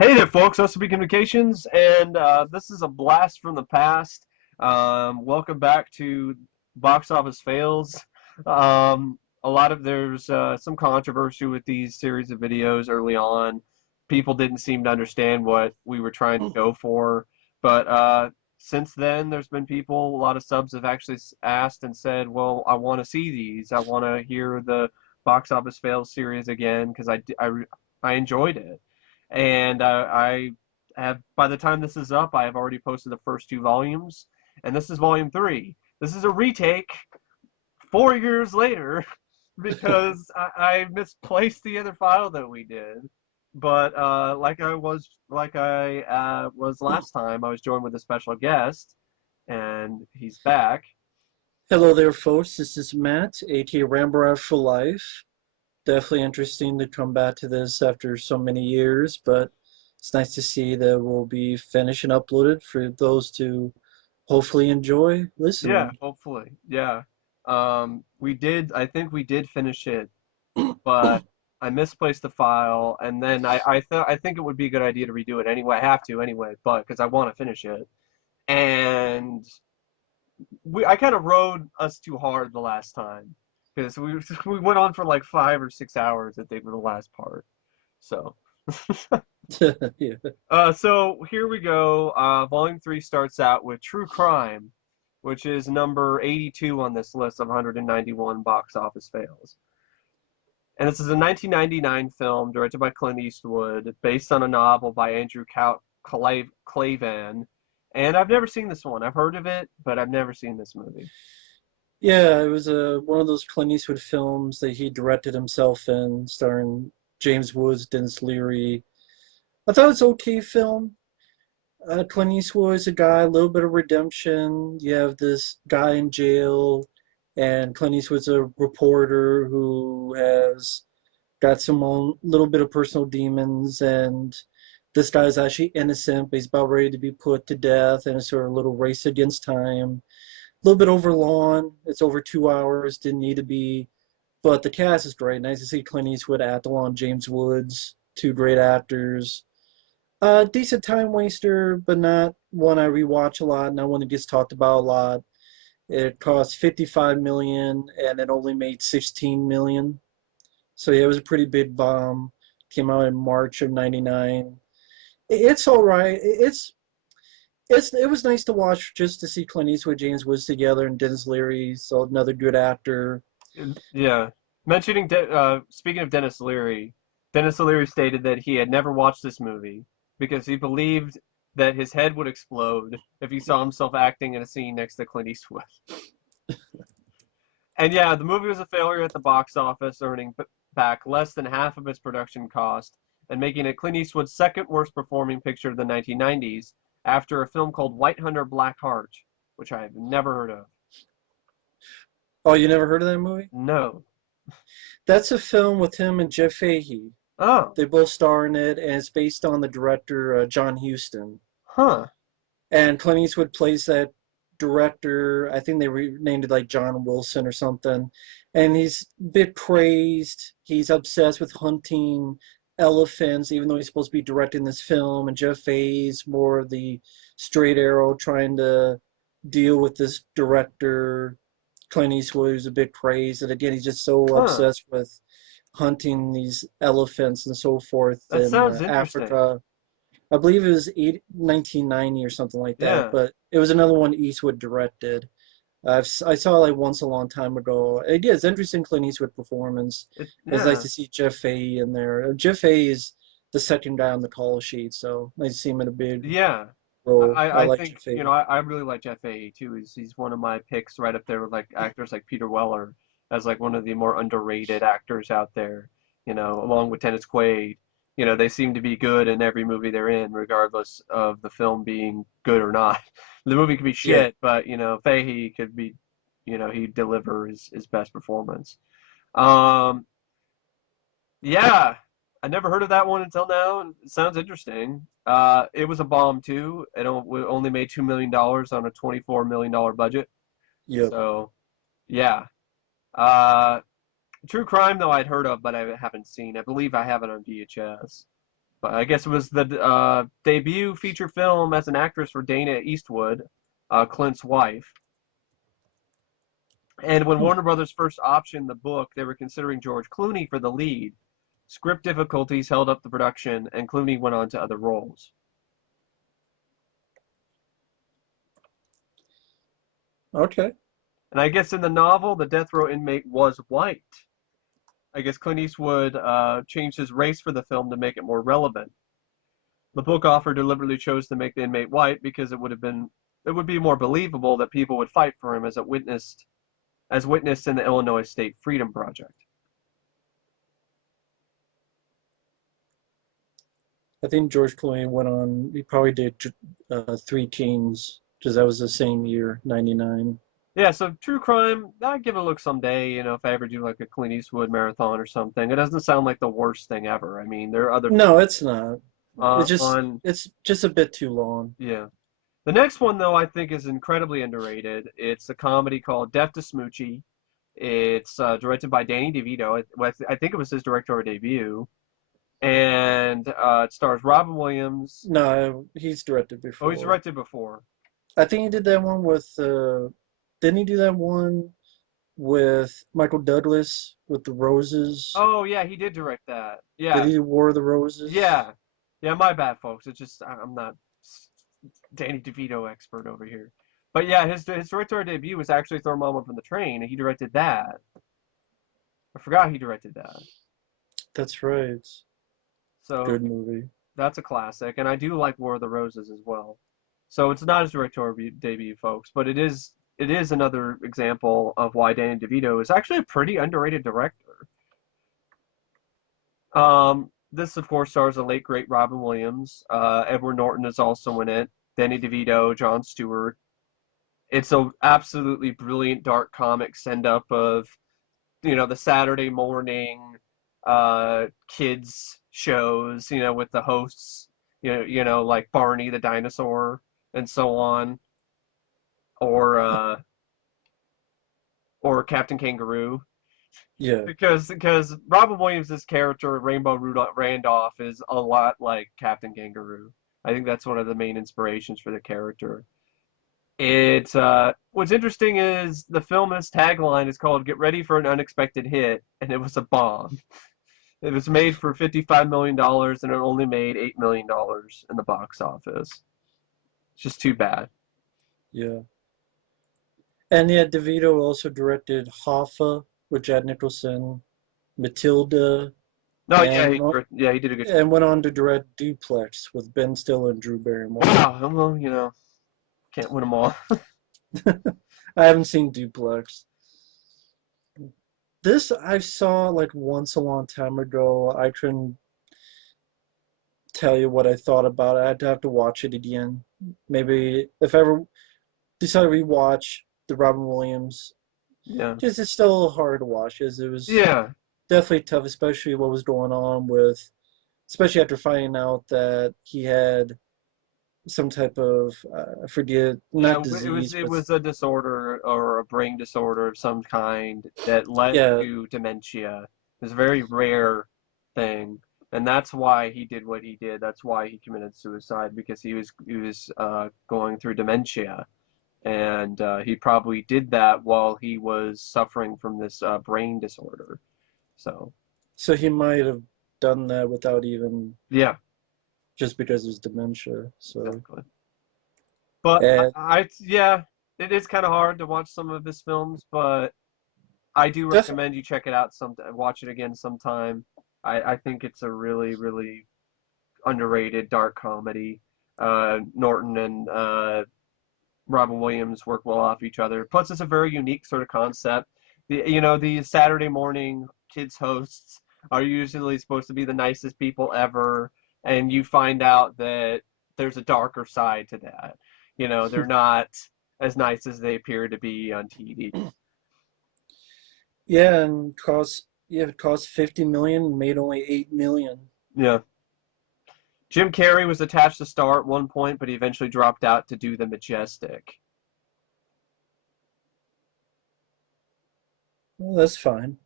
Hey there, folks. Us Communications, and this is a blast from the past. Welcome back to Box Office Fails. There's some controversy with these series of videos early on. People didn't seem to understand what we were trying to go for, but since then, there's been people. A lot of subs have actually asked and said, "Well, I want to see these. I want to hear the Box Office Fails series again because I enjoyed it." And I have, by the time this is up, I have already posted the first two volumes, and this is volume three. This is a retake 4 years later because I misplaced the other file that we did. But like I was last time, I was joined with a special guest, and he's back. Hello there, folks. This is Matt, aka Rambarot for Life. Definitely interesting to come back to this after so many years, but it's nice to see that we'll be finished and uploaded for those to hopefully enjoy Yeah, listening. hopefully. Yeah. I think we did finish it, but I misplaced the file, and then I think it would be a good idea to redo it anyway. I have to anyway, but because I want to finish it, and I kind of rode us too hard the last time because we went on for like 5 or 6 hours, I think, for the last part. So. Yeah. So here we go. Volume three starts out with True Crime, which is number 82 on this list of 191 box office fails. And this is a 1999 film directed by Clint Eastwood, based on a novel by Andrew Klavan. And I've never seen this one. I've heard of it, but I've never seen this movie. Yeah, it was one of those Clint Eastwood films that he directed himself in, starring James Woods, Dennis Leary. I thought it was an okay film. Clint Eastwood's a guy, a little bit of redemption. You have this guy in jail, and Clint Eastwood's a reporter who has got some own little bit of personal demons, and this guy's actually innocent, but he's about ready to be put to death, and it's sort of a little race against time. A little bit overlong. It's over 2 hours. Didn't need to be, but the cast is great. Nice to see Clint Eastwood act along James Woods, two great actors. Decent time waster, but not one I rewatch a lot, not one that gets talked about a lot. It cost 55 million and it only made 16 million. So yeah, it was a pretty big bomb. Came out in March of '99. It's all right. It was nice to watch just to see Clint Eastwood, James Woods together, and Dennis Leary, so another good actor. Yeah. Speaking of Dennis Leary stated that he had never watched this movie because he believed that his head would explode if he saw himself acting in a scene next to Clint Eastwood. And yeah, the movie was a failure at the box office, earning back less than half of its production cost and making it Clint Eastwood's second worst performing picture of the 1990s after a film called White Hunter Black Heart, which I have never heard of. Oh, you never heard of that movie? No. That's a film with him and Jeff Fahey. Oh, They both star in it, and it's based on the director John Huston. huh. And Clint Eastwood plays that director. I think they renamed it like John Wilson or something. And he's a bit crazed. He's obsessed with hunting elephants, even though he's supposed to be directing this film. And Jeff Fahey's more of the straight arrow, trying to deal with this director. Clint Eastwood is a bit crazed, and again, he's just so Huh. obsessed with hunting these elephants and so forth That in sounds interesting. Africa. I believe it was 1990 or something like that, Yeah. but it was another one Eastwood directed. I saw it like once a long time ago. It is interesting Clint Eastwood performance. It's nice Yeah. to see Jeff Fahey in there. Jeff Fahey is the second guy on the call sheet, so nice to see him in a big Yeah. role. I, I I like think, Jeff Fahey. I really like Jeff Fahey too. He's one of my picks right up there with like actors like Peter Weller as like one of the more underrated actors out there, along with Dennis Quaid. They seem to be good in every movie they're in, regardless of the film being good or not. The movie could be Yeah. shit, but Fahey could be, he'd deliver his best performance. Um, Yeah, I never heard of that one until now, and it sounds interesting. It was a bomb too. We only made $2 million on a $24 million budget. Yep. So yeah, uh, True Crime though I'd heard of, but I haven't seen. I believe I have it on VHS. But I guess it was the debut feature film as an actress for Dana Eastwood, Clint's wife. And when Hmm. Warner Brothers first optioned the book, they were considering George Clooney for the lead. Script difficulties held up the production, and Clooney went on to other roles. Okay. And I guess in the novel, the death row inmate was white. I guess Clint Eastwood changed his race for the film to make it more relevant. The book author deliberately chose to make the inmate white because it would be more believable that people would fight for him as witnessed in the Illinois State Freedom Project. I think George Clooney went on. He probably did Three Kings because that was the same year, '99. Yeah, so true crime, I'd give it a look someday, if I ever do like a Clint Eastwood marathon or something. It doesn't sound like the worst thing ever. I mean, there are other No, it's not. on It's just a bit too long. yeah. The next one though I think is incredibly underrated. It's a comedy called Death to Smoochie. It's directed by Danny DeVito. I think it was his directorial debut, and it stars Robin Williams. No, he's directed Oh, he's before. directed before. I think he did that one with. Didn't he do that one with Michael Douglas with the roses? Oh yeah, he did direct that. Did Yeah, he do War of the Roses? yeah, yeah. My bad, folks. It's just I'm not Danny DeVito expert over here. But yeah, his directorial debut was actually Throw Mama from the Train, and he directed that. I forgot he directed that. That's right. So Good movie. that's a classic, and I do like War of the Roses as well. So it's not his directorial debut, folks, but it is another example of why Danny DeVito is actually a pretty underrated director. This of course stars the late great Robin Williams. Edward Norton is also in it. Danny DeVito, Jon Stewart. It's a absolutely brilliant dark comic send up of the Saturday morning kids shows, with the hosts, like Barney the dinosaur and so on, or or Captain Kangaroo, Yeah. because Robin Williams' character Rainbow Randolph is a lot like Captain Kangaroo. I think that's one of the main inspirations for the character. It's what's interesting is the film's tagline is called "Get Ready for an Unexpected Hit," and it was a bomb. It was made for $55 million and it only made $8 million in the box office. It's just too bad. Yeah. And yeah, DeVito also directed Hoffa with Jack Nicholson, Matilda, No, and yeah, went on, yeah, he did a good job. and went on to direct Duplex with Ben Stiller and Drew Barrymore. Wow, well, can't win them all. I haven't seen Duplex. This I saw like once a long time ago. I couldn't tell you what I thought about it. I'd have to watch it again. Maybe if I ever decide to rewatch the Robin Williams, Yeah, just it's still a little hard to watch as it was yeah, definitely tough, especially what was going on with, especially after finding out that he had some type of I forget, yeah. not It was disease, it but was a disorder or a brain disorder of some kind that led yeah. to dementia. It's a very rare thing, and that's why he did what he did. That's why he committed suicide because he was going through dementia. And he probably did that while he was suffering from this brain disorder. So So he might have done that without even yeah, just because of his dementia. So exactly. But and yeah, it is kind of hard to watch some of his films, but I do definitely, recommend you check it out watch it again sometime. I think it's a really, really underrated dark comedy. Norton and Robin Williams work well off each other. Plus, it's a very unique sort of concept. The Saturday morning kids hosts are usually supposed to be the nicest people ever, and you find out that there's a darker side to that. They're not as nice as they appear to be on TV. yeah, and it cost 50 million, made only 8 million. Yeah. Jim Carrey was attached to star at one point, but he eventually dropped out to do The Majestic. Well, that's fine.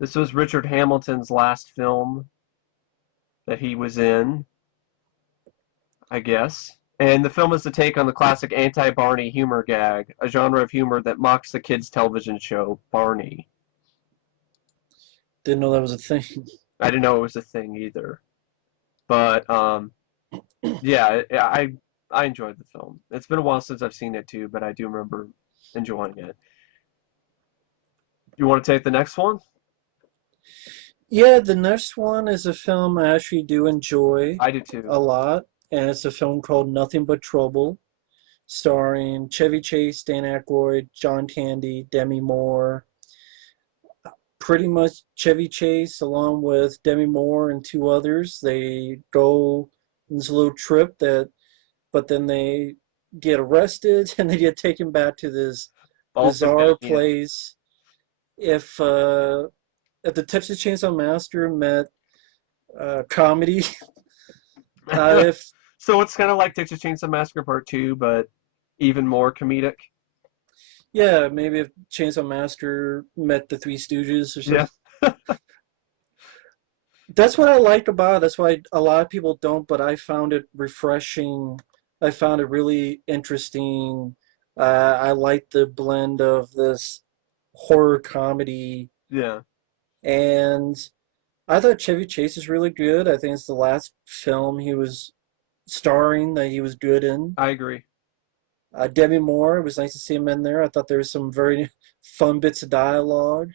This was Richard Hamilton's last film. that he was in, I guess. And the film is a take on the classic anti-Barney humor gag, a genre of humor that mocks the kids' television show Barney. Didn't know that was a thing. I didn't know it was a thing either. But yeah, I enjoyed the film. It's been a while since I've seen it too, but I do remember enjoying it. You want to take the next one? Yeah, the next one is a film I actually do enjoy I do too. a lot, and it's a film called Nothing But Trouble, starring Chevy Chase, Dan Aykroyd, John Candy, Demi Moore. Pretty much Chevy Chase, along with Demi Moore and two others, they go on this little trip but then they get arrested and they get taken back to this bizarre Baltimania. place. If the Texas Chainsaw Massacre met comedy, if So it's kind of like Texas Chainsaw Massacre Part 2, but even more comedic. yeah, maybe if Chainsaw Massacre met the Three Stooges or Yeah. something. That's what I like about it. That's why a lot of people don't, but I found it refreshing. I found it really interesting. I like the blend of this horror comedy, Yeah. and I thought Chevy Chase is really good. I think it's the last film he was starring that he was good in. I agree. Demi Moore, it was nice to see him in there. I thought there was some very fun bits of dialogue.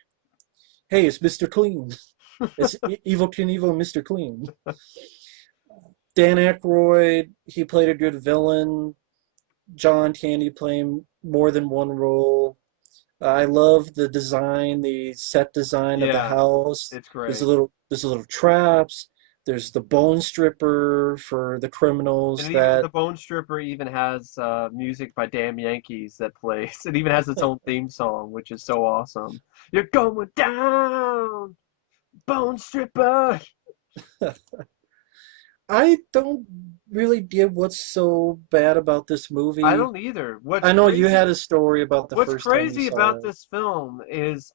Hey, it's Mr. Clean. It's Evil Knievel and Mr. Clean. Dan Aykroyd, he played a good villain. John Candy playing more than one role. I love the design, the set design of the Yeah, house. it's great. There's a little traps. There's the bone stripper for the criminals And even that the Bone Stripper even has music by Damn Yankees that plays. It even has its own theme song, which is so awesome. You're going down, Bone Stripper. I don't really get what's so bad about this I movie. don't either. I know you had a story about the What's first time you crazy about saw it. this film is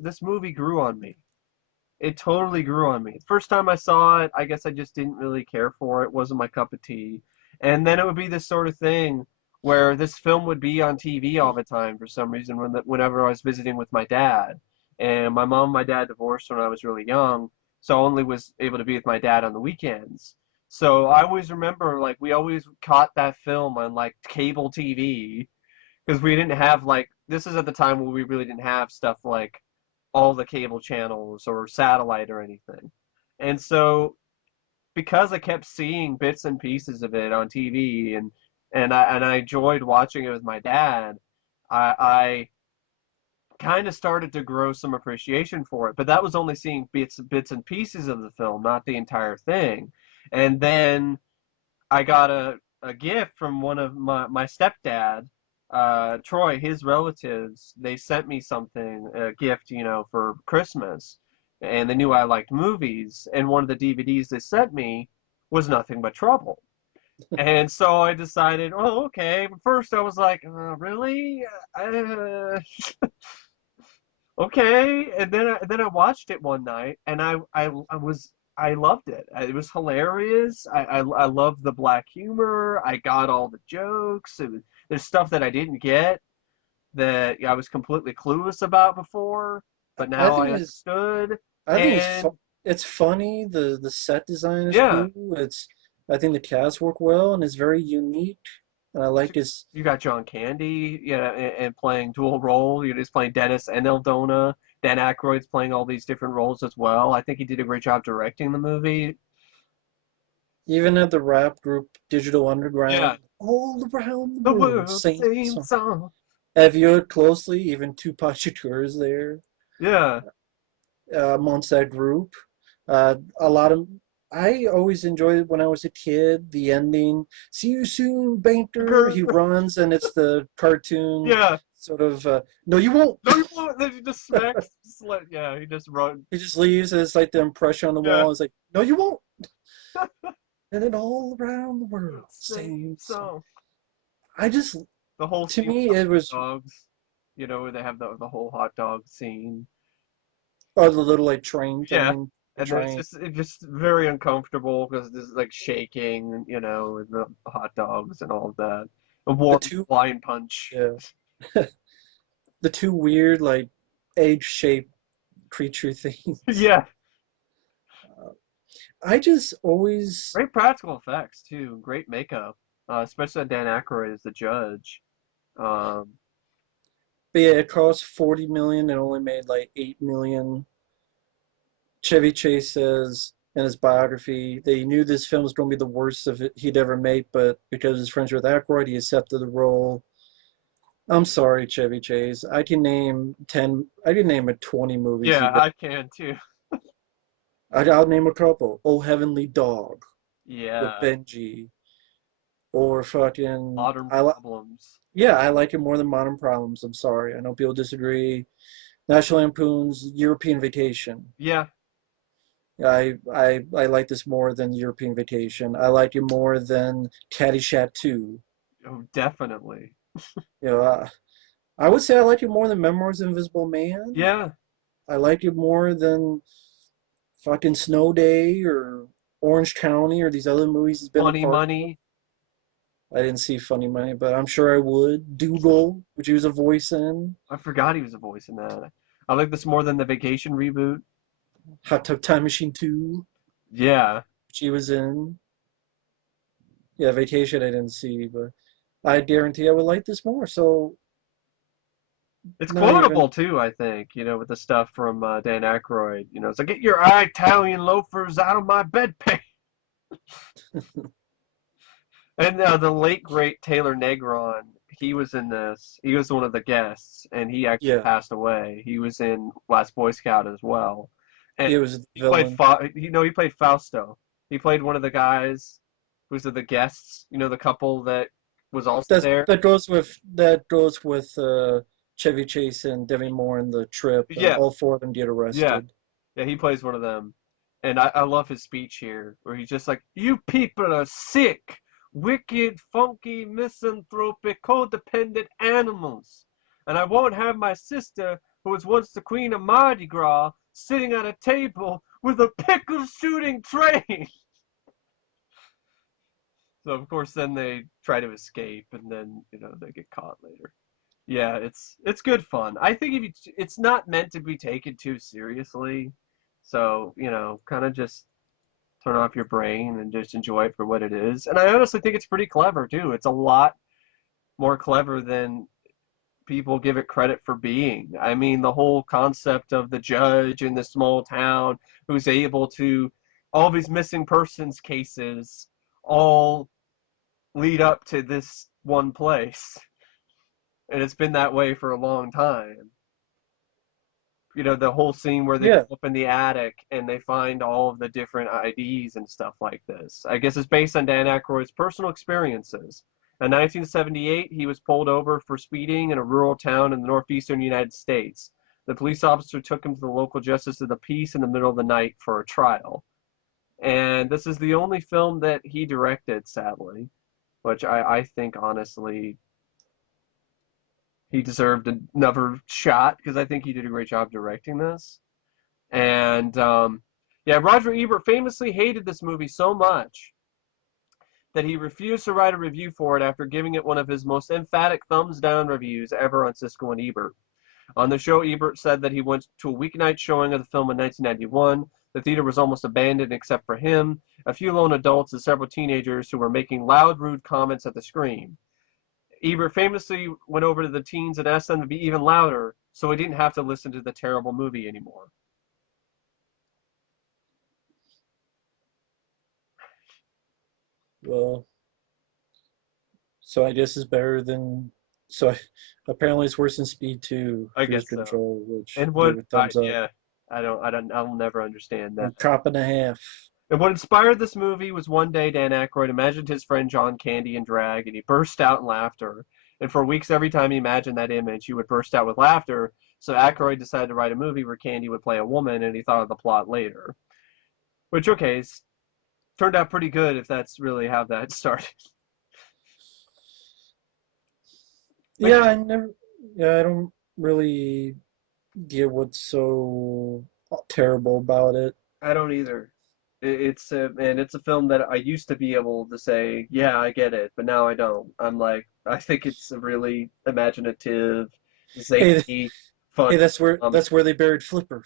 this movie grew on me. It totally grew on me. First time I saw it, I guess I just didn't really care for it. It wasn't my cup of tea. And then it would be this sort of thing where this film would be on TV all the time for some reason whenever I was visiting with my dad. And my mom and my dad divorced when I was really young, so I only was able to be with my dad on the weekends. So I always remember like we always caught that film on like cable TV because we didn't have like this is at the time where we really didn't have stuff like all the cable channels or satellite or anything. And so because I kept seeing bits and pieces of it on TV and I enjoyed watching it with my dad, I kind of started to grow some appreciation for it. But that was only seeing bits and pieces of the film, not the entire thing. And then I got a gift from one of my stepdad, Troy, his relatives. They sent me something, a gift, for Christmas, and they knew I liked movies. And one of the DVDs they sent me was Nothing But Trouble. And so I decided, oh, okay. But first I was like, really? Uh, okay. And then I watched it one night, and I loved it. It was hilarious. I loved the black humor. I got all the jokes. There's stuff that I didn't get that I was completely clueless about before, but I now think I it's understood. I think And it's funny. The set design is yeah, cool. I think the cast work well and it's very unique. And I like his you got John Candy, yeah, and playing dual role. You're just playing Dennis and Eldona. Dan Aykroyd's playing all these different roles as well. I think he did a great job directing the movie. even at the rap group Digital Yeah, Underground, all around the the world, world same same song. song. Have you heard closely? Even Tupac Shakur is there Yeah, amongst that group. A lot of I always enjoyed when I was a kid the ending. See you soon, banker. He runs and it's the cartoon yeah. sort of. No, you won't. No, you won't. Then he just smacks. Yeah, he just run. He just leaves and it's like the impression on the Yeah, wall. It's like, no, you won't. And then all around the world, same same song. song. I just, The whole to scene with me, the it hot was dogs. Where they have the whole hot dog scene. oh, the little like train Yeah, thing. And then it's just very uncomfortable because it's like shaking, you know, and the hot dogs and all of that. A The warm two, flying punch. yeah, the two weird like egg-shaped creature things. Yeah, I just always, great practical effects too. Great makeup, especially Dan Aykroyd as the judge. Um, but yeah, it cost 40 million and only made like 8 million. Chevy Chase says in his biography that he knew this film was going to be the worst of it he'd ever make, but because he's friends with Aykroyd, he accepted the role. I'm sorry, Chevy Chase. I can name 10. I can name 20 movies he yeah, did. I can too. I'll name a couple. Oh Heavenly Dog with Yeah, Benji, or fucking modern problems. yeah, I like it more than Modern Problems. I'm sorry. I know people disagree. National Lampoon's European Vacation. Yeah, I like this more than European Vacation. I like it more than Caddyshack 2. oh, definitely. You know, I would say I like it more than Memoirs of Invisible Man. Yeah, I like it more than fucking Snow Day or Orange County or these other movies he's been a Funny part of. Money. I didn't see Funny Money, but I'm sure I would. Doodle, which he was a voice in. I forgot he was a voice in that. I like this more than the Vacation reboot. Hot Tub Time Machine 2, Yeah, which he was in. Yeah, Vacation I didn't see, but I guarantee I would like this more. So it's not quotable even. too. I think you know with the stuff from Dan Aykroyd. You know, it's like get your Italian loafers out of my bedpan. And the late great Taylor Negron, he was in this. He was one of the guests, and he actually Yeah, passed away. He was in Last Boy Scout as well, and he was the he played villain. he played Fausto. He played one of the guys who's the guests. You know, the couple that was also there. That goes with Chevy Chase and Demi Moore in The Trip. Yeah, All four of them get yeah, arrested. yeah. He plays one of them, and I love his speech here, where he's just like, "You people are sick, wicked, funky, misanthropic, codependent animals, and I won't have my sister, who was once the queen of Mardi Gras, sitting at a table with a pickle shooting train." So of course, then they try to escape, and then you know they get caught later. Yeah, it's good fun. I think if it's not meant to be taken too seriously, so you know, kind of just turn off your brain and just enjoy it for what it is. And I honestly think it's pretty clever too. It's a lot more clever than people give it credit for being. I mean, the whole concept of the judge in the small town who's able to all these missing persons cases all lead up to this one place. And it's been that way for a long time. You know, the whole scene where they go Yeah, up in the attic and they find all of the different IDs and stuff like this. I guess it's based on Dan Aykroyd's personal experiences. In 1978, he was pulled over for speeding in a rural town in the northeastern United States. The police officer took him to the local justice of the peace in the middle of the night for a trial. And this is the only film that he directed, sadly, which I think honestly he deserved another shot because I think he did a great job directing this. And yeah, Roger Ebert famously hated this movie so much that he refused to write a review for it after giving it one of his most emphatic thumbs down reviews ever on Siskel and Ebert. On the show, Ebert said that he went to a weeknight showing of the film in 1991. The theater was almost abandoned except for him, a few lone adults, and several teenagers who were making loud, rude comments at the screen. Ebert famously went over to the teens and asked them to be even louder so he didn't have to listen to the terrible movie anymore. well, so I guess it's better than. So apparently it's worse than Speed 2, I Cruise guess so. Control, which And gave it thumbs up. yeah, I'll never understand that. And Cop and a Half. And what inspired this movie was one day Dan Aykroyd imagined his friend John Candy in drag, and he burst out in laughter. And for weeks, every time he imagined that image, he would burst out with laughter. So Aykroyd decided to write a movie where Candy would play a woman, and he thought of the plot later. Which, okay, turned out pretty good if that's really how that started. But Yeah, I never. Yeah, I don't really get what's so terrible about it. I don't either. And it's a film that I used to be able to say, yeah, I get it, but now I don't. I'm like, I think it's a really imaginative, Hey, zany, hey, fun film. that's where they buried Flipper.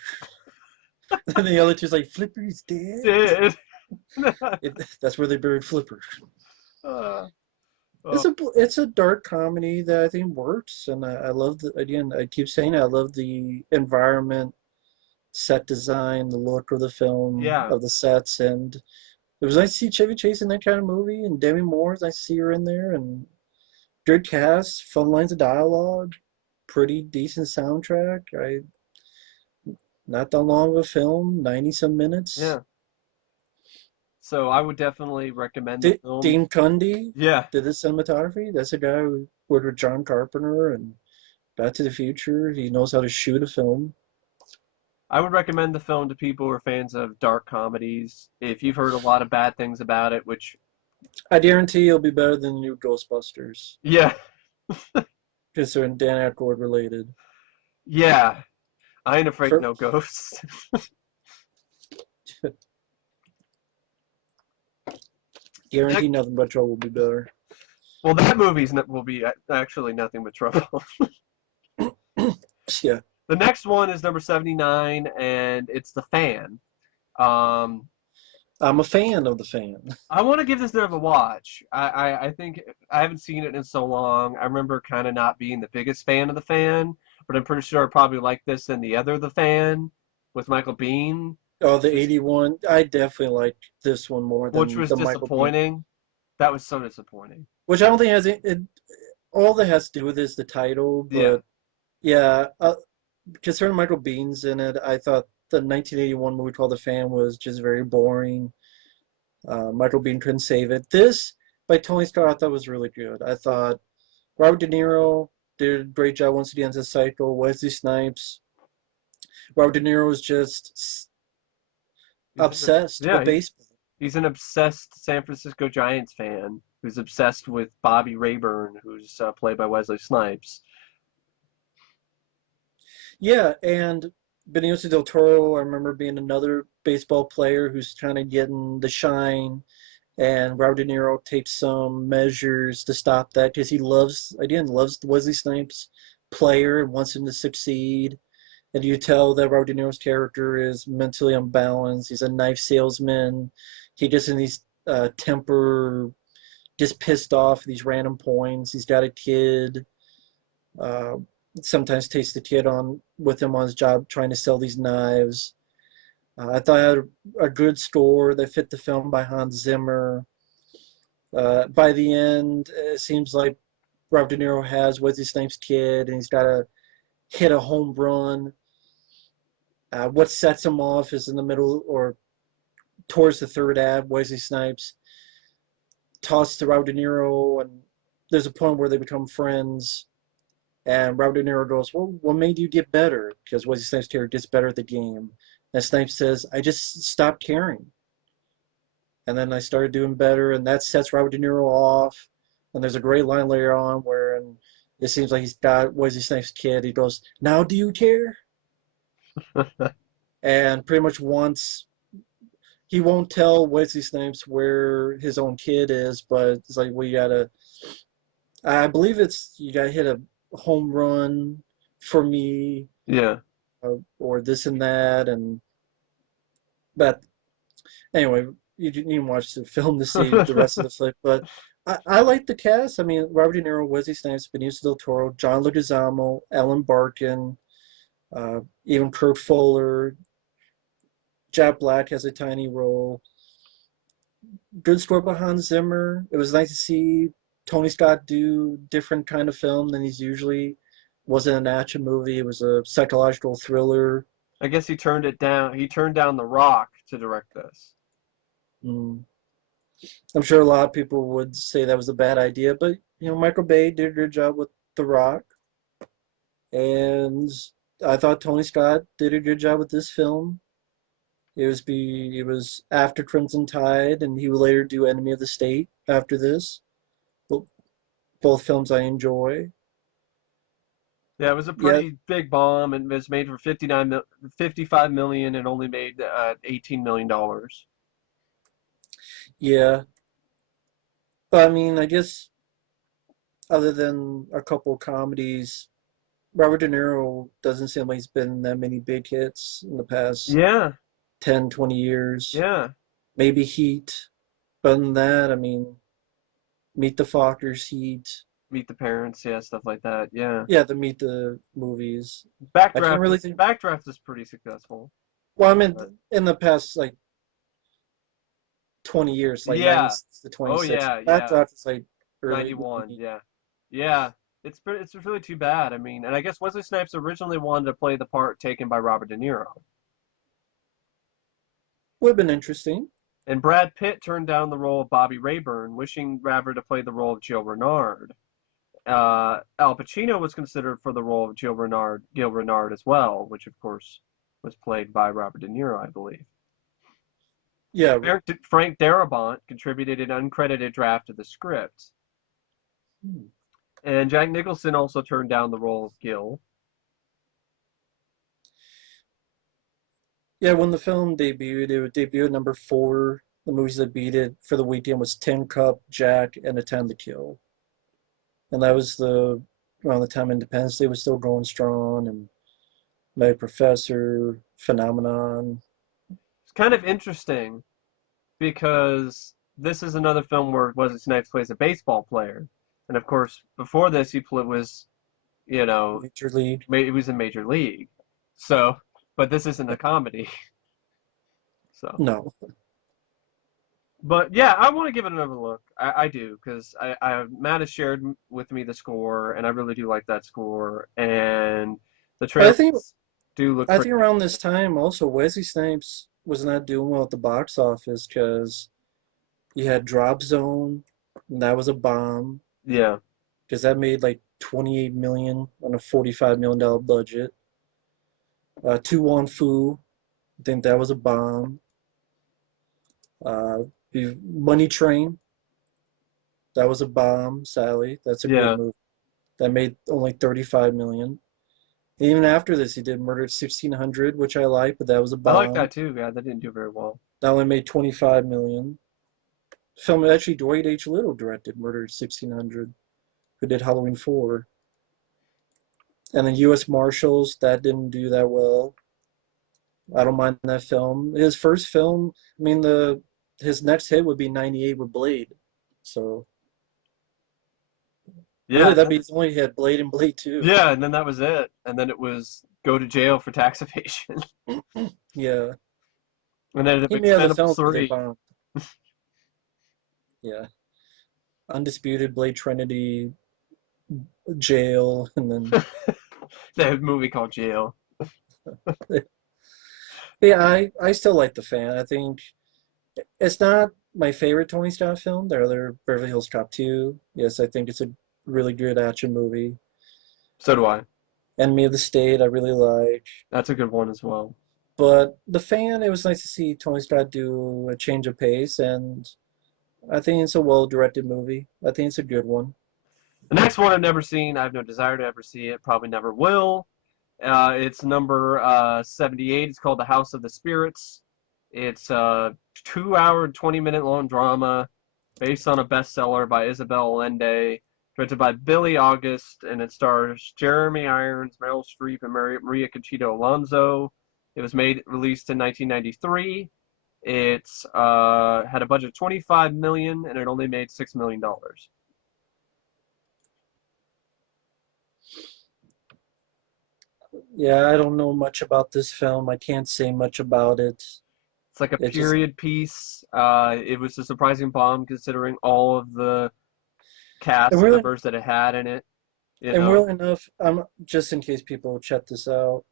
And the other two's like, Flipper's dead. Did. That's where they buried Flipper. uh, It's oh, a dark comedy that I think works, and I love the again. I keep saying it, I love the environment, set design, the look of the film, yeah, of the sets, and it was nice to see Chevy Chase in that kind of movie, and Demi Moore, nice to see her in there, and good cast, fun lines of dialogue, pretty decent soundtrack. I Not that long of a film, 90 some minutes. yeah. So I would definitely recommend the film. Dean Cundy Yeah, did the cinematography. That's a guy who worked with John Carpenter and Back to the Future. He knows how to shoot a film. I would recommend the film to people who are fans of dark comedies. If you've heard a lot of bad things about it, which, I guarantee it'll be better than the new Ghostbusters, yeah, because they're Dan Aykroyd related. yeah, I ain't afraid of For, no ghosts. Guarantee nothing but trouble will be better. Well, that will be actually nothing but trouble. Yeah, The next one is number 79, and it's The Fan. Um, I'm a fan of the fan. I want to give this bit of a watch. I think I haven't seen it in so long. I remember kind of not being the biggest fan of The Fan, but I'm pretty sure I probably like this than the other The Fan with Michael Biehn, Oh, the 81. I definitely like this one more which than was the Michael Biehn, disappointing. That was so disappointing. which I don't think has all that has to do with is the title, Yeah, but yeah, concerning Michael Bihn's in it, I thought the 1981 movie called The Fan was just very boring. Michael Biehn couldn't save it. This by Tony Scott I thought was really good. I thought Robert De Niro did a great job once he ends the cycle. Wesley Snipes. Robert De Niro was just he's an, obsessed yeah, with baseball. he's an obsessed San Francisco Giants fan who's obsessed with Bobby Rayburn, who's played by Wesley Snipes. Yeah, and Benicio del Toro, I remember being another baseball player who's kind of getting the shine, and Robert De Niro takes some measures to stop that because again, loves Wesley Snipes player and wants him to succeed. And you tell that Robert De Niro's character is mentally unbalanced. He's a knife salesman. He gets in these temper, gets pissed off at these random points. He's got a kid. Uh, Sometimes takes the kid on with him on his job trying to sell these knives. I thought I had a good score that fit the film by Hans Zimmer. By the end, it seems like Robert De Niro has Wesley Snipes' kid, and he's got to hit a home run. What sets him off is in the middle or towards the third act. Wesley Snipes tosses to Robert De Niro, and there's a point where they become friends. And Robert De Niro goes, "Well, what made you get better?" Because Wesley Snipes' character gets better at the game. And Snipes says, "I just stopped caring. And then I started doing better." And that sets Robert De Niro off. And there's a great line later on where it seems like he's got Wesley Snipes' kid. He goes, "Now do you care?" And pretty much once he won't tell Wesley Snipes where his own kid is, but it's like, well, you gotta. I believe it's you gotta hit a home run for me, Yeah. or this and that, and but anyway, you can watch the film to see the rest of the flick. But I like the cast. I mean, Robert De Niro, Wesley Snipes, Benicio del Toro, John Leguizamo, Ellen Barkin, even Kurt Fuller. Jack Black has a tiny role. Good score by Hans Zimmer. It was nice to see Tony Scott do different kind of film than he's usually. Wasn't an action movie. It was a psychological thriller. I guess he turned it down. He turned down The Rock to direct this. Mm. I'm sure a lot of people would say that was a bad idea, but Michael Bay did a good job with The Rock, and I thought Tony Scott did a good job with this film. It was after Crimson Tide, and he would later do Enemy of the State after this. Both films I enjoy. Yeah, it was a Yeah, pretty big bomb, and it was made for 55 million and only made $18 million. yeah. But I mean, I guess other than a couple comedies, Robert De Niro doesn't seem like he's been in that many big hits in the past Yeah, 10, 20 years. yeah. Maybe Heat. But other than that, I mean, Meet the Fockers, Heat. Meet the Parents, yeah, stuff like that. Yeah. Yeah, the Meet the movies. I can't Backdraft really is think. Backdraft is pretty successful. Well, I mean, But in the past like 20 years, like yeah. 96 to Oh 26. yeah, yeah. Backdraft is like early 91, 90s. yeah. Yeah. It's really too bad. I mean, and I guess Wesley Snipes originally wanted to play the part taken by Robert De Niro. Would have been interesting. And Brad Pitt turned down the role of Bobby Rayburn, wishing rather to play the role of Gil Renard. Al Pacino was considered for the role of Gil Renard as well, which of course was played by Robert De Niro, I believe. Yeah. Frank Darabont contributed an uncredited draft of the script, Hmm. and Jack Nicholson also turned down the role of Gil. Yeah, when the film debuted, it would debut at number four. The movies that beat it for the weekend was Tin Cup, Jack, and A Time to Kill. And that was around the time Independence Day was still going strong, and My Professor, Phenomenon. It's kind of interesting because this is another film where Wesley Snipes plays a baseball player, and of course before this was you know Major League. he was in Major League, so but this isn't a comedy, so. No. But yeah, I want to give it another look. I do because Matt has shared with me the score, and I really do like that score, and the But trailers do look I think pretty good. around this time also Wesley Snipes was not doing well at the box office because you had Drop Zone, and that was a bomb Yeah, because that made like 28 million on a $45 million budget. Tu Wong Fu, I think that was a bomb. Uh, Money Train, that was a bomb. Sally, that's a good yeah, movie. That made only 35 million. Even after this, he did Murder at 1600, which I like, but that was a I like bomb. that too. Yeah, that didn't do very well. That only made 25 million. Film actually Dwight H. Little directed Murder at 1600, who did Halloween 4. And then U.S. Marshals, that didn't do that well. I don't mind that film. His first film, I mean, his next hit would be 98 with Blade. So Yeah, really, and that'd then, be his only hit, Blade and Blade 2. yeah, and then that was it, and then it was go to jail for tax evasion, Yeah. and then it He ended up made other Expendables films, but they 3. bombed. Yeah. Undisputed, Blade Trinity, Jail, and then That movie called Jail. yeah, I still like The Fan. I think it's not my favorite Tony Scott film. There are other Beverly Hills Cop 2. Yes, I think it's a really good action movie. So do I. Enemy of the State, I really like. That's a good one as well. But The Fan, it was nice to see Tony Scott do a change of pace, and I think it's a well-directed movie. I think it's a good one. The next one I've never seen. I have no desire to ever see it. Probably never will. It's number 78. It's called The House of the Spirits. It's a 2 hour, 20-minute long drama based on a bestseller by Isabel Allende, directed by Billy August, and it stars Jeremy Irons, Meryl Streep, and Maria Conchita Alonso. It was released in 1993. It's had a budget of 25 million, and it only made $6 million. Yeah, I don't know much about this film. I can't say much about it. It's like a It just period piece. It was a surprising bomb considering all of the and cast really members that it had in it. You and know, really enough, just in case people check this out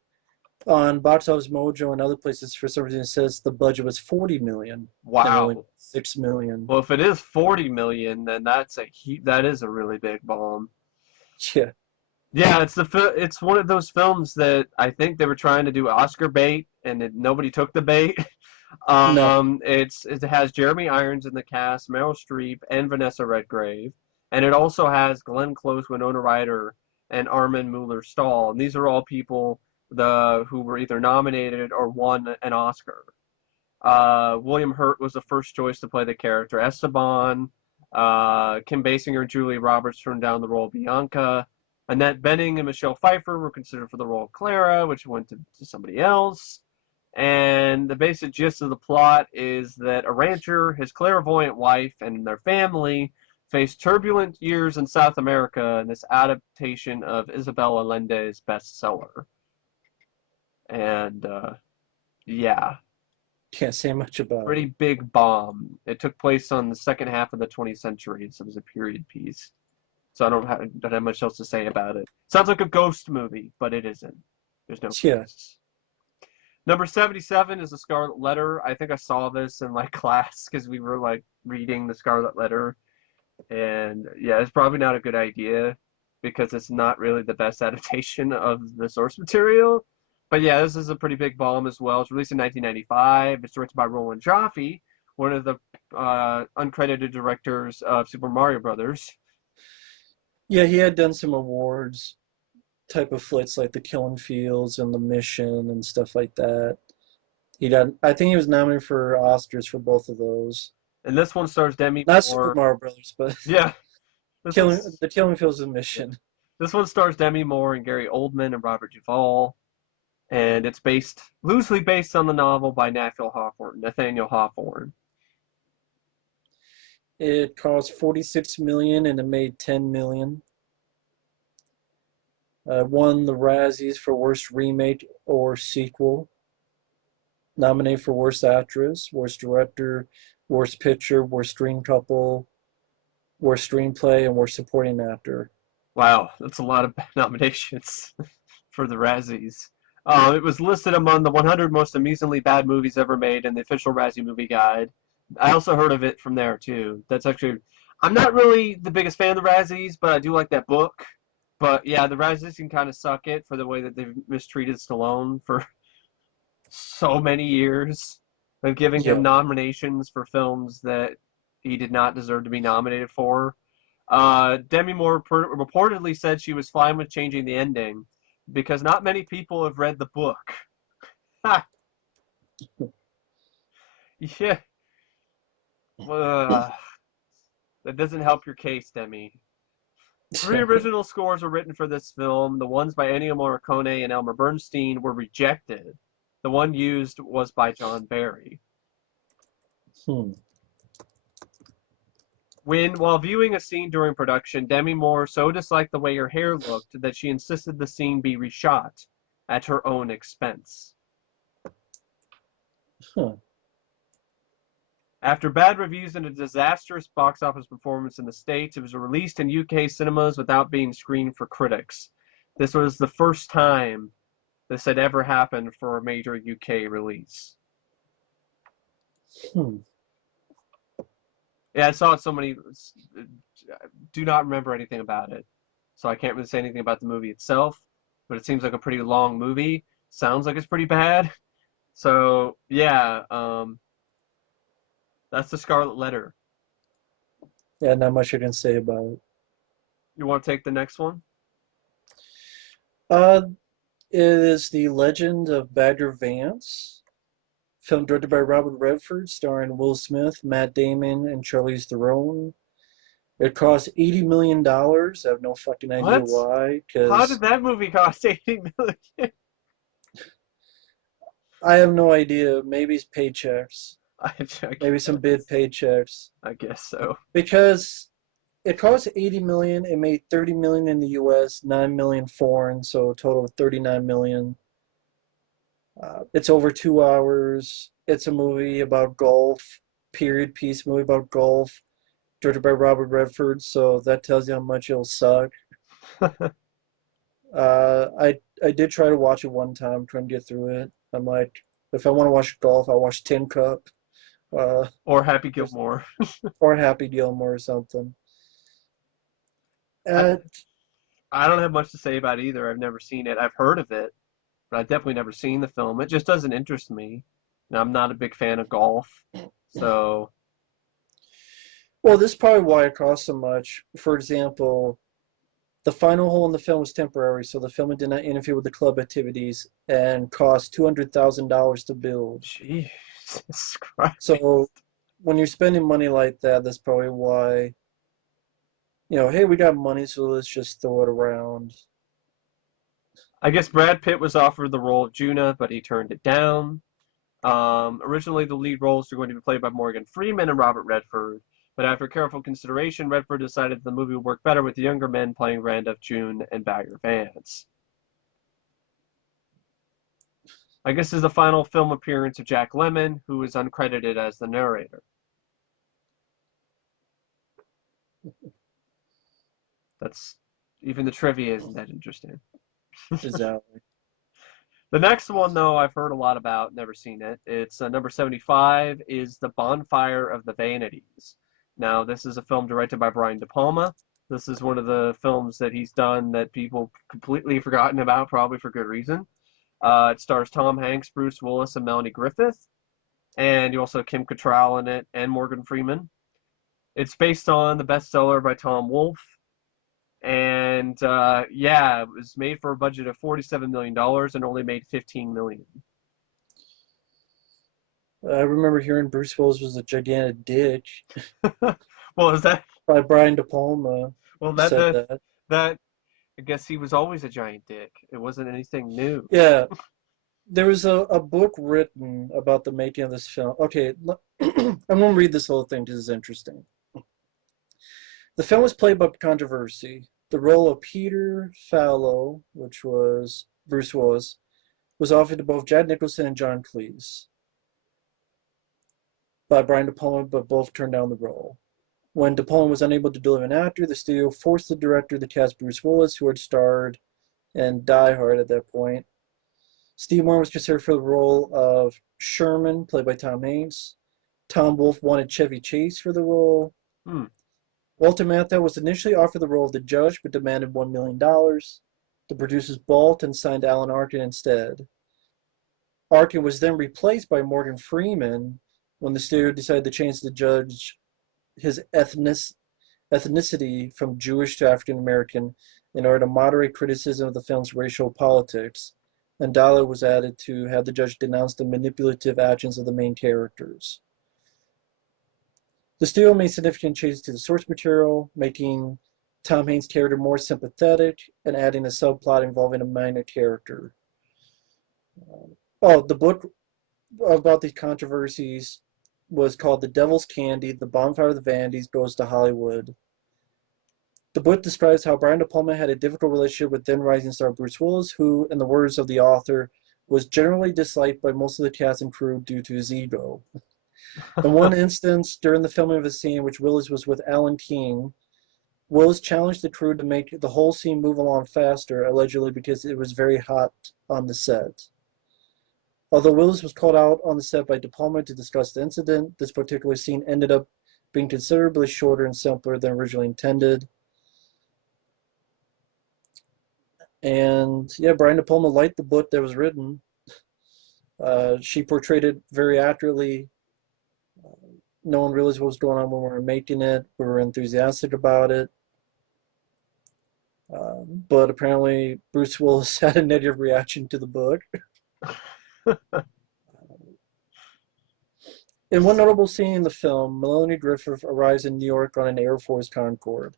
on Box Office Mojo and other places. For some reason, it says the budget was 40 million and only wow. 6 million. Well, if it is 40 million, then that is a really big bomb. Yeah, Yeah, it's one of those films that I think they were trying to do Oscar bait, and nobody took the bait. no, It has Jeremy Irons in the cast, Meryl Streep, and Vanessa Redgrave, and it also has Glenn Close, Winona Ryder, and Armin Mueller-Stahl. And these are all people who were either nominated or won an Oscar. William Hurt was the first choice to play the character Esteban. Kim Basinger and Julia Roberts turned down the role of Bianca. Annette Bening and Michelle Pfeiffer were considered for the role of Clara, which went to somebody else. And the basic gist of the plot is that a rancher, his clairvoyant wife, and their family face turbulent years in South America in this adaptation of Isabel Allende's bestseller. And, yeah. Can't say much about Pretty it. big bomb. It took place on the second half of the 20th century, so it was a period piece. So I don't have much else to say about it. Sounds like a ghost movie, but it isn't. There's no Yeah. ghosts. Number 77 is The Scarlet Letter. I think I saw this in like class because we were like reading The Scarlet Letter. And yeah, it's probably not a good idea because it's not really the best adaptation of the source material. But yeah, this is a pretty big bomb as well. It's released in 1995. It's directed by Roland Joffe, one of the uncredited directors of Super Mario Brothers. Yeah, he had done some awards type of flicks like The Killing Fields and The Mission and stuff like that. I think he was nominated for Oscars for both of those. And this one stars Demi Not Super Moore. Mario Brothers, but Yeah, The Killing Fields and Mission. This one stars Demi Moore and Gary Oldman and Robert Duvall. And it's loosely based on the novel by Nathaniel Hawthorne. It cost $46 million and it made $10 million. Won the Razzies for Worst Remake or Sequel. Nominated for Worst Actress, Worst Director, Worst Picture, Worst Screen Couple, Worst Screenplay, and Worst Supporting Actor. Wow, that's a lot of nominations for the Razzies. It was listed among the 100 most amusingly bad movies ever made in the official Razzie Movie Guide. I also heard of it from there, too. I'm not really the biggest fan of the Razzies, but I do like that book. But yeah, the Razzies can kind of suck it for the way that they've mistreated Stallone for so many years of giving him nominations for films that he did not deserve to be nominated for. Demi Moore reportedly said she was fine with changing the ending because not many people have read the book. Ha! Yeah. That doesn't help your case, Demi. 3 original scores were written for this film. The ones by Ennio Morricone and Elmer Bernstein were rejected. The one used was by John Barry. While viewing a scene during production, Demi Moore so disliked the way her hair looked that she insisted the scene be reshot at her own expense. After bad reviews and a disastrous box office performance in the States, it was released in UK cinemas without being screened for critics. This was the first time this had ever happened for a major UK release. Yeah, I saw it so many. Do not remember anything about it, so I can't really say anything about the movie itself. But it seems like a pretty long movie. Sounds like it's pretty bad. So yeah, that's The Scarlet Letter. Yeah, not much I can say about it. You want to take the next one? It is The Legend of Badger Vance. Film directed by Robert Redford, starring Will Smith, Matt Damon, and Charlize Theron. It cost $80 million. I have no fucking idea why. How did that movie cost $80 million? I have no idea. Maybe it's paychecks. Maybe some bid paychecks. I guess so. Because it cost $80 million. It made $30 million in the U.S., $9 million foreign, so a total of $39 million. It's over 2 hours. It's a movie about golf, period piece movie about golf, directed by Robert Redford, so that tells you how much it'll suck. I did try to watch it one time, trying to get through it. I'm like, if I want to watch golf, I'll watch Tin Cup. Or Happy Gilmore. Or Happy Gilmore or something. I don't have much to say about either. I've never seen it. I've heard of it, but I've definitely never seen the film. It just doesn't interest me. And I'm not a big fan of golf, so. Well, this is probably why it costs so much. For example, The final hole in the film was temporary, so the filming did not interfere with the club activities and cost $200,000 to build. Jesus Christ. So when you're spending money like that, that's probably why, hey, we got money, so let's just throw it around. I guess Brad Pitt was offered the role of Juna, but he turned it down. Originally, the lead roles were going to be played by Morgan Freeman and Robert Redford, but after careful consideration, Redford decided the movie would work better with the younger men playing Randolph June and Bagger Vance. I guess this is the final film appearance of Jack Lemmon, who is uncredited as the narrator. That's even the trivia isn't that interesting. Exactly. The next one, though, I've heard a lot about, never seen it. It's number 75 is The Bonfire of the Vanities. Now, this is a film directed by Brian De Palma. This is one of the films that he's done that people completely forgotten about, probably for good reason. It stars Tom Hanks, Bruce Willis, and Melanie Griffith. And you also have Kim Cattrall in it and Morgan Freeman. It's based on the bestseller by Tom Wolfe. And yeah, it was made for a budget of $47 million and only made $15 million. I remember hearing Bruce Willis was a gigantic dick. Well, is that By Brian De Palma well said that. that I guess he was always a giant dick. It wasn't anything new. Yeah, there was a book written about the making of this film. Okay, I'm going to read this whole thing because it's interesting. The film was plagued by controversy. The role of Peter Fallow, which was Bruce Willis, was offered to both Jack Nicholson and John Cleese by Brian De Palma, but both turned down the role. When De Palma was unable to deliver an actor, the studio forced the director to cast Bruce Willis, who had starred in Die Hard at that point. Steve Martin was considered for the role of Sherman, played by Tom Hanks. Tom Wolfe wanted Chevy Chase for the role. Hmm. Walter Matthau was initially offered the role of the judge, but demanded $1 million. The producers balked and signed Alan Arkin instead. Arkin was then replaced by Morgan Freeman when the studio decided to change the judge his ethnicity from Jewish to African American in order to moderate criticism of the film's racial politics, and Dolittle was added to have the judge denounce the manipulative actions of the main characters. The studio made significant changes to the source material, making Tom Hanks' character more sympathetic and adding a subplot involving a minor character. The book about these controversies was called The Devil's Candy, The Bonfire of the Vanities Goes to Hollywood. The book describes how Brian De Palma had a difficult relationship with then rising star Bruce Willis, who, in the words of the author, was generally disliked by most of the cast and crew due to his ego. In one instance, during the filming of a scene in which Willis was with Alan King, Willis challenged the crew to make the whole scene move along faster, allegedly because it was very hot on the set. Although Willis was called out on the set by De Palma to discuss the incident, this particular scene ended up being considerably shorter and simpler than originally intended. And yeah, Brian De Palma liked the book that was written. She portrayed it very accurately. No one realized what was going on when we were making it. We were enthusiastic about it. But apparently Bruce Willis had a negative reaction to the book. In one notable scene in the film, Melanie Griffith arrives in New York on an Air Force Concorde.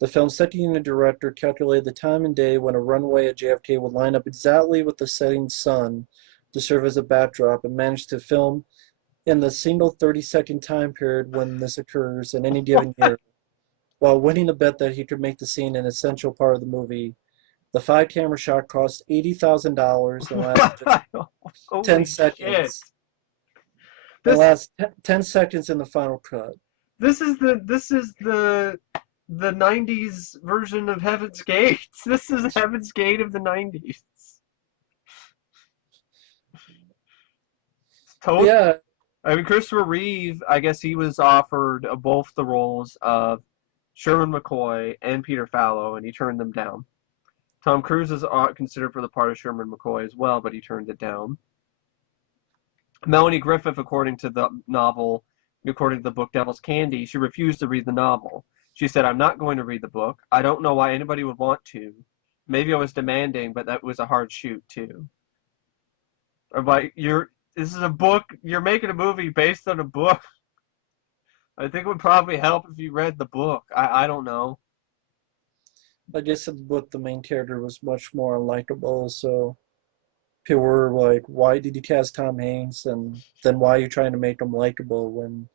The film's second unit director calculated the time and day when a runway at JFK would line up exactly with the setting sun to serve as a backdrop and managed to film in the single 30-second time period when this occurs in any given year, while winning a bet that he could make the scene an essential part of the movie. The 5-camera shot cost $80,000 and lasted just 10 seconds. It lasts 10 seconds in the final cut. This is the 90s version of Heaven's Gate. This is Heaven's Gate of the 90s. Totally. Yeah. I mean, Christopher Reeve, I guess he was offered both the roles of Sherman McCoy and Peter Fallow, and he turned them down. Tom Cruise is considered for the part of Sherman McCoy as well, but he turned it down. Melanie Griffith, according to the book Devil's Candy, she refused to read the novel. She said, "I'm not going to read the book. I don't know why anybody would want to. Maybe I was demanding, but that was a hard shoot too." I'm like, this is a book. You're making a movie based on a book. I think it would probably help if you read the book. I don't know. I guess with the main character was much more unlikable, so people were like, "Why did you cast Tom Hanks?" And then why are you trying to make him likable when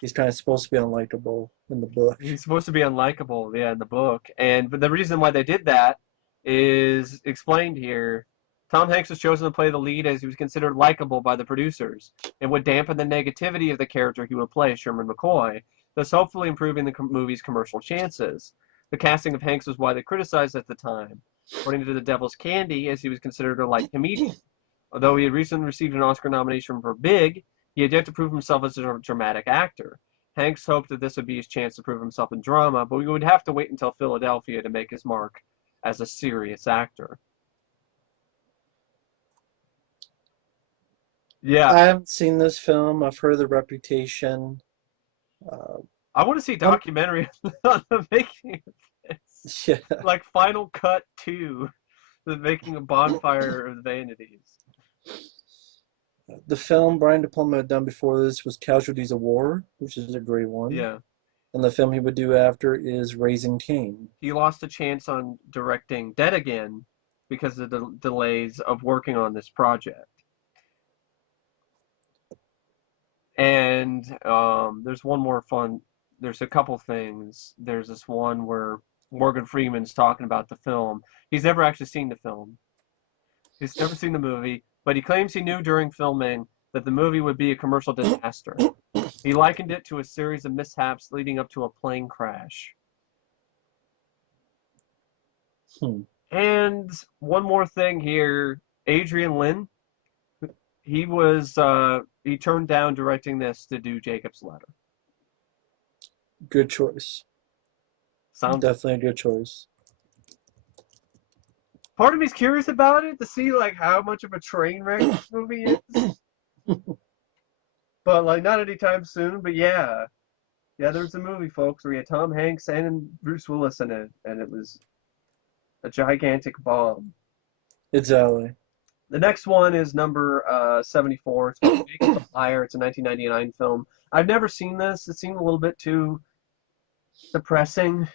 he's kind of supposed to be unlikable in the book? He's supposed to be unlikable, yeah, in the book. But the reason why they did that is explained here. Tom Hanks was chosen to play the lead as he was considered likable by the producers and would dampen the negativity of the character he would play, Sherman McCoy, thus hopefully improving the movie's commercial chances. The casting of Hanks was widely criticized at the time, according to The Devil's Candy, as he was considered a light comedian. Although he had recently received an Oscar nomination for Big, he had yet to prove himself as a dramatic actor. Hanks hoped that this would be his chance to prove himself in drama, but we would have to wait until Philadelphia to make his mark as a serious actor. Yeah, I haven't seen this film. I've heard the reputation. Uh, I want to see a I'm, documentary on the making of this. yeah, Like Final Cut 2, the making of Bonfire of the Vanities. the film Brian De Palma had done before this was Casualties of War, which is a great one. Yeah. And the film he would do after is Raising Cain. He lost a chance on directing Dead Again because of the delays of working on this project. And there's one more fun. There's a couple things. There's this one where Morgan Freeman's talking about the film. He's never actually seen the film. He's never seen the movie, but he claims he knew during filming that the movie would be a commercial disaster. He likened it to a series of mishaps leading up to a plane crash. Hmm. And one more thing here, Adrian Lin, he turned down directing this to do Jacob's Letter. Good choice. Sounds Definitely a good choice. Part of me's curious about it to see like how much of a train wreck this movie is. But like not anytime soon, but yeah. Yeah, there's a movie, folks, where you had Tom Hanks and Bruce Willis in it, and it was a gigantic bomb. Exactly. The next one is number 74. It's called Jake's the Fire. It's a 1999 film. I've never seen this. It seemed a little bit too depressing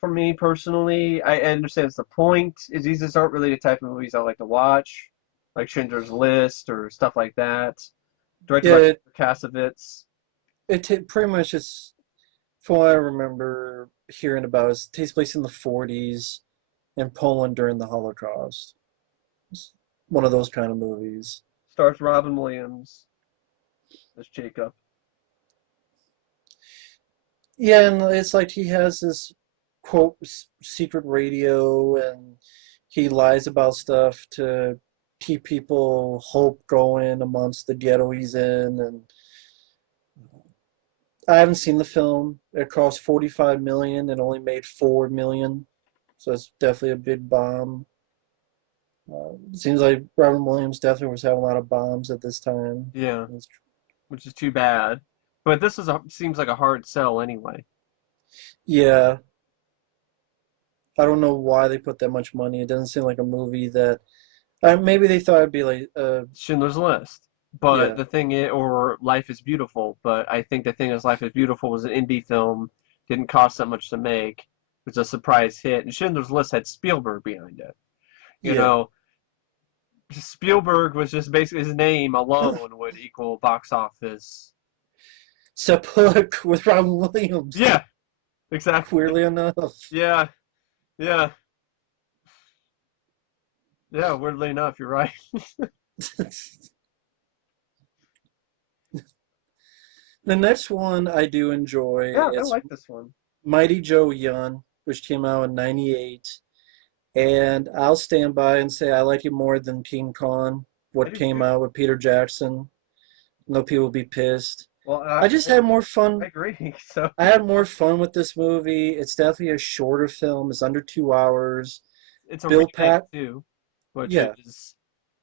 for me personally. I understand it's the point. These just aren't really the type of movies I like to watch, like Schindler's List or stuff like that. Directed Yeah, by it, Cassavetes. pretty much is, from what I remember hearing about, it takes place in the 40s in Poland during the Holocaust. It's one of those kind of movies. Stars Robin Williams as Jacob. Yeah, and it's like he has this quote secret radio, and he lies about stuff to keep people hope going amongst the ghetto he's in. And I haven't seen the film. It cost 45 million and only made 4 million, so it's definitely a big bomb. It seems like Robin Williams definitely was having a lot of bombs at this time. Yeah, which is too bad. But seems like a hard sell anyway. Yeah, I don't know why they put that much money. It doesn't seem like a movie that maybe they thought it'd be like Schindler's List. But yeah, the thing is, or Life is Beautiful. But I think the thing is, Life is Beautiful was an indie film, didn't cost that much to make. It was a surprise hit, and Schindler's List had Spielberg behind it. You yeah. know, Spielberg was just basically his name alone would equal box office. Sepulch with Robin Williams. Yeah, exactly. Weirdly enough. Yeah, yeah, yeah. Weirdly enough, you're right. The next one I do enjoy Yeah, I is like this one. Mighty Joe Young, which came out in '98. And I'll stand by and say I like it more than King Kong, I what do came too. out with Peter Jackson. No people will be pissed. Well, I just had more I fun. agree. So I had more fun with this movie. It's definitely a shorter film. It's under 2 hours. it's a Bill remake Pat, too, which yeah. is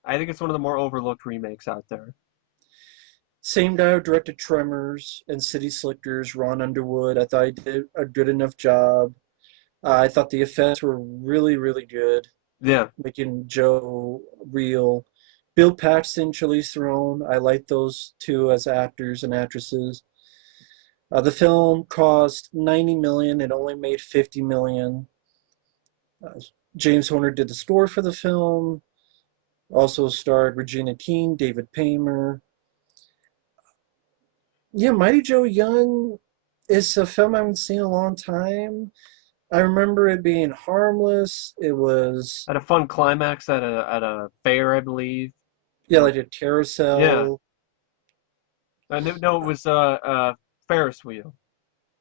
I think it's one of the more overlooked remakes out there. Same guy who directed Tremors and City Slickers, Ron Underwood. I thought he did a good enough job. I thought the effects were really, really good, Yeah, making Joe real. Bill Paxton, Charlize Theron. I like those two as actors and actresses. The film cost 90 million. It only made 50 million. Uh, James Horner did the score for the film. Also starred Regina King, David Paymer. Yeah, Mighty Joe Young is a film I haven't seen in a long time. I remember it being harmless. It was, had a fun climax at a fair, I believe. yeah, like a Yeah, carousel, no, it was Ferris wheel.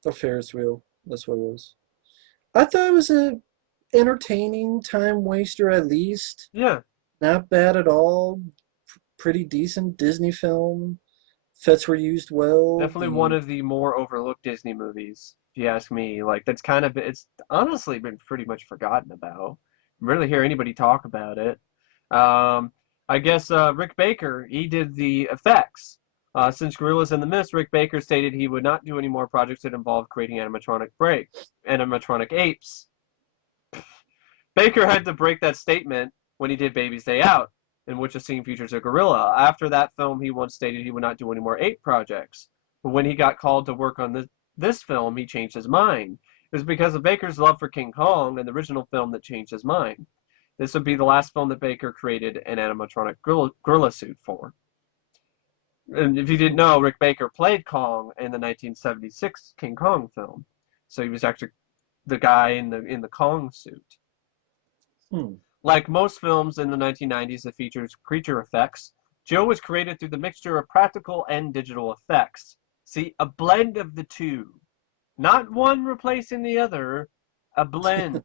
a Ferris wheel. That's what it was. I thought it was a entertaining time waster at least. Yeah, Not bad at all. Pretty decent Disney film. Effects were used well. definitely one of the more overlooked Disney movies, if you ask me. Like that's kind of it's honestly been pretty much forgotten about. Rarely hear anybody talk about it. Um, I guess Rick Baker, he did the effects. Since Gorillas in the Mist, Rick Baker stated he would not do any more projects that involved creating animatronic apes. Baker had to break that statement when he did Baby's Day Out, in which a scene features a gorilla. After that film, he once stated he would not do any more ape projects. But when he got called to work on this film, he changed his mind. It was because of Baker's love for King Kong and the original film that changed his mind. This would be the last film that Baker created an animatronic gorilla suit for. And if you didn't know, Rick Baker played Kong in the 1976 King Kong film, so he was actually the guy in the Kong suit. Hmm. Like most films in the 1990s that features creature effects, Joe was created through the mixture of practical and digital effects. See, a blend of the two. Not one replacing the other, a blend.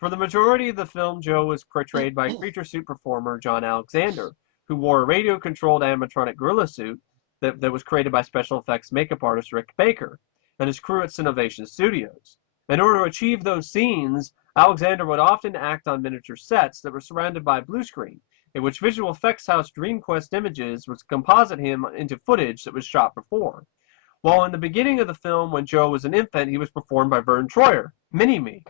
For the majority of the film, Joe was portrayed by creature suit performer John Alexander, who wore a radio-controlled animatronic gorilla suit that was created by special effects makeup artist Rick Baker and his crew at Cinovation Studios. In order to achieve those scenes, Alexander would often act on miniature sets that were surrounded by a blue screen, in which visual effects house DreamQuest Images would composite him into footage that was shot before. While in the beginning of the film, when Joe was an infant, he was performed by Vern Troyer, Mini-Me.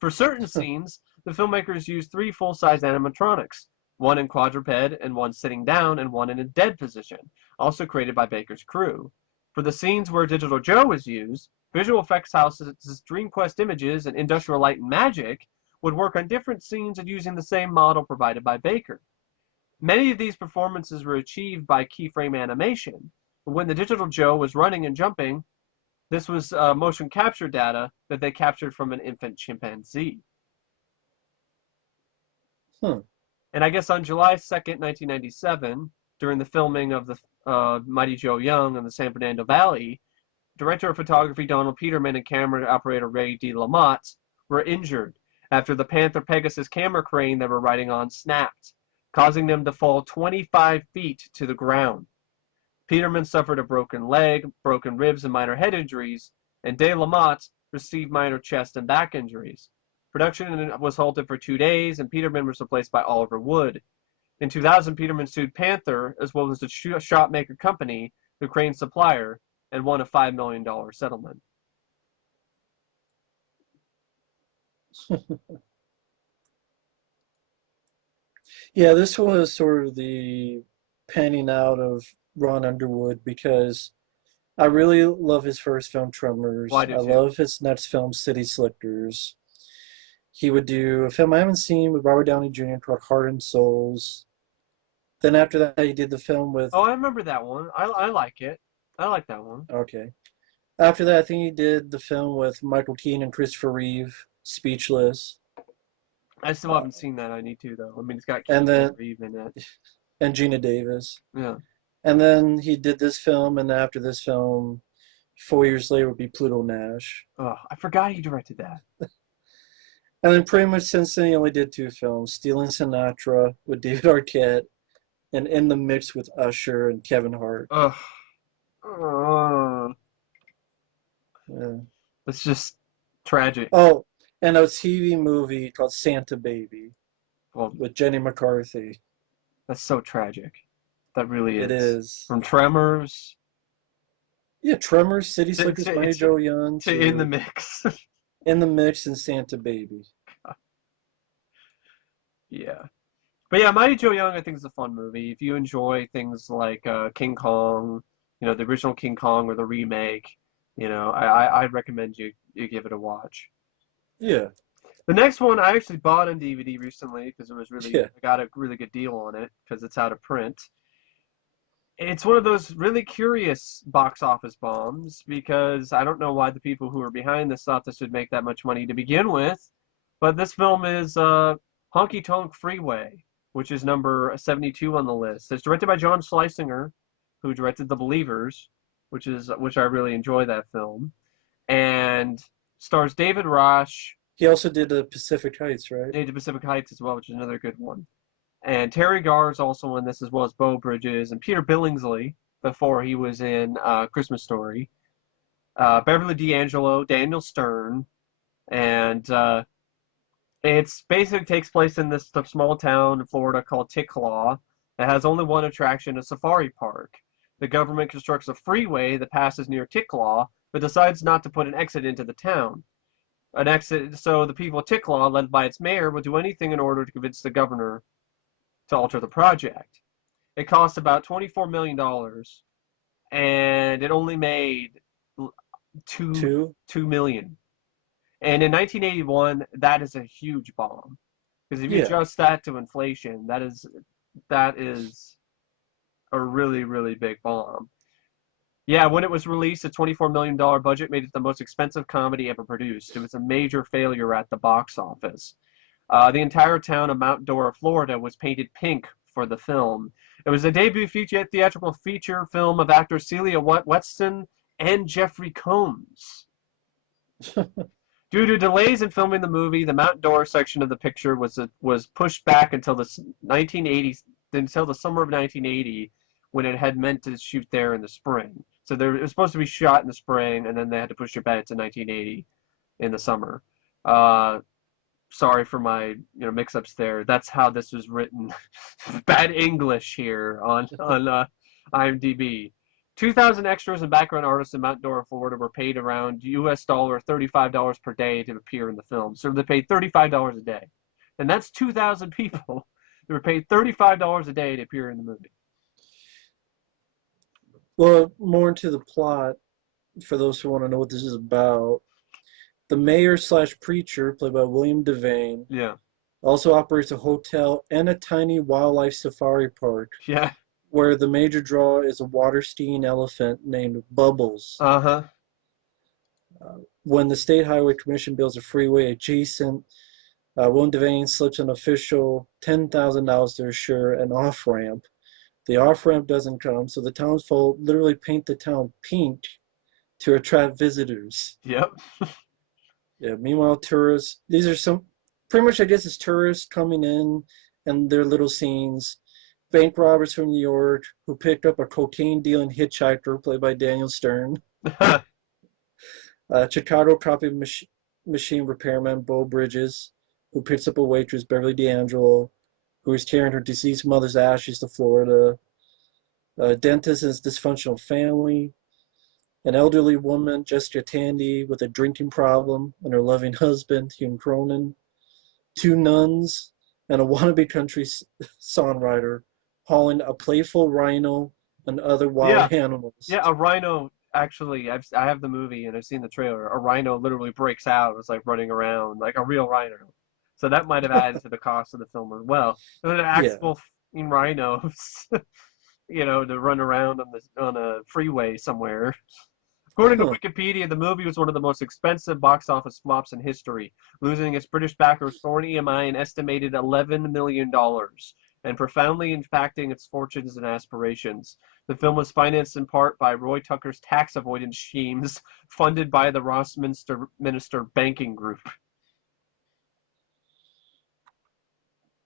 For certain scenes, the filmmakers used three full-size animatronics, one in quadruped and one sitting down and one in a dead position, also created by Baker's crew. For the scenes where Digital Joe was used, visual effects houses DreamQuest Images and Industrial Light and Magic would work on different scenes and using the same model provided by Baker. Many of these performances were achieved by keyframe animation, but when the Digital Joe was running and jumping, this was motion capture data that they captured from an infant chimpanzee. Huh. And I guess on July 2nd, 1997, during the filming of the Mighty Joe Young in the San Fernando Valley, director of photography Donald Peterman and camera operator Ray D. Lamotte were injured after the Panther Pegasus camera crane they were riding on snapped, causing them to fall 25 feet to the ground. Peterman suffered a broken leg, broken ribs, and minor head injuries, and De Lamotte received minor chest and back injuries. Production was halted for 2 days, and Peterman was replaced by Oliver Wood. In 2000, Peterman sued Panther, as well as the shot maker company, the crane supplier, and won a $5 million settlement. Yeah, this was sort of the panning out of Ron Underwood because I really love his first film, Well, I Tremors. do I too. love his next film, City Slickers. He would do a film I haven't seen with Robert Downey Jr. called Heart and Souls. Then after that, he did the film with, Oh, I remember that one. I like it. I like that one. okay. After that, I think he did the film with Michael Keaton and Christopher Reeve, Speechless. I still Uh, haven't seen that. I need to though. I mean, it's got and Keaton and then, Reeve in it. and Gina Davis. Yeah. And then he did this film, and after this film, 4 years later would be Pluto Nash. Oh, I forgot he directed that. And then pretty much since then, he only did two films, Stealing Sinatra with David Arquette, and In the Mix with Usher and Kevin Hart. Ugh. Uh, Yeah. it's just tragic. Oh, and a TV movie called Santa Baby Well, with Jenny McCarthy. that's so tragic. That really It is. is. From Tremors Yeah, Tremors, City to, Slickers, Mighty to, Joe Young to In the to Mix. In the Mix and Santa Baby. Yeah. But yeah, Mighty Joe Young I think is a fun movie. If you enjoy things like King Kong, the original King Kong or the remake, I'd recommend you give it a watch. Yeah, The next one I actually bought on DVD recently because yeah. I got a really good deal on it because it's out of print. It's one of those really curious box office bombs because I don't know why the people who are behind this thought this would make that much money to begin with, but this film is Honky Tonk Freeway, which is number 72 on the list. It's directed by John Schlesinger, who directed The Believers, which I really enjoy that film, and stars David Rosh, He also did Pacific Heights, right? Age of Pacific Heights as well, which is another good one. And Terry Garr is also in this, as well as Beau Bridges and Peter Billingsley before he was in Christmas Story. Beverly D'Angelo, Daniel Stern, and it's basically takes place in this small town in Florida called Ticklaw. It has only one attraction, a safari park. The government constructs a freeway that passes near Ticklaw, but decides not to put an exit into the town. An exit, so the people of Ticklaw, led by its mayor, will do anything in order to convince the governor to alter the project. It cost about $24 million, and it only made two Two. 2 million. And in 1981, that is a huge bomb because if you Yeah. adjust that to inflation, that is a really really big bomb. Yeah, when it was released, a $24 million budget made it the most expensive comedy ever produced. It was a major failure at the box office. The entire town of Mount Dora, Florida, was painted pink for the film. It was a debut theatrical feature film of actors Celia Weston and Jeffrey Combs. Due to delays in filming the movie, the Mount Dora section of the picture was pushed back until the 1980s, until the summer of 1980, when it had meant to shoot there in the spring. So it was supposed to be shot in the spring, and then they had to push it back to 1980 in the summer. Uh, Sorry for my mix-ups there. That's how this was written. Bad English here on IMDb. 2,000 extras and background artists in Mount Dora, Florida, were paid around US dollar $35 per day to appear in the film. So they paid $35 a day, and that's 2,000 people that were paid $35 a day to appear in the movie. Well, more into the plot for those who want to know what this is about. The mayor slash preacher, played by William Devane, Yeah, also operates a hotel and a tiny wildlife safari park yeah, where the major draw is a water skiing elephant named Bubbles. uh-huh. When the State Highway Commission builds a freeway adjacent, William Devane slips an official $10,000 to assure an off ramp. The off ramp doesn't come, so the townsfolk literally paint the town pink to attract visitors. Yep. Yeah, meanwhile, tourists, these are some, pretty much, I guess, it's tourists coming in and their little scenes. Bank robbers from New York who picked up a cocaine dealing hitchhiker, played by Daniel Stern. Chicago copy machine repairman Beau Bridges, who picks up a waitress, Beverly D'Angelo, who is carrying her deceased mother's ashes to Florida. A dentist and his dysfunctional family. An elderly woman, Jessica Tandy, with a drinking problem, and her loving husband, Hume Cronin. Two nuns, and a wannabe country songwriter hauling a playful rhino and other Yeah, wild animals. yeah. A rhino. Actually, I have the movie and I've seen the trailer. A rhino literally breaks out. It's like running around like a real rhino. So that might have added to the cost of the film as well. There's an Yeah. actual rhinos, to run around on a freeway somewhere. According to Huh. Wikipedia, the movie was one of the most expensive box office flops in history, losing its British backers Thorn EMI an estimated $11 million, and profoundly impacting its fortunes and aspirations. The film was financed in part by Roy Tucker's tax avoidance schemes, funded by the Rossminster Banking Group.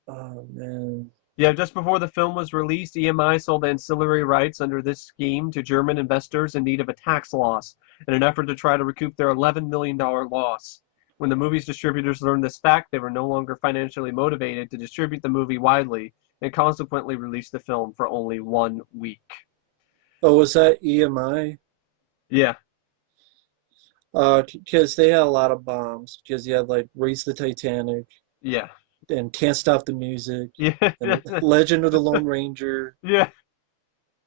Oh, man. Yeah, just before the film was released, EMI sold ancillary rights under this scheme to German investors in need of a tax loss in an effort to try to recoup their $11 million loss. When the movie's distributors learned this fact, they were no longer financially motivated to distribute the movie widely and consequently released the film for only 1 week. Oh, was that EMI? Yeah, Because they had a lot of bombs. Because you had like Race the Titanic yeah, and Can't Stop the Music yeah, and Legend of the Lone Ranger. yeah.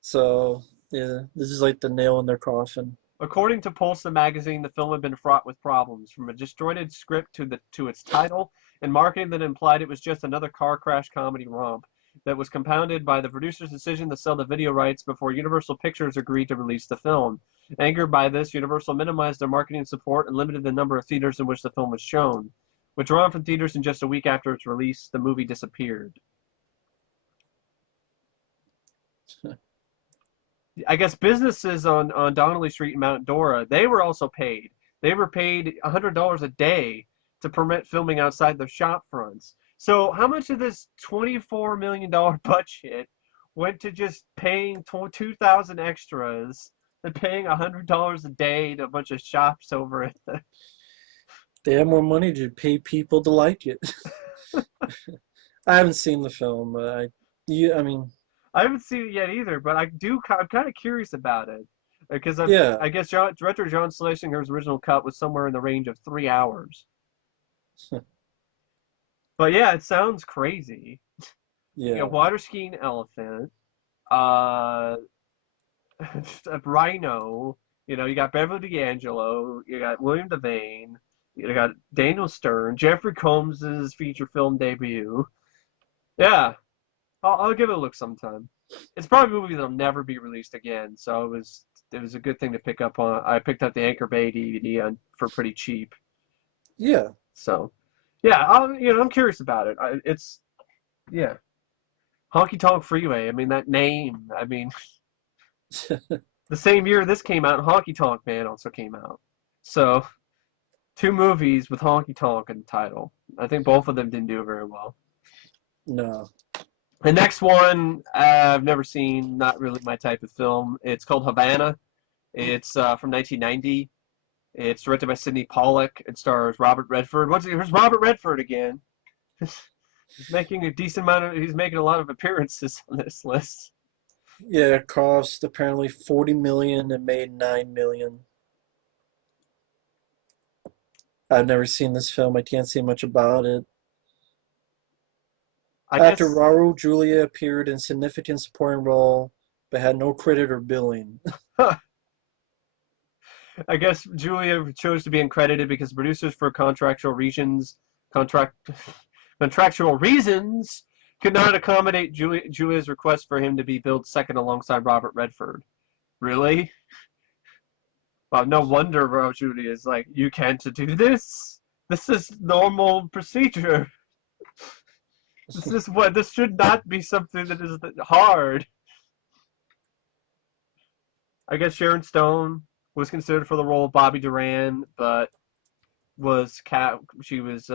So yeah, this is like the nail in their coffin. According to Pulse the magazine, the film had been fraught with problems, from a disjointed script to its title, and marketing that implied it was just another car crash comedy romp that was compounded by the producer's decision to sell the video rights before Universal Pictures agreed to release the film. Angered by this, Universal minimized their marketing support and limited the number of theaters in which the film was shown. Withdrawn from theaters in just a week after its release, the movie disappeared. I guess businesses on Donnelly Street in Mount Dora, they were also paid. They were paid $100 a day to permit filming outside their shop fronts. So how much of this $24 million budget went to just paying 2,000 extras and paying $100 a day to a bunch of shops over at the... They had more money to pay people to like it. I haven't seen the film, but I mean, I haven't seen it yet either, but I'm kind of curious about it. Because yeah, I guess director John Schlesinger's original cut was somewhere in the range of 3 hours. But yeah, it sounds crazy. You know, yeah. water skiing elephant, uh, a rhino. You know, you got Beverly D'Angelo, you got William Devane, you got Daniel Stern, Jeffrey Combs's feature film debut. Yeah, I'll give it a look sometime. It's probably a movie that'll never be released again, so it was a good thing to pick up on. I picked up the Anchor Bay DVD for pretty cheap. Yeah. So, yeah, I'm curious about it. It's yeah, Honky Tonk Freeway. I mean that name. I mean, the same year this came out, Honky Tonk Man also came out. So, two movies with Honky Tonk in the title. I think both of them didn't do very well. No. The next one I've never seen. Not really my type of film. It's called Havana. It's from 1990. It's directed by Sidney Pollack. It stars Robert Redford. Here's Robert Redford again. He's making a decent amount of. He's making a lot of appearances on this list. Yeah, it cost apparently 40 million and made 9 million. I've never seen this film. I can't say much about it. I Actor guess Raul Julia appeared in significant supporting role, but had no credit or billing. I guess Julia chose to be uncredited because producers for contract contractual reasons could not accommodate Julia's request for him to be billed second alongside Robert Redford. Really? Well, no wonder Julia is like, you can't do this. This is normal procedure. This should not be something that is hard. I guess Sharon Stone was considered for the role of Bobby Duran, but she was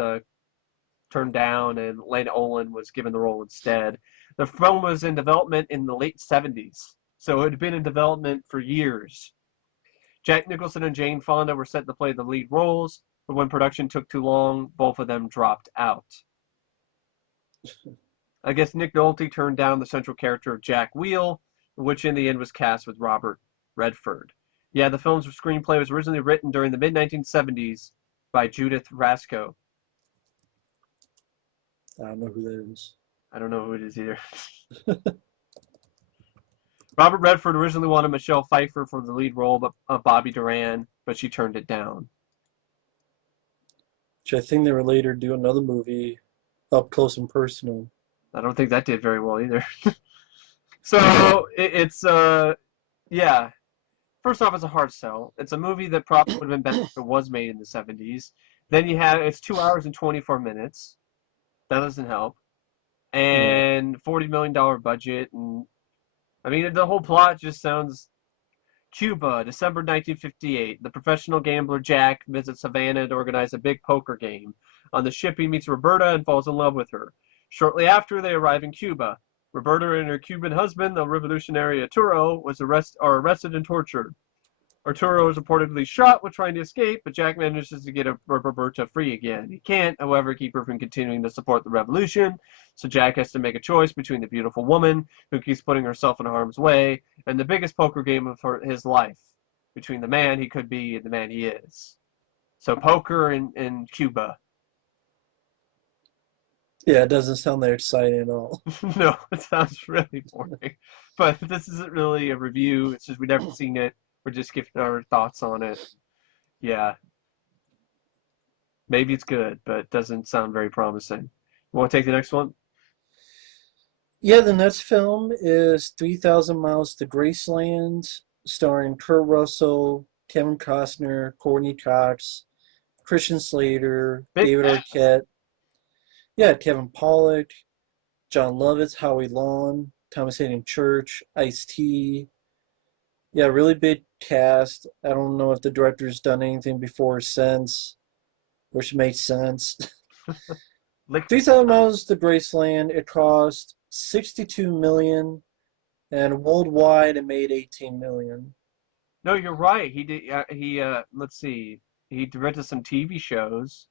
turned down, and Lena Olin was given the role instead. The film was in development in the late 70s, so it had been in development for years. Jack Nicholson and Jane Fonda were set to play the lead roles, but when production took too long, both of them dropped out. I guess Nick Nolte turned down the central character of Jack Wheel, which in the end was cast with Robert Redford. Yeah, the film's screenplay was originally written during the mid-1970s by Judith Raskow. I don't know who that is. I don't know who it is either. Robert Redford originally wanted Michelle Pfeiffer for the lead role of Bobby Duran, but she turned it down. Which I think they were later do another movie, Up Close and Personal. I don't think that did very well either. So yeah. First off, it's a hard sell. It's a movie that probably would have been better if it was made in the 70s. Then it's 2 hours and 24 minutes. That doesn't help. No. And $40 million budget. And I mean, the whole plot just sounds Cuba, December 1958. The professional gambler Jack visits Havana to organize a big poker game. On the ship, he meets Roberta and falls in love with her. Shortly after, they arrive in Cuba. Roberta and her Cuban husband, the revolutionary Arturo, are arrested and tortured. Arturo is reportedly shot while trying to escape, but Jack manages to get Roberta free again. He can't, however, keep her from continuing to support the revolution, so Jack has to make a choice between the beautiful woman, who keeps putting herself in harm's way, and the biggest poker game of his life, between the man he could be and the man he is. So poker in Cuba. Yeah, it doesn't sound that exciting at all. No, it sounds really boring. But this isn't really a review. It's just we've never seen it. We're just giving our thoughts on it. Yeah, maybe it's good, but it doesn't sound very promising. You want to take the next one? Yeah, the next film is 3,000 Miles to Graceland, starring Kurt Russell, Kevin Costner, Courtney Cox, Christian Slater, Big David cast. Arquette. Yeah, Kevin Pollak, John Lovitz, Howie Long, Thomas Hayden Church, Ice-T. Yeah, really big cast. I don't know if the director's done anything before or since, which makes sense. Lick. 3,000 Miles to Graceland, it cost 62 million, and worldwide it made 18 million. No, you're right. He did. Let's see. He directed some TV shows.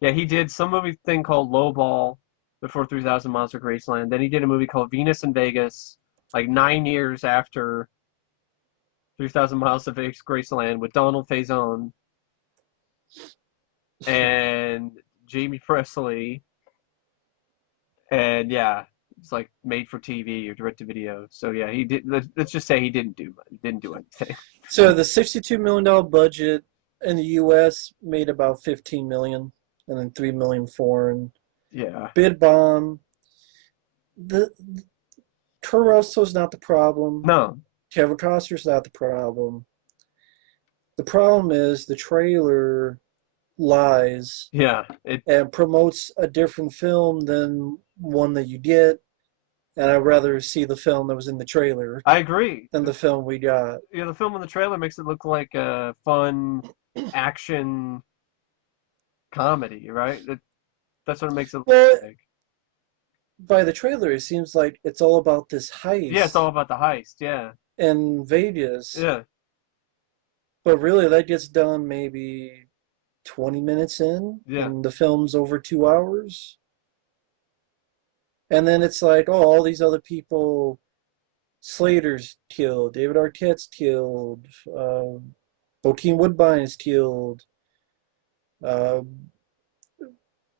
Yeah, he did some movie thing called Lowball before 3,000 Miles to Graceland. Then he did a movie called Venus in Vegas, like 9 years after 3,000 Miles to Graceland with Donald Faison and Jamie Presley. And yeah, it's like made for TV or direct to video. So yeah, he did. Let's just say he didn't do anything. So the $62 million budget in the US made about 15 million, and then 3 million foreign. Yeah. Bid bomb. The Caruso's not the problem. No. Kevin Costner's not the problem. The problem is the trailer lies Yeah. It. and promotes a different film than one that you get. And I'd rather see the film that was in the trailer I agree. than the film we got. You know, the film in the trailer makes it look like a fun action comedy, right? That's what it makes it look Well, like. by the trailer, it seems like it's all about this Yeah, it's heist all about the heist. Yeah. in Vegas. Yeah. But really, that gets done maybe 20 minutes in, Yeah. and the film's over 2 hours. And then it's like, oh, all these other people, Slater's killed, David Arquette's killed, Bokeem Woodbine's killed, uh,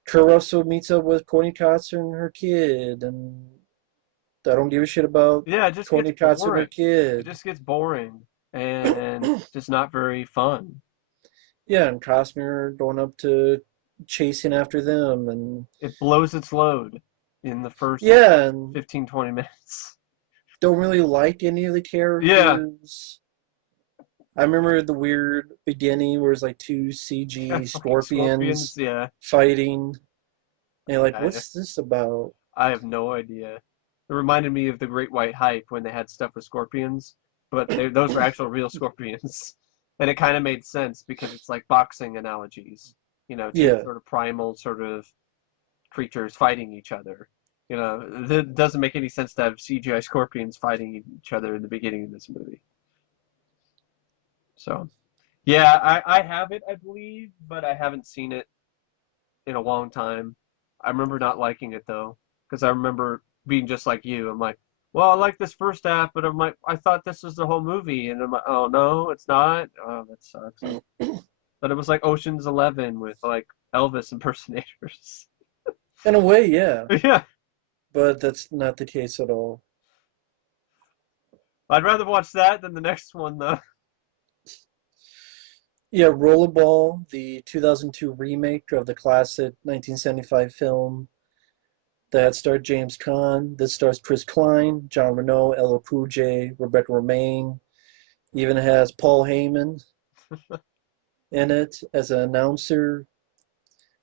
Caruso meets up with Courtney Cox and her kid, and I don't give a shit about Yeah, it just gets Courtney Cox and her boring. It kid. just gets boring and just not very fun. Yeah, and Costner going up to chasing after them, and It blows its load in the first yeah, and 15, 20 minutes. don't really like any of the Yeah. characters. I remember the weird beginning where it's like two CG Fucking scorpions. scorpions Yeah. fighting. And you're like, I, what's this about? I have no idea. It reminded me of the Great White Hype when they had stuff with scorpions, but those were actual real scorpions. And it kind of made sense because it's like boxing analogies, you know, two Yeah. sort of primal sort of creatures fighting each other. You know, it doesn't make any sense to have CGI scorpions fighting each other in the beginning of this movie. So, yeah, I have it, I believe, but I haven't seen it in a long time. I remember not liking it though, because I remember being just like you. I'm like, well, I like this first half, but I'm like, I thought this was the whole movie, and I'm like, oh no, it's not. Oh, that sucks. But it was like Ocean's 11 with like Elvis impersonators. In a way, yeah. Yeah, But that's not the case at all. I'd rather watch that than the next one though. Yeah, Rollerball, the 2002 remake of the classic 1975 film that starred James Caan. This stars Chris Klein, John Reno, Ella Poojay, Rebecca Romaine. Even has Paul Heyman in it as an announcer.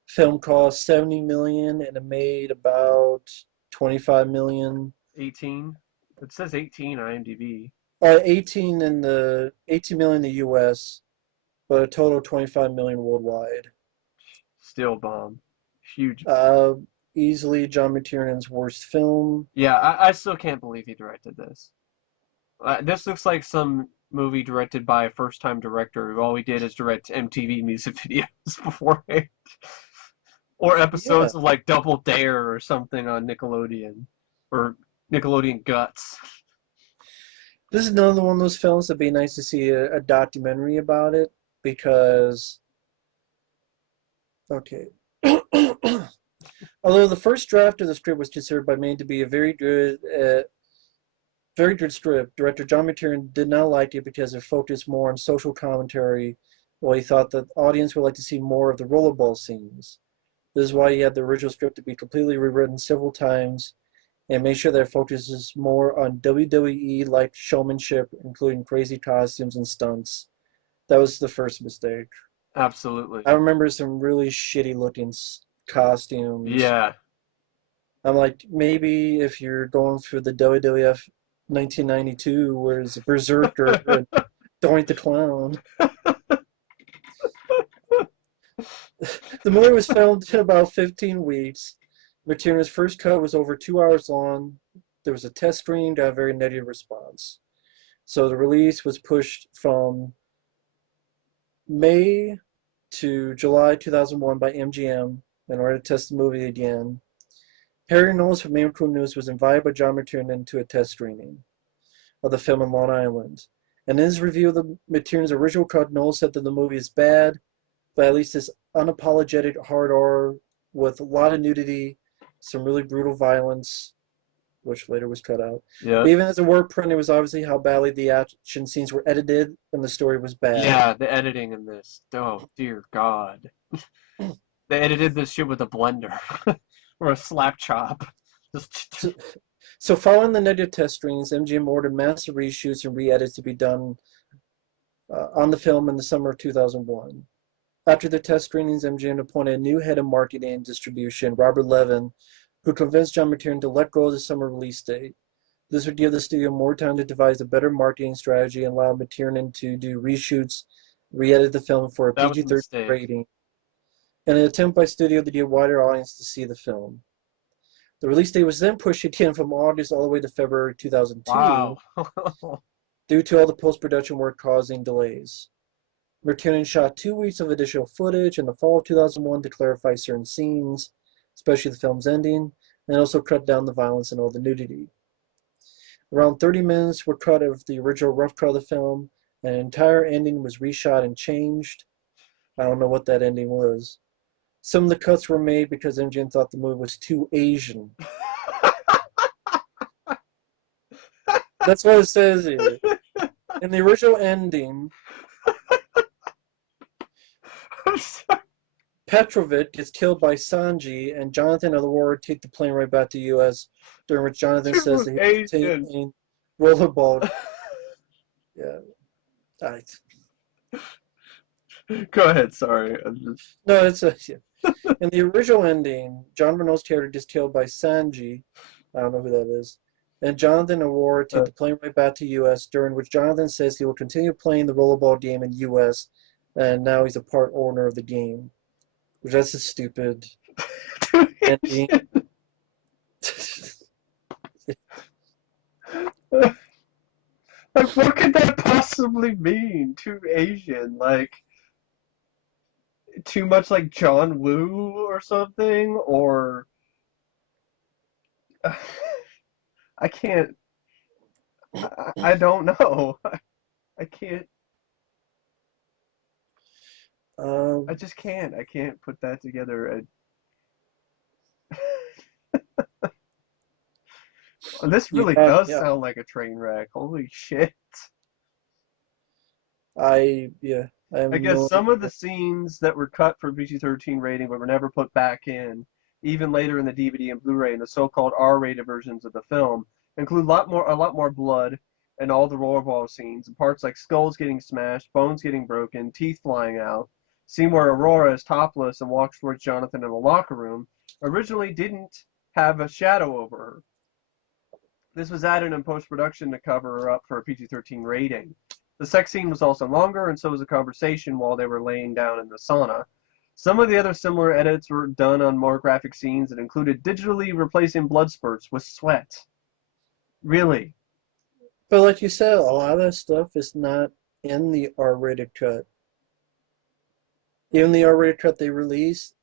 Film cost 70 million and it made about 25 million. 18. It says 18 on IMDb. 18 million in the US, but a total of 25 million worldwide. Still bomb. Huge. Uh, Easily John McTiernan's worst film. Yeah, I still can't believe he directed this. This looks like some movie directed by a first-time director who all he did is direct MTV music videos beforehand. Or Yeah. episodes of like Double Dare or something on Nickelodeon. Or Nickelodeon Guts. This is another one of those films that'd be nice to see a documentary about it because, okay. Although the first draft of the script was considered by many to be a very good script, director John McTiernan did not like it because it focused more on social commentary, while he thought the audience would like to see more of the rollerball scenes. This is why he had the original script to be completely rewritten several times and made sure that it focuses more on WWE-like showmanship, including crazy costumes and stunts. That was the first mistake. Absolutely. I remember some really shitty-looking costumes. Yeah. I'm like, maybe if you're going for the WWF 1992, where it's Berserker and Doink the Clown. The movie was filmed in about 15 weeks. Material's first cut was over 2 hours long. There was a test screening, got a very negative response. So the release was pushed from May to July 2001 by MGM in order to test the movie again. Harry Knowles from Main Crew News was invited by John McTiernan to a test screening of the film in Long Island. And in his review of the McTiernan's original cut, Knowles said that the movie is bad, but at least it's unapologetic hard horror with a lot of nudity, some really brutal violence, which later was cut out. Yeah. But even as a word print, it was obviously how badly the action scenes were edited and the story was bad. Yeah, the editing in this. Oh, dear God. They edited this shit with a blender. Or a slap chop. So following the negative test screenings, MGM ordered massive reshoots and re-edits to be done on the film in the summer of 2001. After the test screenings, MGM appointed a new head of marketing and distribution, Robert Levin, who convinced John McTiernan to let go of the summer release date. This would give the studio more time to devise a better marketing strategy and allow McTiernan to do reshoots, re-edit the film for a That was a PG-13 mistake. rating, and an attempt by studio to get a wider audience to see the film. The release date was then pushed again from August all the way to February 2002 Wow. due to all the post-production work causing delays. McTiernan shot 2 weeks of additional footage in the fall of 2001 to clarify certain scenes, especially the film's ending, and also cut down the violence and all the nudity. Around 30 minutes were cut of the original rough cut of the film, and an entire ending was reshot and changed. I don't know what that ending was. Some of the cuts were made because MGM thought the movie was too Asian. That's what it says here. In the original ending, Petrovic gets killed by Sanji, and Jonathan and Aurora take the plane right back to the U.S., during which Jonathan says that he will continue playing rollerball. Yeah. Go ahead, sorry. No, it's a... Yeah. In the original ending, John Renault's character gets killed by Sanji. I don't know who that is. And Jonathan and Aurora take the plane right back to U.S., during which Jonathan says he will continue playing the rollerball game in U.S., and now he's a part owner of the game. Which that's a stupid ending. Like, what could that possibly mean? Too Asian? Like, too much like John Woo or something? Or... I can't... I don't know. I can't... I just can't. I can't put that together. This really does sound like a train wreck. Holy shit. I guess some of the scenes that were cut for PG-13 rating but were never put back in, even later in the DVD and Blu-ray and the so-called R-rated versions of the film, include a lot more blood and all the rollerball scenes, and parts like skulls getting smashed, bones getting broken, teeth flying out. Scene where Aurora is topless and walks towards Jonathan in the locker room originally didn't have a shadow over her. This was added in post-production to cover her up for a PG-13 rating. The sex scene was also longer, and so was the conversation while they were laying down in the sauna. Some of the other similar edits were done on more graphic scenes that included digitally replacing blood spurts with sweat. Really? But like you said, a lot of that stuff is not in the R-rated cut. Even the R-rated cut they released,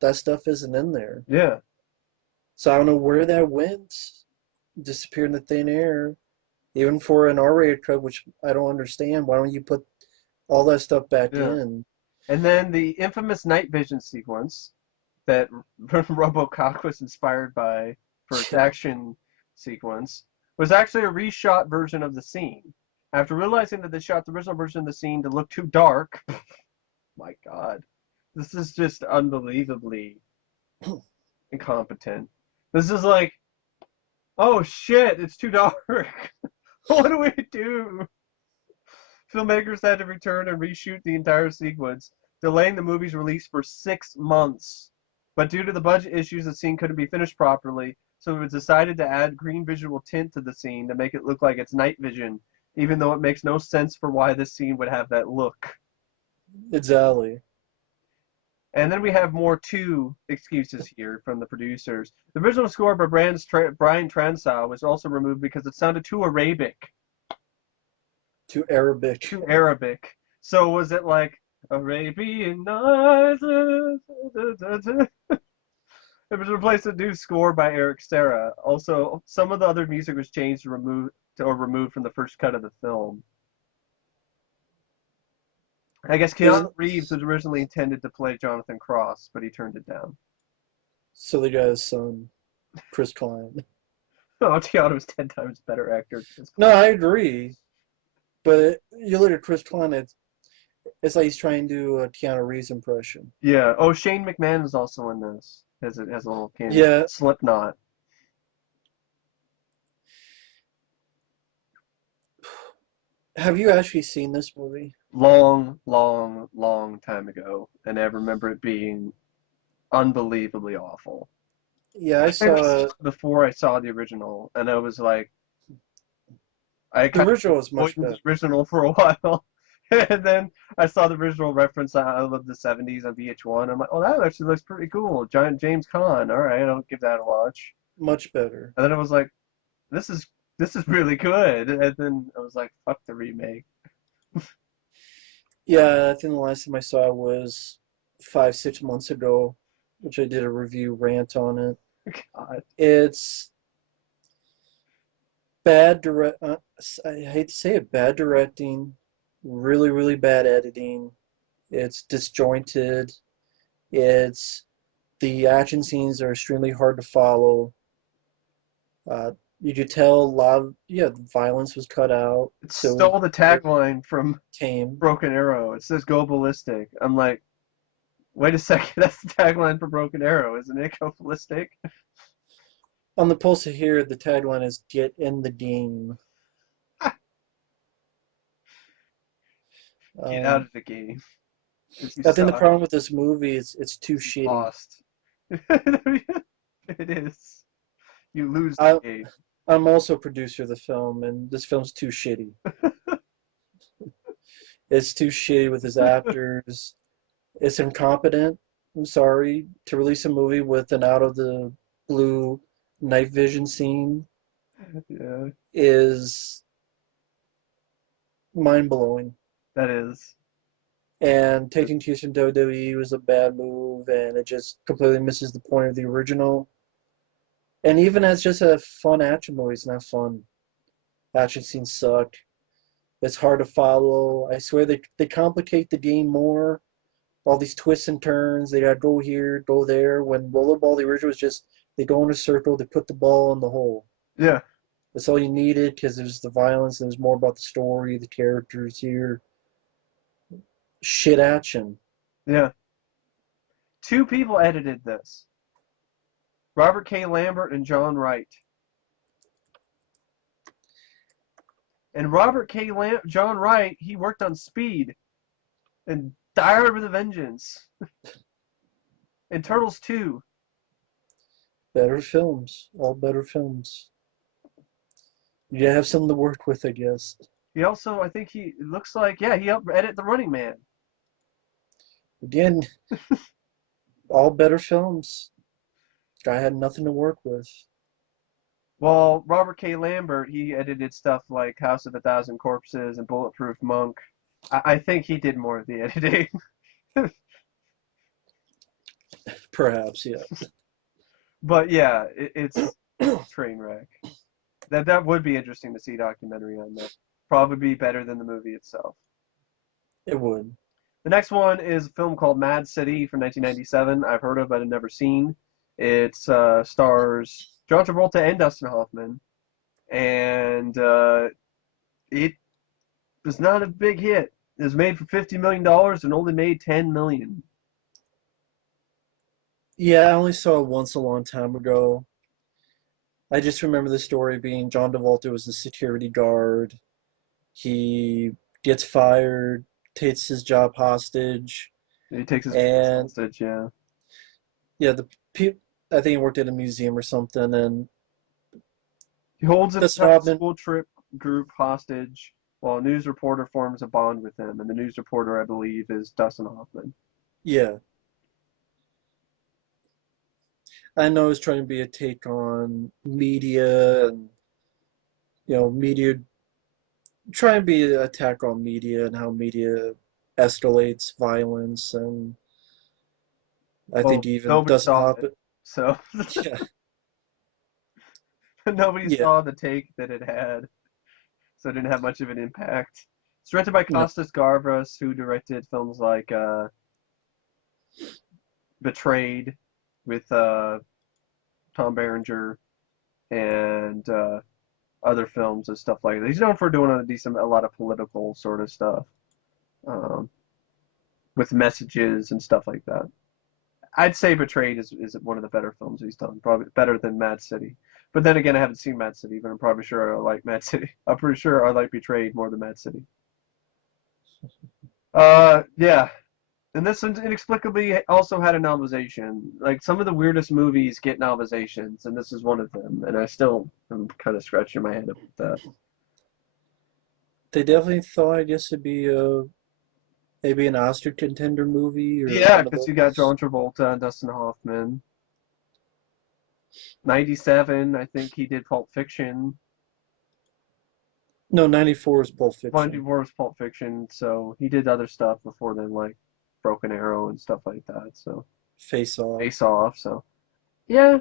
that stuff isn't in there. Yeah, So I don't know where that went. Disappeared in the thin air. Even for an R-rated cut, which I don't understand, why don't you put all that stuff back yeah. in? And then the infamous night vision sequence that RoboCop was inspired by for its action sequence was actually a reshot version of the scene. After realizing that they shot the original version of the scene to look too dark, my God, this is just unbelievably incompetent. This is like, oh shit, it's too dark. What do we do? Filmmakers had to return and reshoot the entire sequence, delaying the movie's release for 6 months. But due to the budget issues, the scene couldn't be finished properly, so it was decided to add green visual tint to the scene to make it look like it's night vision, even though it makes no sense for why this scene would have that look. Exactly. And then we have more two excuses here from the producers. The original score by Brian Transow was also removed because it sounded too Arabic, To Arabic. too Arabic. So was it like Arabian Nights? It was replaced with a new score by Eric Serra. Also, some of the other music was changed or removed from the first cut of the film. I guess Keanu Isn't Reeves was originally intended to play Jonathan Cross, but he turned it down. so the guy's son, Chris Klein. Oh, Keanu was 10 times better actor. No, I agree. But you look at Chris Klein, it's like he's trying to do a Keanu Reeves impression. Yeah. Oh, Shane McMahon is also in this as a little cameo. Yeah. Slipknot. Have you actually seen this movie? Long, long, long time ago, and I remember it being unbelievably awful. Yeah, I I think I saw saw it before I saw the original, and I was like, I the kind of original was much avoided better. the original for a while, and then I saw the original reference out of the '70s on VH1. I'm like, oh, that actually looks pretty cool. Giant James Caan. All right, I'll give that a watch. Much better. And then I was like, this is this is really good. And then I was like, fuck the remake. Yeah, I think the last time I saw it was 5, 6 months ago, which I did a review rant on it. God, It's bad direct. I hate to say it, bad directing, really, really bad editing. It's disjointed. It's the action scenes are extremely hard to follow. Uh, you could tell a lot of the violence was cut out, it so it was stole the very tagline from tame. Broken Arrow. It says "Go ballistic." I'm like, wait a second, that's the tagline for Broken Arrow, isn't it? Go ballistic. On the poster here, the tagline is "Get in the game." Get out Um, of the game because you I think the suck. problem with this movie is it's too You shitty. lost. It is. You lose the I game. I'm also a producer of the film, and this film's too shitty. It's too shitty with his actors. It's incompetent. I'm sorry to release a movie with an out of the blue night vision scene Yeah, is mind blowing. that is. And taking cues from WWE was a bad move, and it just completely misses the point of the original. And even as just a fun action movie, it's not fun. Action scenes suck. It's hard to follow. I swear they complicate the game more. All these twists and turns. They gotta go here, go there. When Rollerball, the original was just they go in a circle, they put the ball in the hole. Yeah, That's all you needed because it was the violence. It was more about the story, the characters here. Shit action. yeah. Two people edited this: Robert K. Lambert and John Wright. And John Wright, he worked on Speed and Die Hard with a Vengeance and Turtles 2. Better films. All better films. You have something to work with, I guess. He also, I think it looks like, yeah, he helped edit The Running Man. Again, all better films. Guy had nothing to work with. Well, Robert K. Lambert, he edited stuff like House of a Thousand Corpses and Bulletproof Monk. I think he did more of the editing. Perhaps, yeah. But yeah, it's train wreck. That would be interesting to see a documentary on that. Probably be better than the movie itself. It would. The next one is a film called Mad City from 1997. I've heard of, but I've never seen. It stars John Travolta and Dustin Hoffman, and it was not a big hit. It was made for $50 million and only made $10 million. Yeah, I only saw it once a long time ago. I just remember the story being John Travolta was a security guard. He gets fired, takes his job hostage, He takes his police and hostage, yeah. yeah, the people. I think he worked at a museum or something, and He holds an that's entire Robin. school trip group hostage while a news reporter forms a bond with him. And the news reporter, I believe, is Dustin Hoffman. Yeah, I know it's trying to be a take on media and media try and be an attack on media and how media escalates violence and I think Well, even nobody doesn't saw help it, it. so Yeah, nobody yeah, saw the take that it had, so it didn't have much of an impact. It's directed by no, Costas Gavras, who directed films like Betrayed with Tom Berenger and other films and stuff like that. He's known for doing a lot of political sort of stuff um, with messages and stuff like that. I'd say Betrayed is one of the better films he's done, probably better than Mad City. But then again, I haven't seen Mad City, but I'm probably sure I like Mad City. I'm pretty sure I like Betrayed more than Mad City. Yeah. And this inexplicably also had a novelization. Like some of the weirdest movies get novelizations, and this is one of them. And I still am kind of scratching my head about that. they definitely thought I guess it'd be maybe an Oscar contender movie or Yeah, one of because you got those. John Travolta and Dustin Hoffman. 97, I think he did Pulp Fiction. No, 94 is Pulp Bundy Fiction. was Pulp Fiction, so he did other stuff before then, like Broken Arrow and stuff like that. So Face Off. Face Off. So yeah,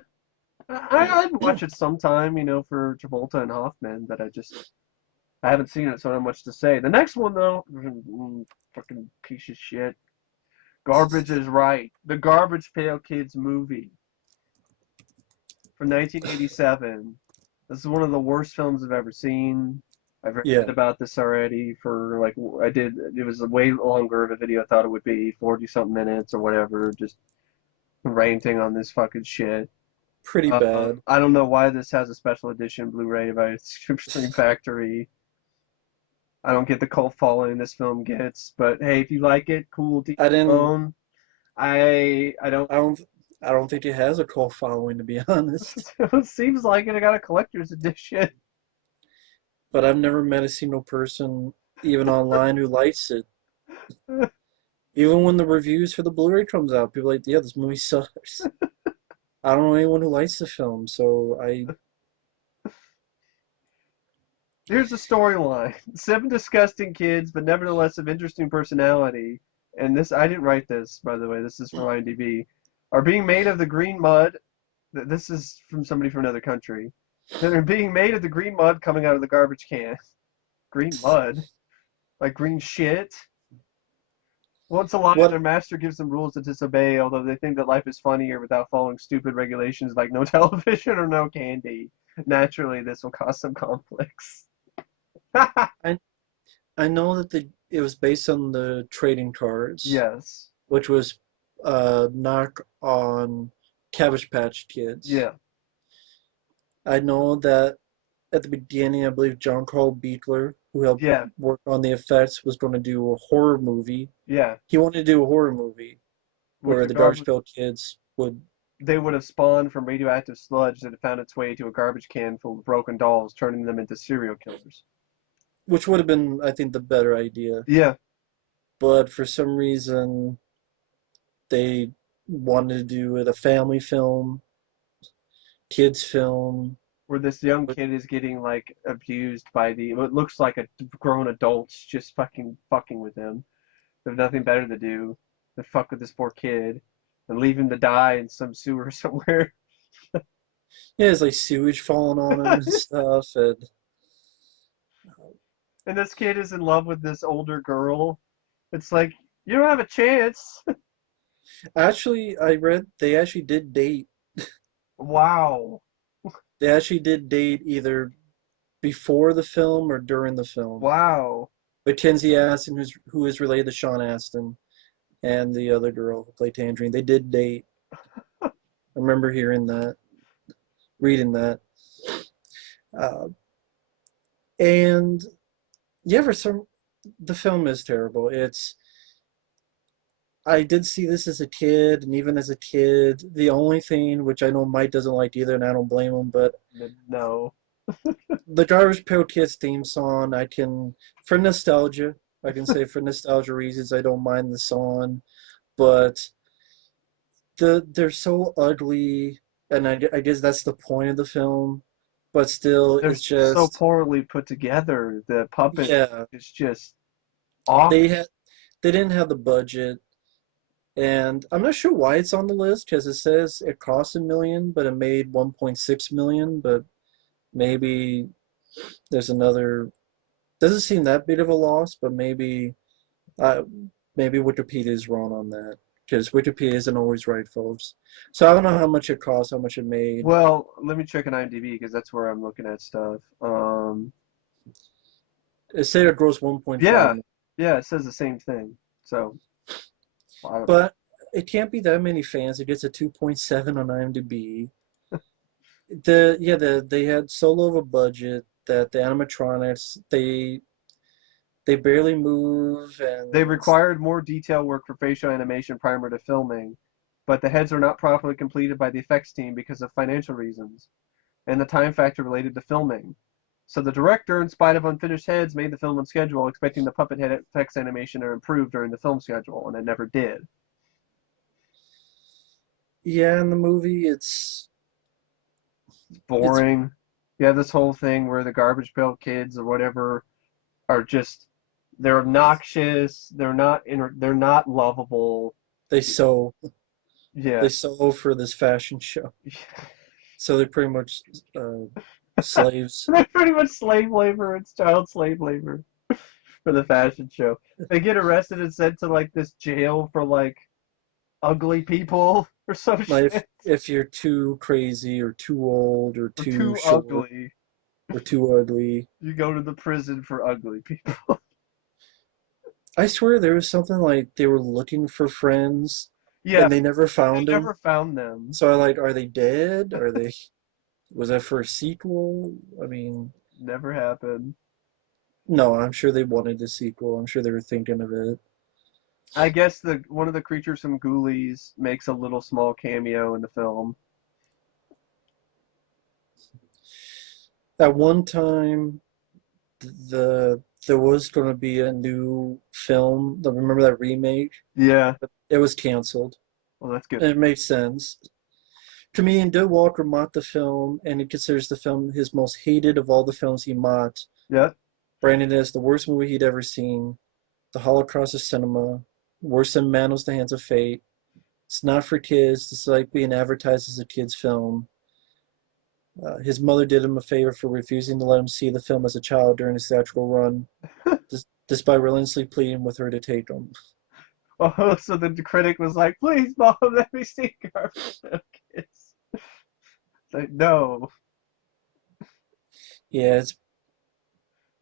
I'd watch it sometime, for Travolta and Hoffman. But I haven't seen it, so I don't have much to say. The next one though, fucking piece of shit. Garbage is right. The Garbage Pail Kids movie from 1987. This is one of the worst films I've ever seen. I've ranted Yeah, about this already for like I did. It was way longer of a video I thought it would be, 40 something minutes or whatever. Just ranting on this fucking shit. pretty bad. I don't know why this has a special edition Blu-ray by Scream Factory. I don't get the cult following this film gets, but hey, if you like it, cool. To I your didn't. own. I don't. I don't. I don't think it has a cult following to be honest. It seems like it. I got a collector's edition. But I've never met a single person, even online, who likes it. Even when the reviews for the Blu-ray comes out, people are like, yeah, this movie sucks. I don't know anyone who likes the film, so I Here's the storyline: seven disgusting kids, but nevertheless of interesting personality. And this, I didn't write this, by the way. This is from IMDb. Are being made of the green mud. This is from somebody from another country. That are being made of the green mud coming out of the garbage can. Green mud, like green shit. Once a lion, what their master gives them rules to disobey, although they think that life is funnier without following stupid regulations like no television or no candy. Naturally, this will cause some conflicts. I I know that it was based on the trading cards, Yes. which was knock on Cabbage Patch Kids. Yeah. I know that at the beginning, I believe John Carl Beekler, who helped Yeah. work on the effects, was going to do a horror movie. Yeah. He wanted to do a horror movie Which where the the Garbage garbage Pail Kids would, they would have spawned from radioactive sludge that had found its way to a garbage can full of broken dolls, turning them into serial killers. which would have been, I think, the better idea. Yeah. But for some reason, they wanted to do it a family film, kids film. where this young kid is getting like abused by what looks like a grown adults just fucking with him. They have nothing better to do than fuck with this poor kid and leave him to die in some sewer somewhere. Yeah, it's like sewage falling on him and stuff. And And this kid is in love with this older girl. It's like you don't have a chance. actually, I read they actually did date. Wow. They actually did date either before the film or during the film. Wow. Mackenzie Aston, who is related to Sean Astin, and the other girl who played Tangerine, they did date. I remember hearing that, reading that. Uh, and yeah, the film is terrible. I did see this as a kid, and even as a kid, the only thing which I know Mike doesn't like either, and I don't blame him, but No. the Garbage Pail Kids theme song, for nostalgia, I can say for nostalgia reasons, I don't mind the song, but they're so ugly, and I guess that's the point of the film, but still, They're it's so just, poorly put together. The puppet yeah, is just awful. they had they didn't have the budget. And I'm not sure why it's on the list because it says it cost $1 million, but it made 1.6 million. But maybe there's another. Doesn't seem that big of a loss, but uh, maybe Wikipedia is wrong on that because Wikipedia isn't always right, folks. So I don't know how much it cost, how much it made. Well, let me check on IMDb because that's where I'm looking at stuff. It said it grossed 1.5, Yeah, yeah, it says the same thing. So I don't know. but it can't be that many fans. It gets a 2.7 on IMDb. They had so low of a budget that the animatronics they barely move, They and required more detail work for facial animation prior to filming, but the heads are not properly completed by the effects team because of financial reasons and the time factor related to filming. So the director, in spite of unfinished heads, made the film on schedule, expecting the puppet head effects animation to improve during the film schedule, and it never did. yeah, in the movie It's it's boring. You have this whole thing where the garbage pail kids or whatever are just they're obnoxious. They're not lovable. they sew Yeah. they sew for this fashion show, so they're pretty much uh, slaves. They're pretty much slave labor. It's child slave labor for the fashion show. They get arrested and sent to like this jail for like ugly people or some Like shit. if you're too crazy or too old or Or too too short ugly. or too ugly. You go to the prison for ugly people. I swear there was something like they were looking for friends Yeah, and they never they found them. never found them. So I like, are they dead? Was that for a sequel? I mean, Never happened. no, I'm sure they wanted a sequel. I'm sure they were thinking of it. I guess the one of the creatures from Ghoulies makes a little small cameo in the film. At one time, there was going to be a new film. Remember that remake? Yeah. But it was canceled. Well, that's good. And it makes sense. Comedian Bill Walker mocked the film, and he considers the film his most hated of all the films he mocked, Yeah. branding it as the worst movie he'd ever seen, the Holocaust of cinema, worse than Manos the Hands of Fate. It's not for kids. It's like being advertised as a kid's film. His mother did him a favor for refusing to let him see the film as a child during his theatrical run, despite relentlessly pleading with her to take him. Oh, so the critic was like, "Please, mom, let me see Garbage Pail Kids." Like, no. Yeah, it's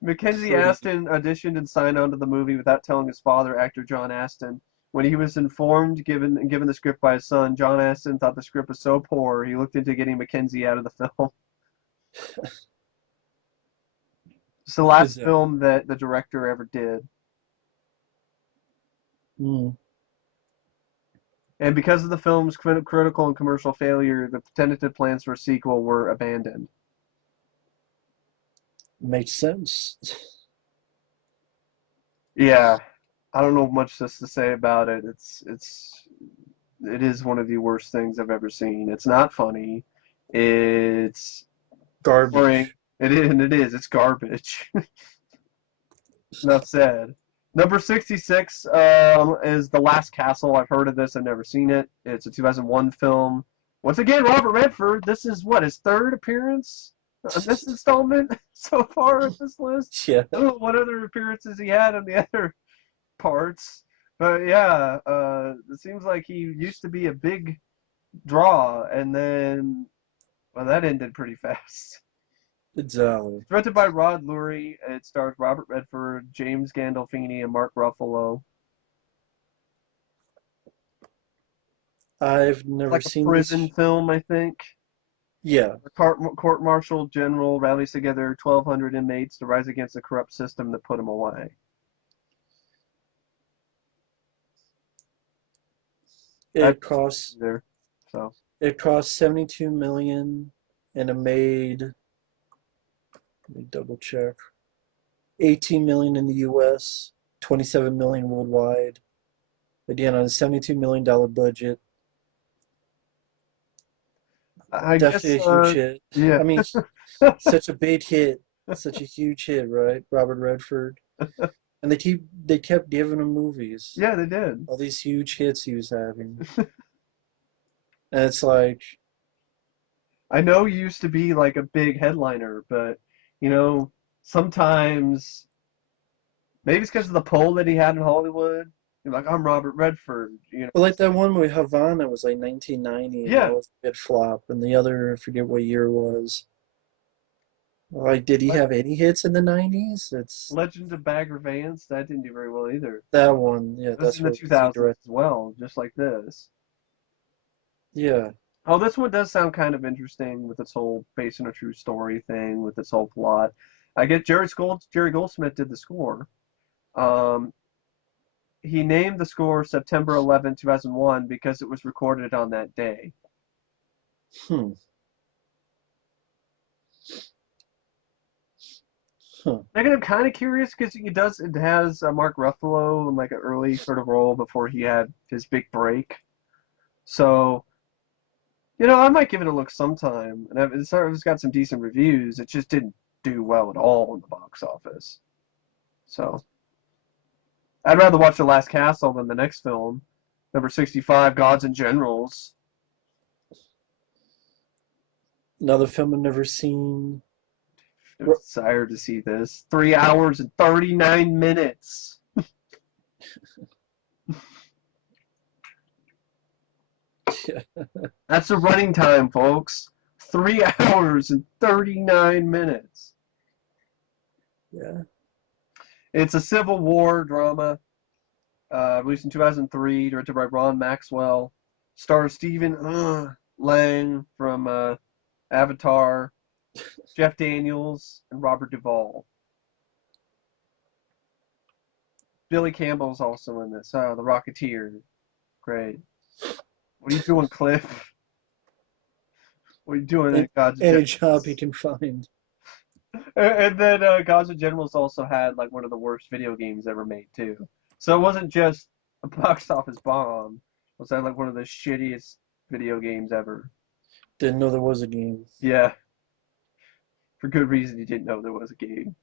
Mackenzie pretty. Aston auditioned and signed on to the movie without telling his father, actor John Aston. When he was informed, given the script by his son, John Aston thought the script was so poor he looked into getting Mackenzie out of the film. It's the Is last that? film that the director ever did. Mm, And because of the film's critical and commercial failure, the tentative plans for a sequel were abandoned. makes sense. Yeah, I don't know much else to say about it. It is one of the worst things I've ever seen. It's not funny. It's Garbage. boring. It is, and it is. It's garbage. Enough said. Number 66 is The Last Castle. I've heard of this. I've never seen it. It's a 2001 film. Once again, Robert Redford. This is what, his third appearance on this installment so far at this list? Yeah. I don't know what other appearances he had on the other parts. But yeah, it seems like he used to be a big draw, and then, well, that ended pretty fast. Exactly. Directed by Rod Lurie, it stars Robert Redford, James Gandolfini, and Mark Ruffalo. I've It's never like a seen prison this. film, I think. Yeah. The court martial general rallies together 1,200 inmates to rise against the corrupt system that put him away. I've It never seen costs it either, so. it cost 72 million and it made, let me double check, 18 million in the US, 27 million worldwide. Again, on a $72 million budget. I Definitely guess, a huge hit. yeah. I mean, such a big hit, such a huge hit, right? Robert Redford. And they kept giving him movies. Yeah, they did. All these huge hits he was having. And it's like, I know he used to be like a big headliner, but, you know, sometimes maybe it's because of the pull that he had in Hollywood. You're like, I'm Robert Redford, you know. well, like that one with Havana was like 1990, and that Yeah, was a big flop. And the other, I forget what year it was. Like, did he Le- have any hits in the 90s? It's Legend of Bagger Vance, that didn't do very well either. that one. Yeah, This is in that's the what it was. He 2000s directed. as well, just like this. Yeah. Oh, this one does sound kind of interesting with its whole based on a true story thing, with its whole plot. I get Jerry Goldsmith did the score. Um, he named the score September 11, 2001 because it was recorded on that day. Hmm. Huh. Again, I'm kind of curious because it has Mark Ruffalo in like an early sort of role before he had his big break. So, I might give it a look sometime. And it's got some decent reviews. It just didn't do well at all in the box office. So, I'd rather watch The Last Castle than the next film, number 65, Gods and Generals. Another film I've never seen. No desire to see this. 3 hours and 39 minutes. Yeah. That's the running time, folks. 3 hours and 39 minutes. Yeah. It's a Civil War drama, released in 2003, directed by Ron Maxwell. Stars Stephen Lang from Avatar, Jeff Daniels, and Robert Duvall. Billy Campbell's also in this. The Rocketeer. Great. What are you doing, Cliff? What are you doing in Gods of Any job he Generals? can find. And then Gods of Generals also had like one of the worst video games ever made too. So it wasn't just a box office bomb. It was like one of the shittiest video games ever. Didn't know there was a game. Yeah, for good reason you didn't know there was a game.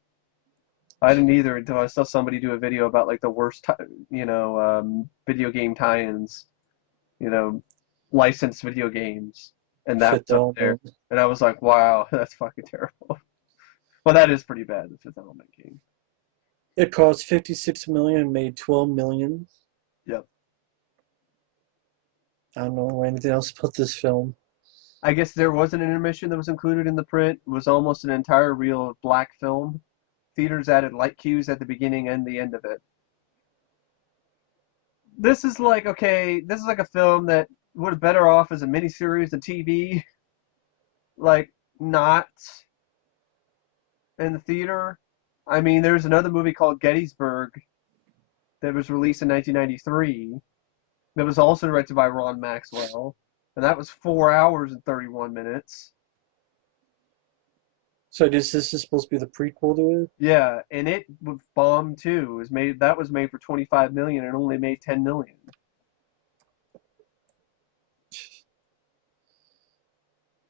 I didn't either until I saw somebody do a video about like the worst, video game tie-ins, you know, licensed video games, and that Fifth was up there. Element. And I was like, wow, that's fucking terrible. Well, that is pretty bad, the Fifth Element game. It cost 56 million and made 12 million. Yep. I don't know anything else about this film. I guess there was an intermission that was included in the print. It was almost an entire reel of black film. Theaters added light cues at the beginning and the end of it. This is like, okay, this is like a film that would have better off as a miniseries of TV, like not in the theater. I mean, there's another movie called Gettysburg that was released in 1993 that was also directed by Ron Maxwell, and that was 4 hours and 31 minutes. So I guess this is supposed to be the prequel to it? Yeah, and it bombed too. That was made for 25 million and only made 10 million.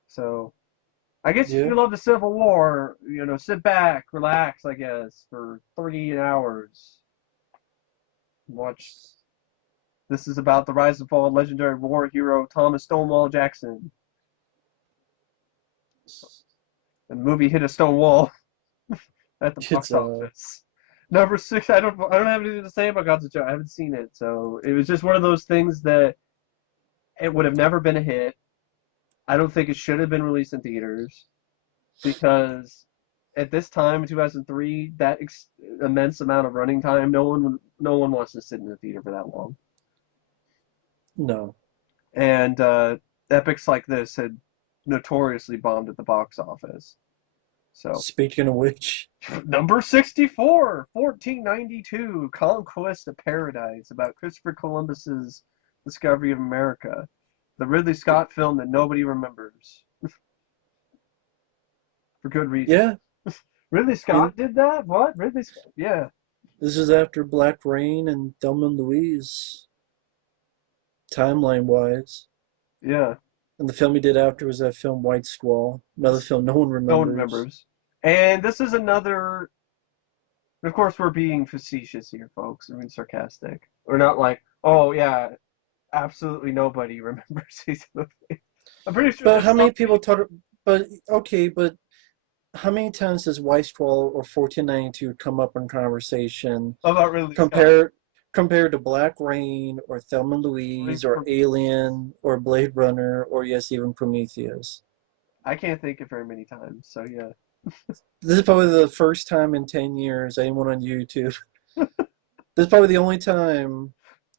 So I guess if Yeah. you love the Civil War, sit back, relax, I guess, for 38 hours. Watch. This is about the rise and fall of legendary war hero Thomas Stonewall Jackson. And the movie hit a stone wall at the It's box office. Number 6, I don't have anything to say about Gods of Joe. I haven't seen it, so it was just one of those things that it would have never been a hit. I don't think it should have been released in theaters because at this time in 2003, that immense amount of running time, no one wants to sit in the theater for that long. no. And epics like this had notoriously bombed at the box office. So Speaking of which, number 64, 1492, Conquest of Paradise, about Christopher Columbus's discovery of America. The Ridley Scott film that nobody remembers. For good reason. yeah, Ridley you, Scott did that? What? Ridley Scott? Yeah. this is after Black Rain and Thelma and Louise, timeline wise. Yeah. And the film he did after was that film White Squall, another film no one No one remembers. remembers. And this is another. Of course, we're being facetious here, folks. I mean, sarcastic. We're not like, oh, yeah, absolutely nobody remembers these movies. I'm pretty sure But there's how many some people talk? But okay, but how many times does White Squall or 1492 come up in conversation about Ridley Scott. compared to Black Rain or Thelma and Louise or Alien or Blade Runner or yes, even Prometheus? I can't think of very many times, so yeah. This is probably the first time in 10 years anyone on YouTube. This is probably the only time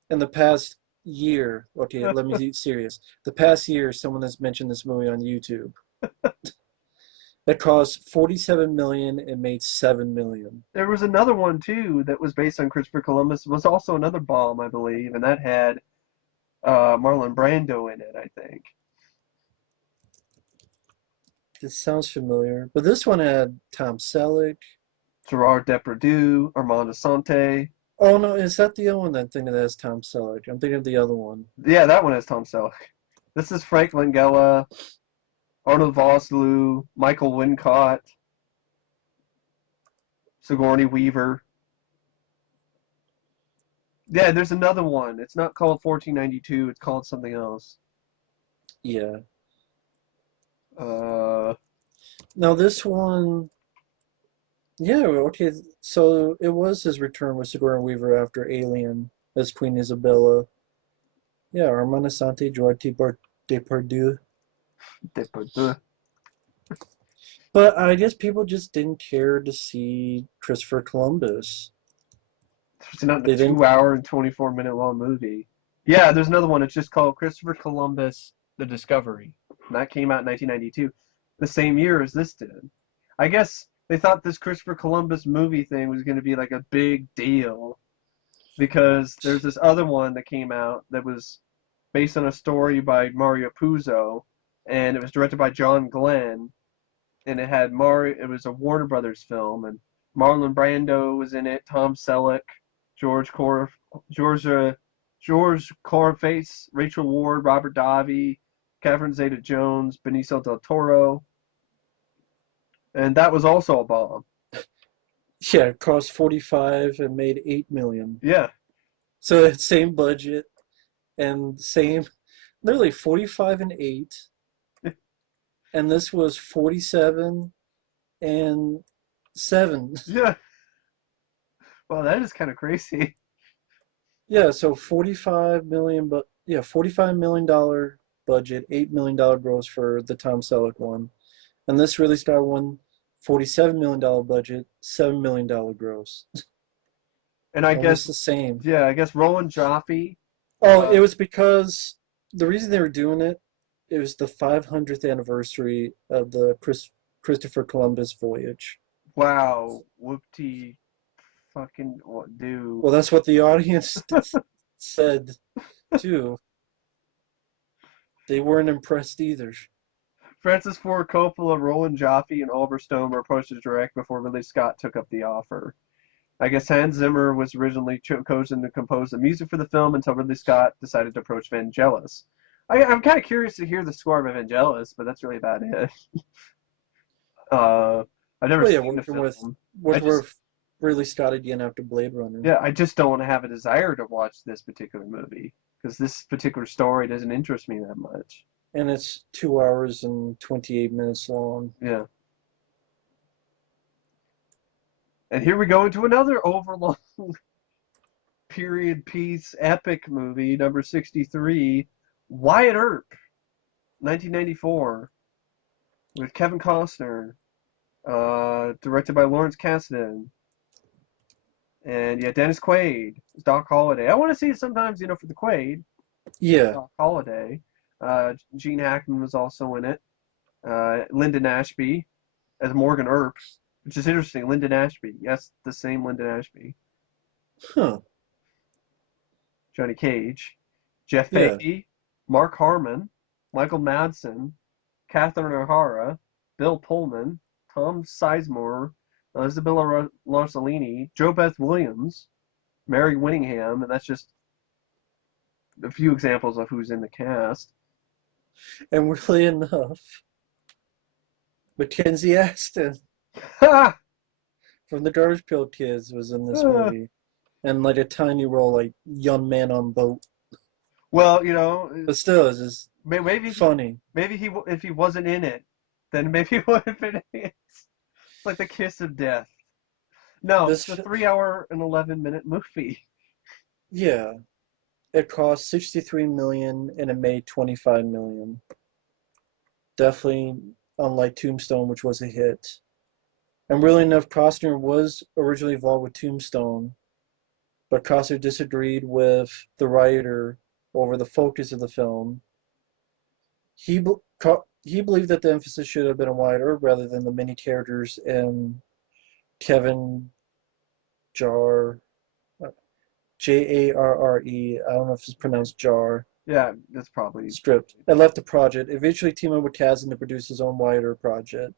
in the past year. Okay, let me be serious. The past year, someone has mentioned this movie on YouTube. That cost 47 million and made 7 million. There was another one, too, that was based on Christopher Columbus. It was also another bomb, I believe, and that had Marlon Brando in it, I think. This sounds familiar, but this one had Tom Selleck. Gerard Depardieu, Armand Assante. Oh no, is that the other one? I'm thinking that has Tom Selleck. I'm thinking of the other one. Yeah, that one has Tom Selleck. This is Frank Langella, Arnold Vosloo, Michael Wincott, Sigourney Weaver. Yeah, there's another one. It's not called 1492. It's called something else. Yeah. Uh, Now this one, yeah, okay. So it was his return with Sigourney Weaver after Alien as Queen Isabella. Yeah, Armand Assante, Gerard Depardieu. Depardieu. But I guess people just didn't care to see Christopher Columbus. It's not a They didn't. 2 hour and 24-minute long movie. Yeah, there's another one. It's just called Christopher Columbus: The Discovery. And that came out in 1992, the same year as this did. I guess they thought this Christopher Columbus movie thing was going to be like a big deal because there's this other one that came out that was based on a story by Mario Puzo, and it was directed by John Glenn, and it was a Warner Brothers film, and Marlon Brando was in it, Tom Selleck, George Cor George George Cornface, Rachel Ward, Robert Davi, Catherine Zeta-Jones, Benicio del Toro, and that was also a bomb. Yeah, it cost 45 and made 8 million. Yeah. So it's same budget and same, literally 45 and 8. And this was 47 and 7. Yeah. Well, that is kind of crazy. Yeah, so 45 million, but yeah, $45 million budget, $8 million gross for the Tom Selleck one. And this really got one $47 million budget, $7 million gross. And I Almost guess, the same. yeah, I guess Roland Joffe. Oh, it was because the reason they were doing it, it was the 500th anniversary of the Christopher Columbus voyage. Wow, whoopty fucking dude. Well, that's what the audience said too. They weren't impressed either. Francis Ford Coppola, Roland Joffe, and Oliver Stone were approached to direct before Ridley Scott took up the offer. I guess Hans Zimmer was originally chosen to compose the music for the film until Ridley Scott decided to approach Vangelis. I'm kind of curious to hear the score of Vangelis, but that's really about it. I've never Well, yeah, seen the film. I working just with Ridley Scott again after Blade Runner. Yeah, I just don't have a desire to watch this particular movie because this particular story doesn't interest me that much. And it's 2 hours and 28 minutes long. Yeah. And here we go into another overlong period piece epic movie, number 63, Wyatt Earp, 1994, with Kevin Costner, directed by Lawrence Kasdan. And yeah, Dennis Quaid, Doc Holliday. I want to see it sometimes, for the Quaid, Yeah. Doc Holliday. Gene Hackman was also in it. Lyndon Ashby as Morgan Earp, which is interesting. Lyndon Ashby. Yes, the same Lyndon Ashby. Huh. Johnny Cage. Jeff Yeah. Fahey. Mark Harmon. Michael Madsen. Catherine O'Hara. Bill Pullman. Tom Sizemore. Isabella Rossellini. Jo Beth Williams. Mary Winningham. And that's just a few examples of who's in the cast. And weirdly enough, Mackenzie Aston Ha! from the Garbage Pail Kids was in this movie. And like a tiny role, like young man on boat. Well, But still, it's just maybe funny. if he wasn't in it, then maybe it would have been it's like the kiss of death. No, it's This, a 3 hour and 11 minute movie. yeah, it cost 63 million and it made 25 million. Definitely unlike Tombstone, which was a hit. And really enough, Costner was originally involved with Tombstone, but Costner disagreed with the writer over the focus of the film. He he believed that the emphasis should have been on Wyatt Earp rather than the many characters in Kevin Jar, Jarre. I don't know if it's pronounced Jar. Yeah, that's probably Stripped and left the project. Eventually, teamed up with Kasdan to produce his own Wyatt Earp project.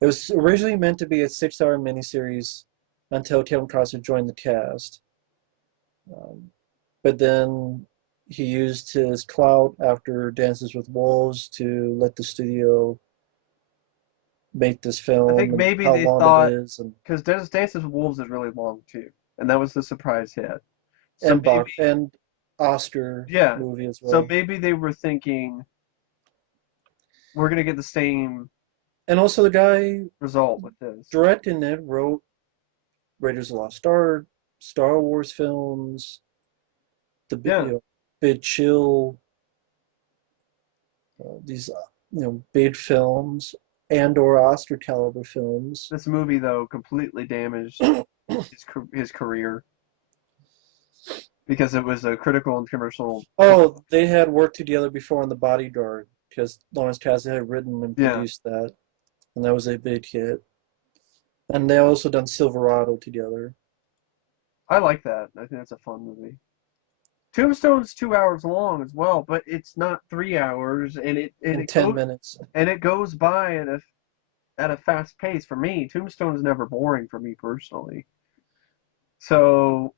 It was originally meant to be a 6-hour miniseries until Kevin Costner joined the cast. But then he used his clout after Dances with Wolves to let the studio make this I think film and maybe how they long it thought is because Dances with Wolves is really long too, and that was the surprise hit. So maybe and Oscar yeah, movie as so well. maybe they were thinking we're gonna get the same And also the guy result with this. directing it wrote Raiders of the Lost Ark, Star Wars films, Yeah, Big Chill, these big films and or Oscar caliber films. this movie though completely damaged his career because it was a critical and commercial. Oh, they had worked together before on The Bodyguard because Lawrence Kasdan had written and Yeah, produced that, and that was a big hit. And they also done Silverado together I like that. I think that's a fun movie. Tombstone's 2 hours long as well, but it's not 3 hours, and in 10 minutes. it goes by at a fast pace for me. Tombstone is never boring for me personally. So,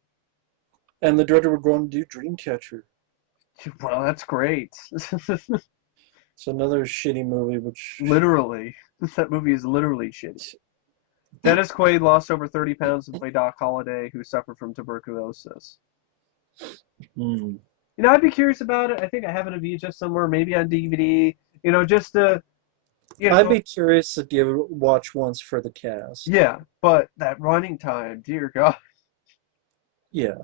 And the director would go on to do Dreamcatcher. well, that's great. It's another shitty movie, which Literally, that movie is literally shitty. Dennis Quaid lost over 30 pounds to play Doc Holliday, who suffered from tuberculosis. hmm. I'd be curious about it. I think I have it on VHS somewhere, maybe on DVD. Just to, I'd be curious to give it watch once for the cast. yeah. But that running time, dear God, Yeah,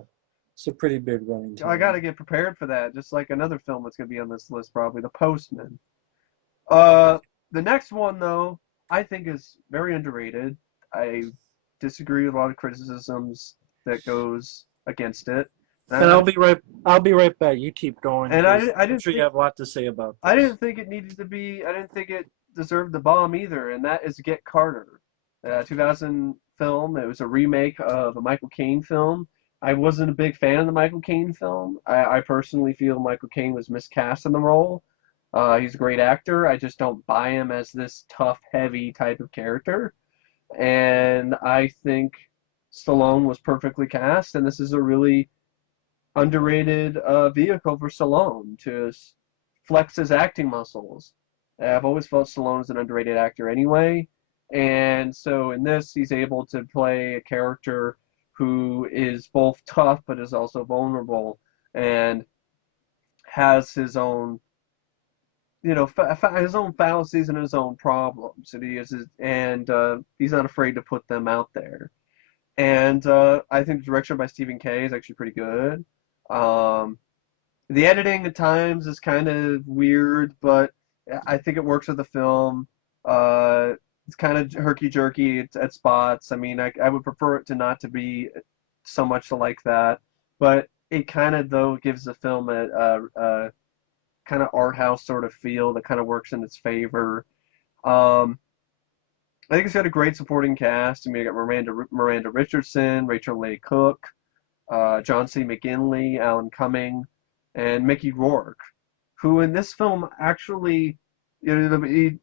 it's a pretty big running I got time. to get prepared for that. Just like another film that's going to be on this list, probably The Postman. Uh, the next one though, I think is very underrated. I disagree with a lot of criticisms that goes against it. And And I'll be right back. You keep going because I I'm didn't sure you think have a lot to say about I this. didn't think it needed to be. I didn't think it deserved the bomb either. And that is Get Carter, 2000 film. It was a remake of a Michael Caine film. I wasn't a big fan of the Michael Caine film. I personally feel Michael Caine was miscast in the role. He's a great actor. I just don't buy him as this tough, heavy type of character. And I think Stallone was perfectly cast, and this is a really underrated vehicle for Stallone to flex his acting muscles. I've always felt Stallone is an underrated actor anyway. And so in this, he's able to play a character who is both tough but is also vulnerable and has his own, his own fallacies and his own problems, and he's not afraid to put them out there. And I think the direction by Stephen Kay is actually pretty good. Um, the editing at times is kind of weird, but I think it works with the film. Uh, it's kind of herky jerky at spots. I mean, I would prefer it to not to be so much like that, but it kind of though gives the film a kind of art house sort of feel that kind of works in its favor. Um, I think it's got a great supporting cast. I mean, you got Miranda Richardson, Rachel Leigh Cook, John C. McGinley, Alan Cumming, and Mickey Rourke, who in this film actually, he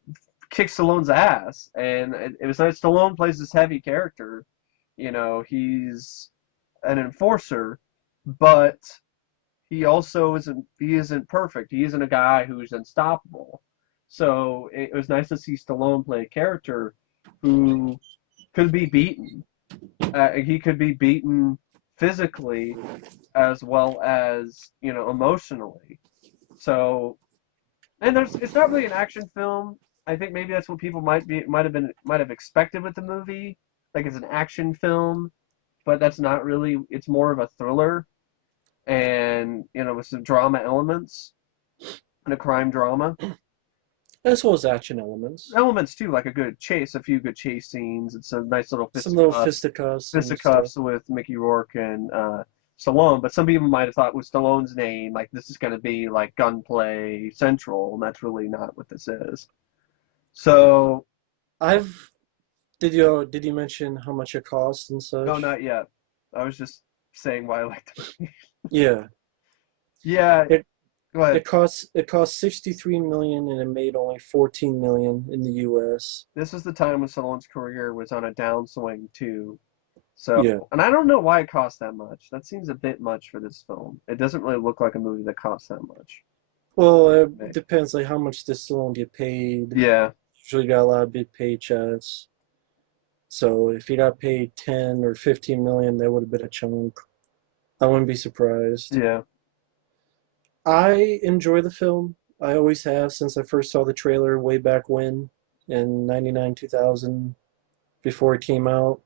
kicks Stallone's ass, and it was nice. Stallone plays this heavy character. He's an enforcer, but he isn't perfect. He isn't a guy who's unstoppable. So it was nice to see Stallone play a character who could be beaten. He could be beaten physically as well as emotionally. So, and it's not really an action film. I think maybe that's what people might have expected with the movie. Like it's an action film, but that's not really. It's more of a thriller, and with some drama elements and a crime drama As well as action elements. elements too, like a few good chase scenes. It's a nice little Some little fisticuffs and stuff. fisticuffs with Mickey Rourke and Stallone. But some people might have thought with Stallone's name, like this is going to be like gunplay central, and that's really not what this is. So, I've did you mention how much it cost and no, such? not yet. I was just saying why I liked it. Yeah. Yeah, It go ahead. it cost 63 million and it made only 14 million in the US. This is the time when Stallone's career was on a downswing too. So, Yeah. and I don't know why it cost that much. That seems a bit much for this film. It doesn't really look like a movie that costs that much. Well, it depends like how much does Stallone get paid. Yeah, Usually got a lot of big paychecks. So if he got paid 10 or 15 million, that would have been a chunk. I wouldn't be surprised. yeah. I enjoy the film. I always have since I first saw the trailer way back when in 99, 2000, before it came out.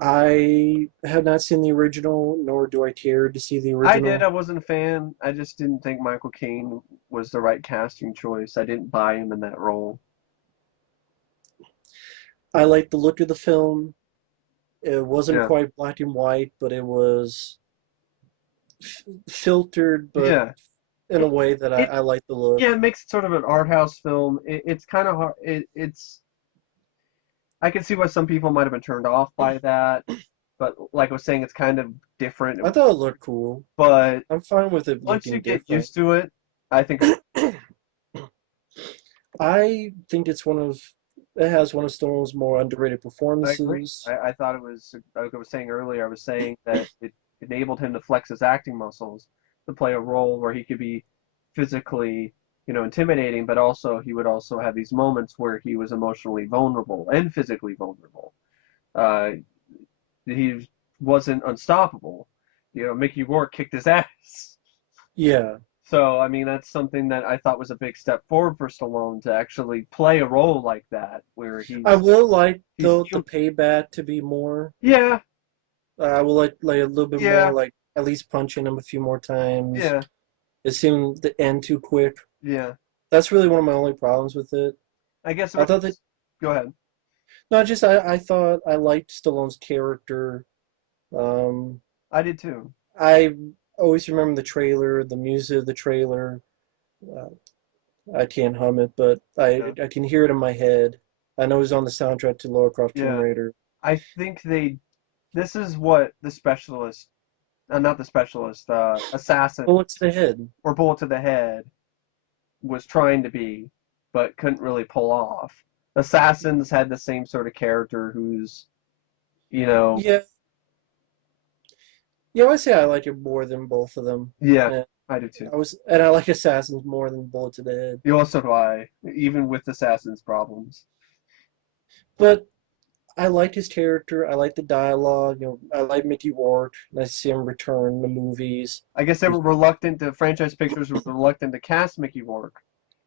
I have not seen the original, nor do I care to see the I did. original. I wasn't a fan. I just didn't think Michael Caine was the right casting choice. I didn't buy him in that role. I like the look of the film. It wasn't Yeah, quite black and white, but it was filtered, but yeah. in a way that It I like the look. yeah, it makes it sort of an art house film. It's kind of hard. It's I can see why some people might have been turned off by that, but like I was saying, it's kind of different. I thought it looked cool. But I'm fine with it once you looking get different. used to it, I think I think it has one of Stallone's more underrated I agree. performances. I thought it was, like I was saying earlier, I was saying that it enabled him to flex his acting muscles to play a role where he could be physically, intimidating, but also he would also have these moments where he was emotionally vulnerable and physically vulnerable. Uh, he wasn't unstoppable. Mickey Rourke kicked his ass. Yeah. So, I mean, that's something that I thought was a big step forward for Stallone to actually play a role like that, where I will like he's the payback to be more. yeah, I will like a little bit more, yeah, like at least punching him a few more times. yeah, It seemed to end too quick. yeah. That's really one of my only problems with it. I guess it I was thought that just, go ahead. no, just I thought I liked Stallone's character. Um, I did too. I always remember the trailer, the music of the trailer. Uh, I can't hum it, but Yeah, I can hear it in my head. I know it's on the soundtrack to Lara Croft Tomb yeah. Raider. I think this is what the specialist, not the specialist, assassin Bullet to the head. or bullet to the head was trying to be, but couldn't really pull off. Assassins had the same sort of character who's, you know, Yeah, yeah. I say I like it more than both of them. yeah, And I do too. I like Assassins more than Bullet to the Head. You also do I, even with Assassin's problems. But I liked his character. I liked the dialogue. I like Mickey Rourke. Nice to see him return to movies. I guess they were reluctant. The franchise pictures were reluctant to cast Mickey Rourke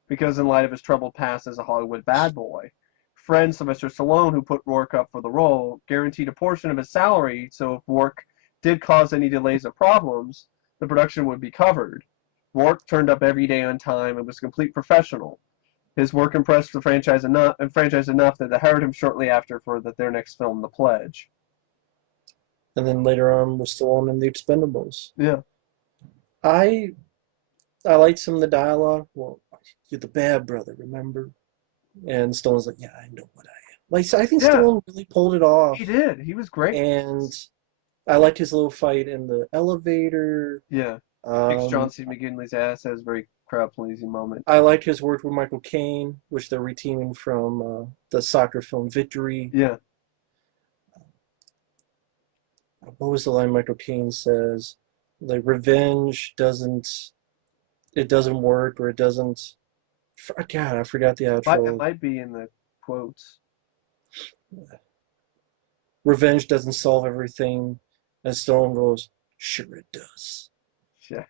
because, in light of his troubled past as a Hollywood bad boy, friend Sylvester Stallone, who put Rourke up for the role, guaranteed a portion of his salary. So if Rourke did cause any delays or problems, the production would be covered. Rourke turned up every day on time and was a complete professional. His work impressed the franchise enough that they hired him shortly after for their next film, The Pledge. And then later on was Stallone in The Expendables. Yeah. I I liked some of the dialogue. Well, you're the bad brother, remember? And Stallone's like, yeah, I know what I am. Like, so I think Yeah, Stallone really pulled it off. he did. He was great. And I liked his little fight in the elevator. Yeah. Kicks John Um, C. McGinley's ass, has a very crowd pleasing moment. I liked his work with Michael Caine, which they're reteaming from the soccer film Victory. Yeah. What was the line Michael Caine says? Like, revenge doesn't work, or it doesn't. God, I forgot the It actual. might be in the quotes. Revenge doesn't solve everything. And Stone goes, sure it does. Yeah.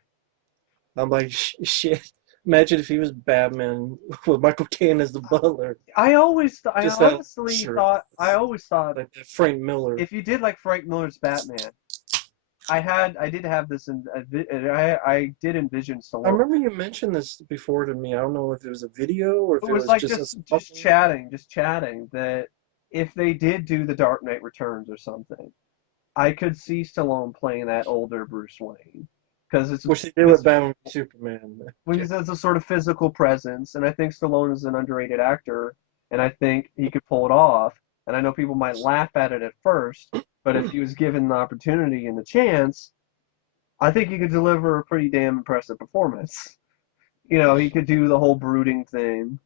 I'm like, shit. Imagine if he was Batman with Michael Caine as the butler. I Just that, honestly sure it thought, I does. always thought Like that Frank Miller. if you did like Frank Miller's Batman, I did have this in, I did envision I Stallone. remember you mentioned this before to me. I don't know if it was a video or if It it was was like just us just talking. chatting that if they did do the Dark Knight Returns or something, I could see Stallone playing that older Bruce Wayne because it's Which they did with Batman v Superman. because it's a sort of physical presence, and I think Stallone is an underrated actor, and I think he could pull it off. And I know people might laugh at it at first, but if he was given the opportunity and the chance, I think he could deliver a pretty damn impressive performance. He could do the whole brooding thing,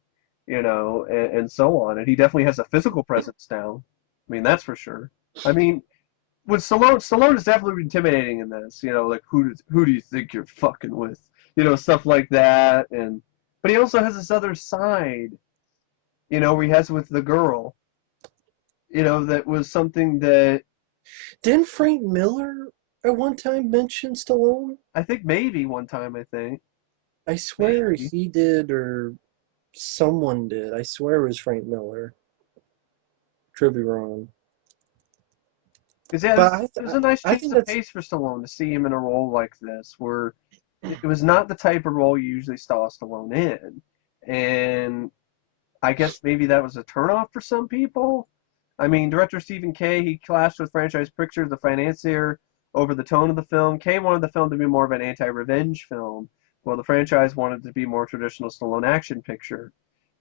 and so on. And he definitely has a physical presence now. I mean, that's for sure. I mean, with Stallone is definitely intimidating in this. Like who do you think you're fucking with? Stuff like that. But he also has this other side. Where he has with the girl. That was something that Didn't Frank Miller at one time mention Stallone? I think maybe one time I think I swear maybe he did, or someone did. I swear it was Frank Miller. Could be wrong. because yeah, But it was a nice I change think of that's pace for Stallone to see him in a role like this, where it was not the type of role you usually saw Stallone in, and I guess maybe that was a turnoff for some people. I mean, director Stephen Kay, he clashed with Franchise Pictures, the financier, over the tone of the film. Kay wanted the film to be more of an anti-revenge film, while the franchise wanted it to be more traditional Stallone action picture.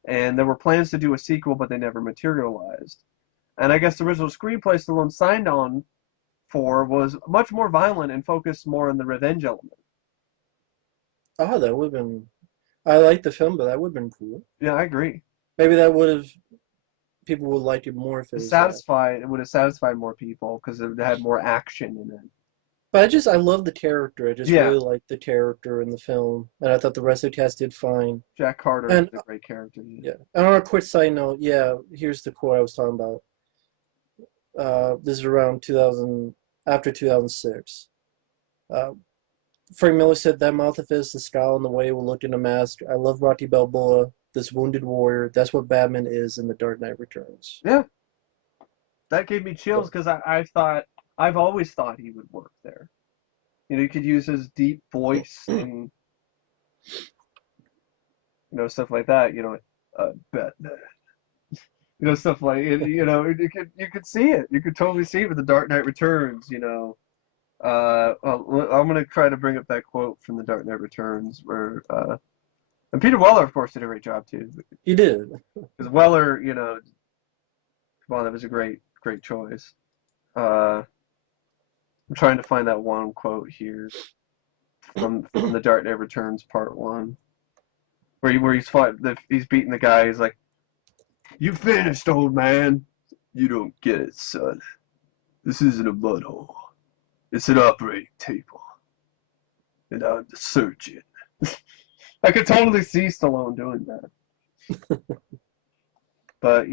And there were plans to do a sequel, but they never materialized. And I guess the original screenplay Stallone signed on for was much more violent and focused more on the revenge element. that would have been. I like the film, but that would have been cool. Yeah, I agree. Maybe that would have people would like it more if it was that. It would have satisfied more people because it had more action in it. But I love the character. I just Yeah, really liked the character in the film, and I thought the rest of the cast did fine. Jack Carter is And a great character. yeah, and on a quick side note, yeah, here's the quote I was talking about. This is around 2000, after 2006. Uh, Frank Miller said, that mouth of his, the scowl and the way he will look in a mask. I love Rocky Balboa, this wounded warrior. That's what Batman is in The Dark Knight Returns. Yeah, that gave me chills because I've always thought he would work there. He could use his deep voice and stuff like that. Batman. Stuff like it. You could see it. You could totally see it with the Dark Knight Returns. I'm gonna try to bring up that quote from the Dark Knight Returns where and Peter Weller, of course, did a great job too. He did. Because Weller, come on, that was a great choice. I'm trying to find that one quote here from the Dark Knight Returns Part One, where he's beating the guy. He's like, "You finished, old man. You don't get it, son. This isn't a mud hole. It's an operating table, and I'm the surgeon." I could totally see Stallone doing that, but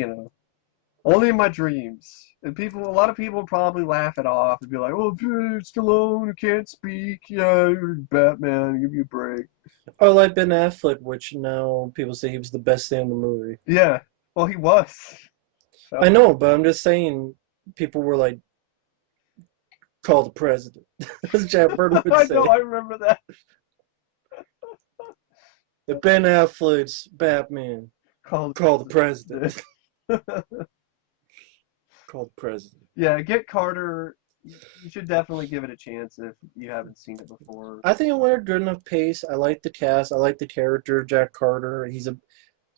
Only in my dreams. And a lot of people probably laugh it off and be like, "Oh, Stallone, you can't speak. Yeah, you're Batman. Give you a break." Or like Ben Affleck, which now people say he was the best thing in the movie. Yeah. Well, he was. I know, but I'm just saying, people were like, call the president. As Jack Burton would I say. know. I remember that. The Ben Affleck's Batman. Call Call the president. the Call the president. Yeah, get Carter. You should definitely give it a chance if you haven't seen it before. I think it went at a good enough pace. I like the cast. I like the character, Jack Carter.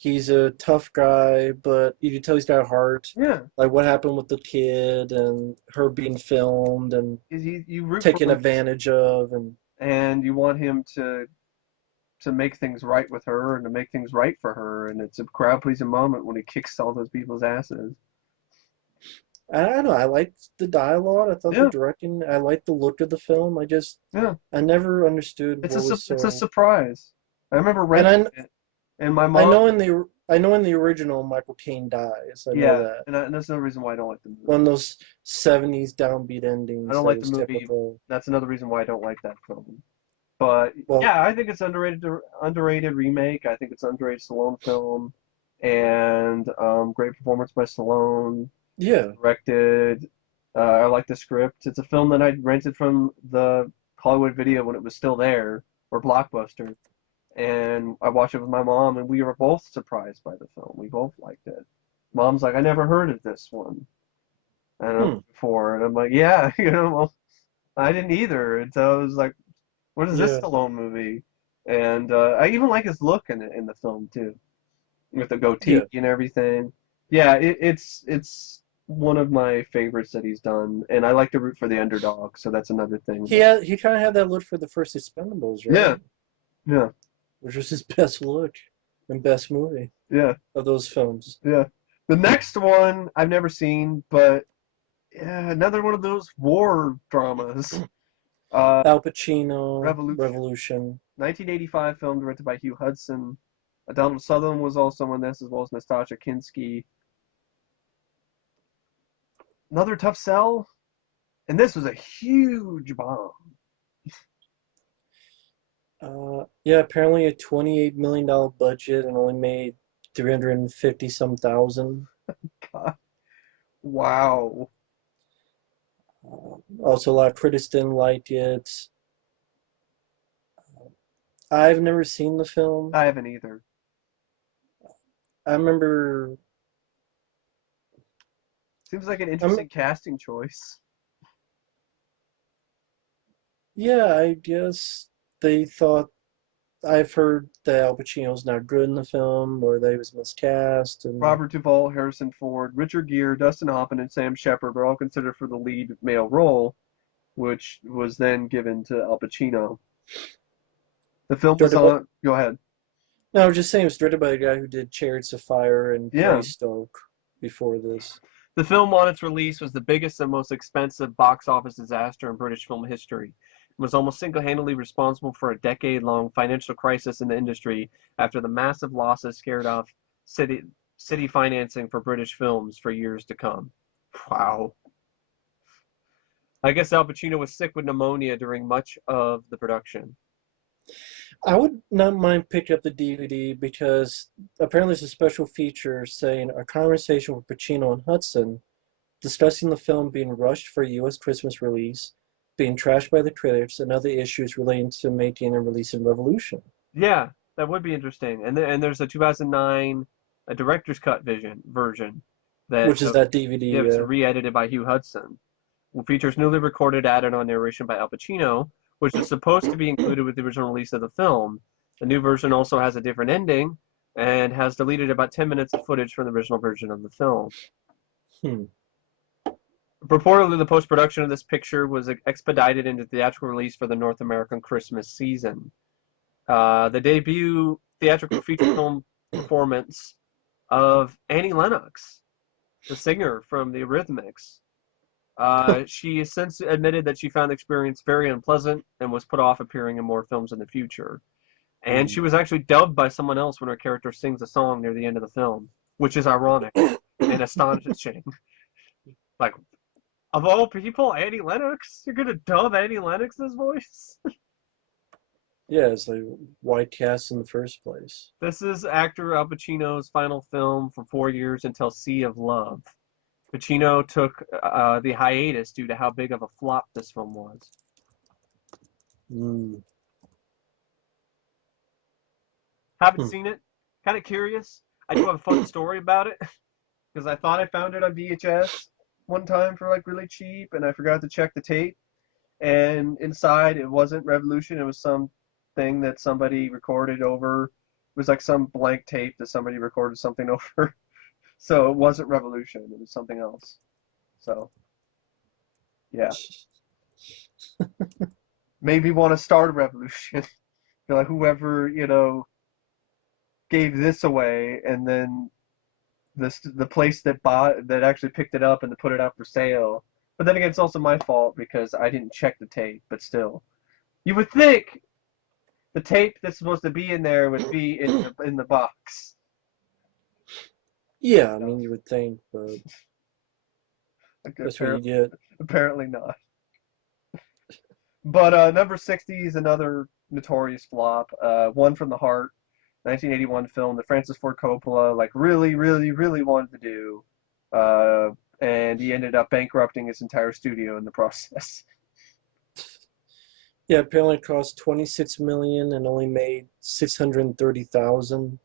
He's a tough guy, but you can tell he's got a heart. Yeah. Like what happened with the kid and her being filmed and You root for taken him, advantage of, and you want him to make things right with her and to make things right for her, and it's a crowd pleasing moment when he kicks all those people's asses. I don't know. I liked the dialogue. I thought the Yeah. directing. I liked the look of the film. Yeah. I never understood It's what was it's a so. surprise. I remember And renting it, and my I mom. know in the original Michael Caine dies. I know Yeah, that. and that's another reason why I don't like the movie. One of those '70s downbeat I endings don't that like the was movie. typical. That's another reason why I don't like that film. But Well, yeah, I think it's underrated remake. I think it's underrated Stallone film, and great performance by Stallone. yeah. Directed. I like the script. It's a film that I rented from the Hollywood Video when it was still there, or Blockbuster, and I watched it with my mom, and we were both surprised by the film. We both liked it. Mom's like, "I never heard of this one, Hmm. before," and I'm like, "Yeah, well, I didn't either." And so I was like, "What is this Yeah. Stallone movie?" And I even like his look in the film too, with the goatee Yeah. and everything. Yeah, it's one of my favorites that he's done, and I like to root for the underdog, so that's another thing. He kind of had that look for the first Expendables, Yeah, right? yeah, Which was his best look and best movie yeah, of those films. yeah. The next one I've never seen, but yeah, another one of those war dramas. Uh, Al Pacino, Revolution, Revolution. 1985 film directed by Hugh Hudson. Donald Sutherland was also in this, as well as Natasha Kinski. Another tough sell, and this was a huge bomb. Yeah, apparently a $28 million budget and only made 350 some thousand. God, wow. Also, a lot of critics didn't like it. I've never seen the film. I haven't either. I remember, Seems like an I'm, interesting casting choice. yeah, I guess they thought, I've heard that Al Pacino's not good in the film or that he was miscast. And Robert Duvall, Harrison Ford, Richard Gere, Dustin Hoffman, and Sam Shepard were all considered for the lead male role, which was then given to Al Pacino. The film was directed by, on. Go ahead. no, I was just saying it was directed by the guy who did Chariots of Fire and Yeah. Greystoke before this. The film on its release was the biggest and most expensive box office disaster in British film history. It was almost single-handedly responsible for a decade-long financial crisis in the industry after the massive losses scared off city city financing for British films for years to come. Wow. I guess Al Pacino was sick with pneumonia during much of the production. I would not mind picking up the DVD because apparently there's a special feature saying a conversation with Pacino and Hudson discussing the film being rushed for a U.S. Christmas release, being trashed by the critics, and other issues relating to making and releasing Revolution. Yeah, that would be interesting. And there's a 2009 director's cut version that Which is that DVD, was re-edited by Hugh Hudson. It features newly recorded added-on narration by Al Pacino, which is supposed to be included with the original release of the film. The new version also has a different ending and has deleted about 10 minutes of footage from the original version of the film. Hmm. Purportedly, the post-production of this picture was expedited into theatrical release for the North American Christmas season. The debut theatrical feature film performance of Annie Lennox, the singer from the Eurythmics. She has since admitted that she found the experience very unpleasant and was put off appearing in more films in the future. And she was actually dubbed by someone else when her character sings a song near the end of the film, which is ironic. and astonishing. Like, of all people, Annie Lennox? You're gonna dub Annie Lennox's voice? Yeah, it's like, why cast in the first place? This is actor Al Pacino's final film for 4 years until Sea of Love. Pacino took the hiatus due to how big of a flop this film was. Mm. Haven't Hmm. seen it. Kind of curious. I do have a fun story about it because I thought I found it on VHS one time for like really cheap, and I forgot to check the tape. And inside, it wasn't Revolution. It was some thing that somebody recorded over. It was like some blank tape that somebody recorded something over. So it wasn't Revolution. It was something else. So yeah, maybe want to start a revolution. Like whoever gave this away, and then the place that actually picked it up and put it out for sale. But then again, it's also my fault because I didn't check the tape. But still, you would think the tape that's supposed to be in there would be in the box. Yeah, I mean, you would think, but Like, that's what you get. apparently not. But number 60 is another notorious flop. One from the Heart, 1981 film that Francis Ford Coppola like really, really, really wanted to do, and he ended up bankrupting his entire studio in the process. Yeah, apparently it cost 26 million and only made 630,000,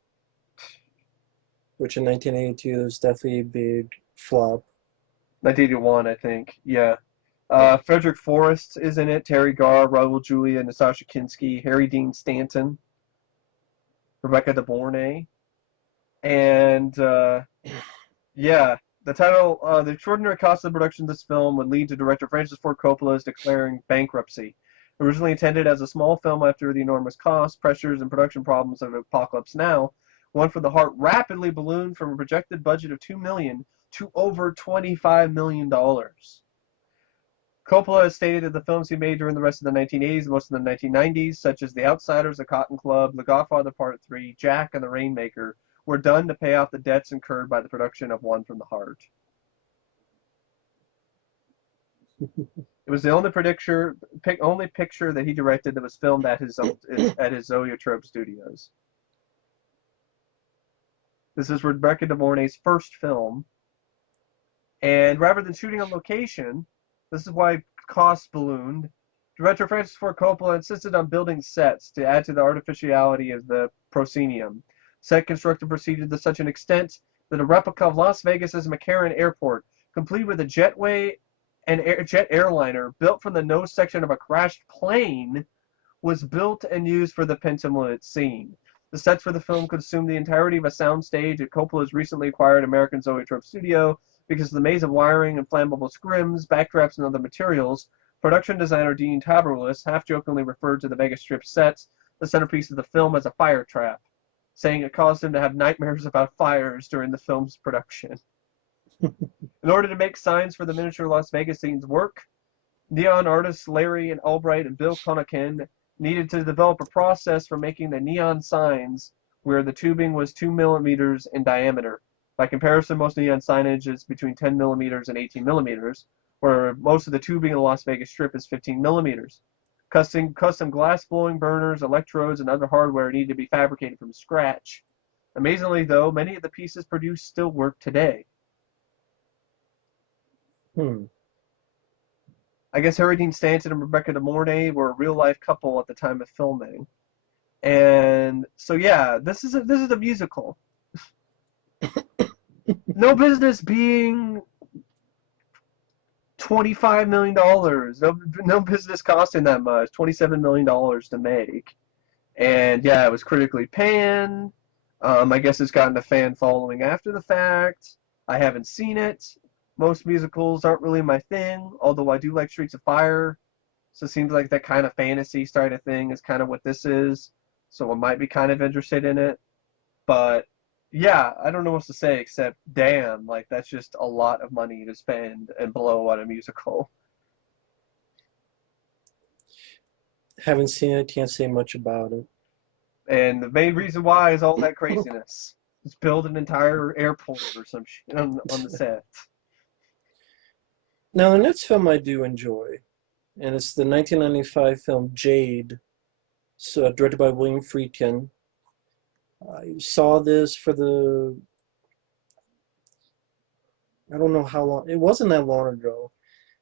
which in 1982 was definitely a big flop. 1981, I think. Yeah. Yeah. Frederick Forrest is in it. Terry Garr, Raul Julia, Natasha Kinski, Harry Dean Stanton, Rebecca De Mornay, and yeah, the title, the extraordinary cost of the production of this film would lead to director Francis Ford Coppola's declaring bankruptcy. Originally intended as a small film after the enormous costs, pressures, and production problems of Apocalypse Now, One for the Heart rapidly ballooned from a projected budget of $2 million to over $25 million. Coppola has stated that the films he made during the rest of the 1980s and most of the 1990s, such as The Outsiders, The Cotton Club, The Godfather Part 3, Jack, and The Rainmaker, were done to pay off the debts incurred by the production of One from the Heart. It was the only picture that he directed that was filmed at his Zoetrope Studios. This is Rebecca De Mornay's first film, and rather than shooting on location, this is why costs ballooned. Director Francis Ford Coppola insisted on building sets to add to the artificiality of the proscenium. Set construction proceeded to such an extent that a replica of Las Vegas's McCarran Airport, complete with a jetway and jet airliner built from the nose section of a crashed plane, was built and used for the penultimate scene. The sets for the film consumed the entirety of a soundstage at Coppola's recently acquired American Zoetrope studio because of the maze of wiring and flammable scrims, backdrops, and other materials. Production designer Dean Tabarlis half-jokingly referred to the Vegas Strip sets, the centerpiece of the film, as a fire trap, saying it caused him to have nightmares about fires during the film's production. In order to make signs for the miniature Las Vegas scenes work, neon artists Larry and Albright and Bill Connican needed to develop a process for making the neon signs where the tubing was 2 millimeters in diameter. By comparison, most neon signage is between 10 millimeters and 18 millimeters, where most of the tubing in the Las Vegas Strip is 15 millimeters. Custom glass blowing burners, electrodes, and other hardware needed to be fabricated from scratch. Amazingly, though, many of the pieces produced still work today. Hmm. I guess Harry Dean Stanton and Rebecca De Mornay were a real-life couple at the time of filming. And so yeah, this is a musical. No business being $25 million. No business costing that much. $27 million to make. And yeah, it was critically panned. I guess it's gotten a fan following after the fact. I haven't seen it. Most musicals aren't really my thing, although I do like Streets of Fire. So it seems like that kind of fantasy side of thing is kind of what this is. So I might be kind of interested in it. But yeah, I don't know what to say except damn, like that's just a lot of money to spend and blow on a musical. Haven't seen it, can't say much about it. And the main reason why is all that craziness. Just build an entire airport or some shit on the set. Now, the next film I do enjoy, and it's the 1995 film Jade, so directed by William Friedkin. I saw this for I don't know how long, it wasn't that long ago.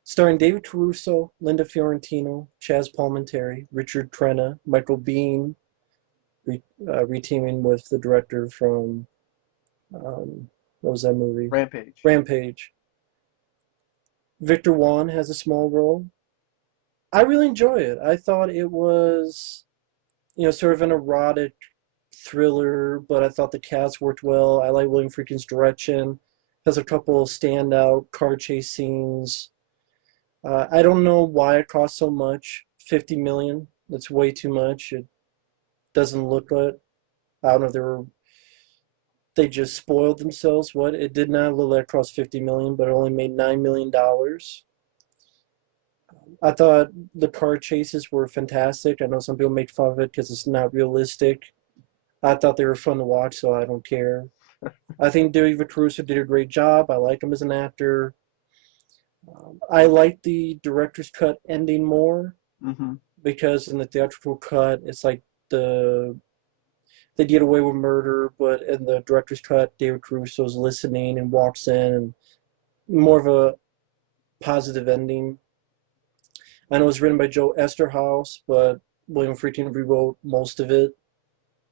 Starring David Caruso, Linda Fiorentino, Chaz Palminteri, Richard Crenna, Michael Biehn, reteaming with the director from, what was that movie? Rampage. Rampage. Victor Wan has a small role. I really enjoy it. I thought it was, sort of an erotic thriller, but I thought the cast worked well. I like William Friedkin's direction. Has a couple of standout car chase scenes. I don't know why it cost so much. 50 million. That's way too much. It doesn't look good. I don't know if they just spoiled themselves. What? It did not look like it cost 50 million, but it only made $9 million. I thought the car chases were fantastic. I know some people make fun of it because it's not realistic. I thought they were fun to watch, so I don't care. I think David Caruso did a great job. I like him as an actor. I like the director's cut ending more Mm-hmm. because in the theatrical cut, it's like they get away with murder, but in the director's cut, David Caruso's listening and walks in, and more of a positive ending. I know it was written by Joe Esterhaus, but William Friedkin rewrote most of it.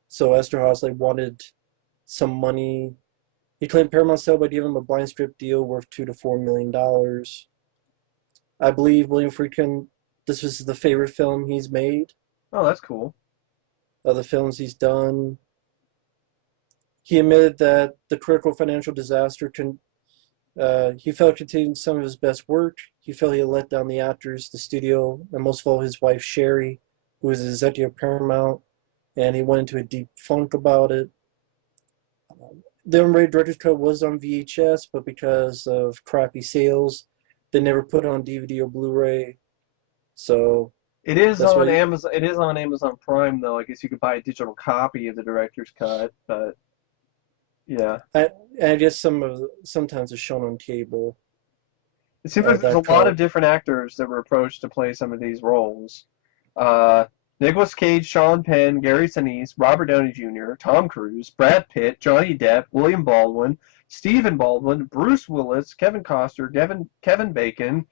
So Esterhaus wanted some money. He claimed Paramount settled by giving him a blind script deal worth $2 to $4 million. I believe William Friedkin, this was the favorite film he's made Oh, that's cool. of the films he's done. He admitted that the critical financial disaster he felt contained some of his best work. He felt he had let down the actors, the studio, and most of all his wife Sherry, who was the executive of Paramount, and he went into a deep funk about it. The unrated director's cut was on VHS, but because of crappy sales, they never put it on DVD or Blu-ray. So It is that's on why Amazon. It is on Amazon Prime, though. I guess you could buy a digital copy of the director's cut, but yeah, I, I guess sometimes it's shown on cable. it seems like there's a That lot cut. of different actors that were approached to play some of these roles. Uh, Nicolas Cage, Sean Penn, Gary Sinise, Robert Downey Jr., Tom Cruise, Brad Pitt, Johnny Depp, William Baldwin, Stephen Baldwin, Bruce Willis, Kevin Costner, Kevin Bacon,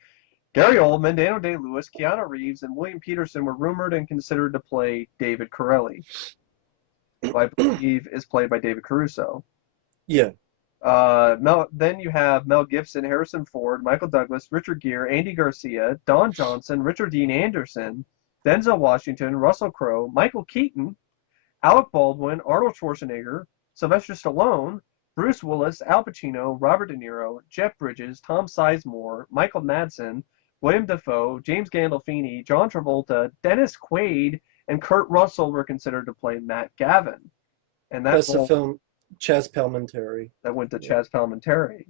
Gary Oldman, Daniel Day-Lewis, Keanu Reeves, and William Peterson were rumored and considered to play David Corelli, who I believe is played by David Caruso. Yeah. Then you have Mel Gibson, Harrison Ford, Michael Douglas, Richard Gere, Andy Garcia, Don Johnson, Richard Dean Anderson, Denzel Washington, Russell Crowe, Michael Keaton, Alec Baldwin, Arnold Schwarzenegger, Sylvester Stallone, Bruce Willis, Al Pacino, Robert De Niro, Jeff Bridges, Tom Sizemore, Michael Madsen, William Dafoe, James Gandolfini, John Travolta, Dennis Quaid, and Kurt Russell were considered to play Matt Gavin. And that That's the role film Chaz Palminteri. that went to Yeah. Chaz Palminteri.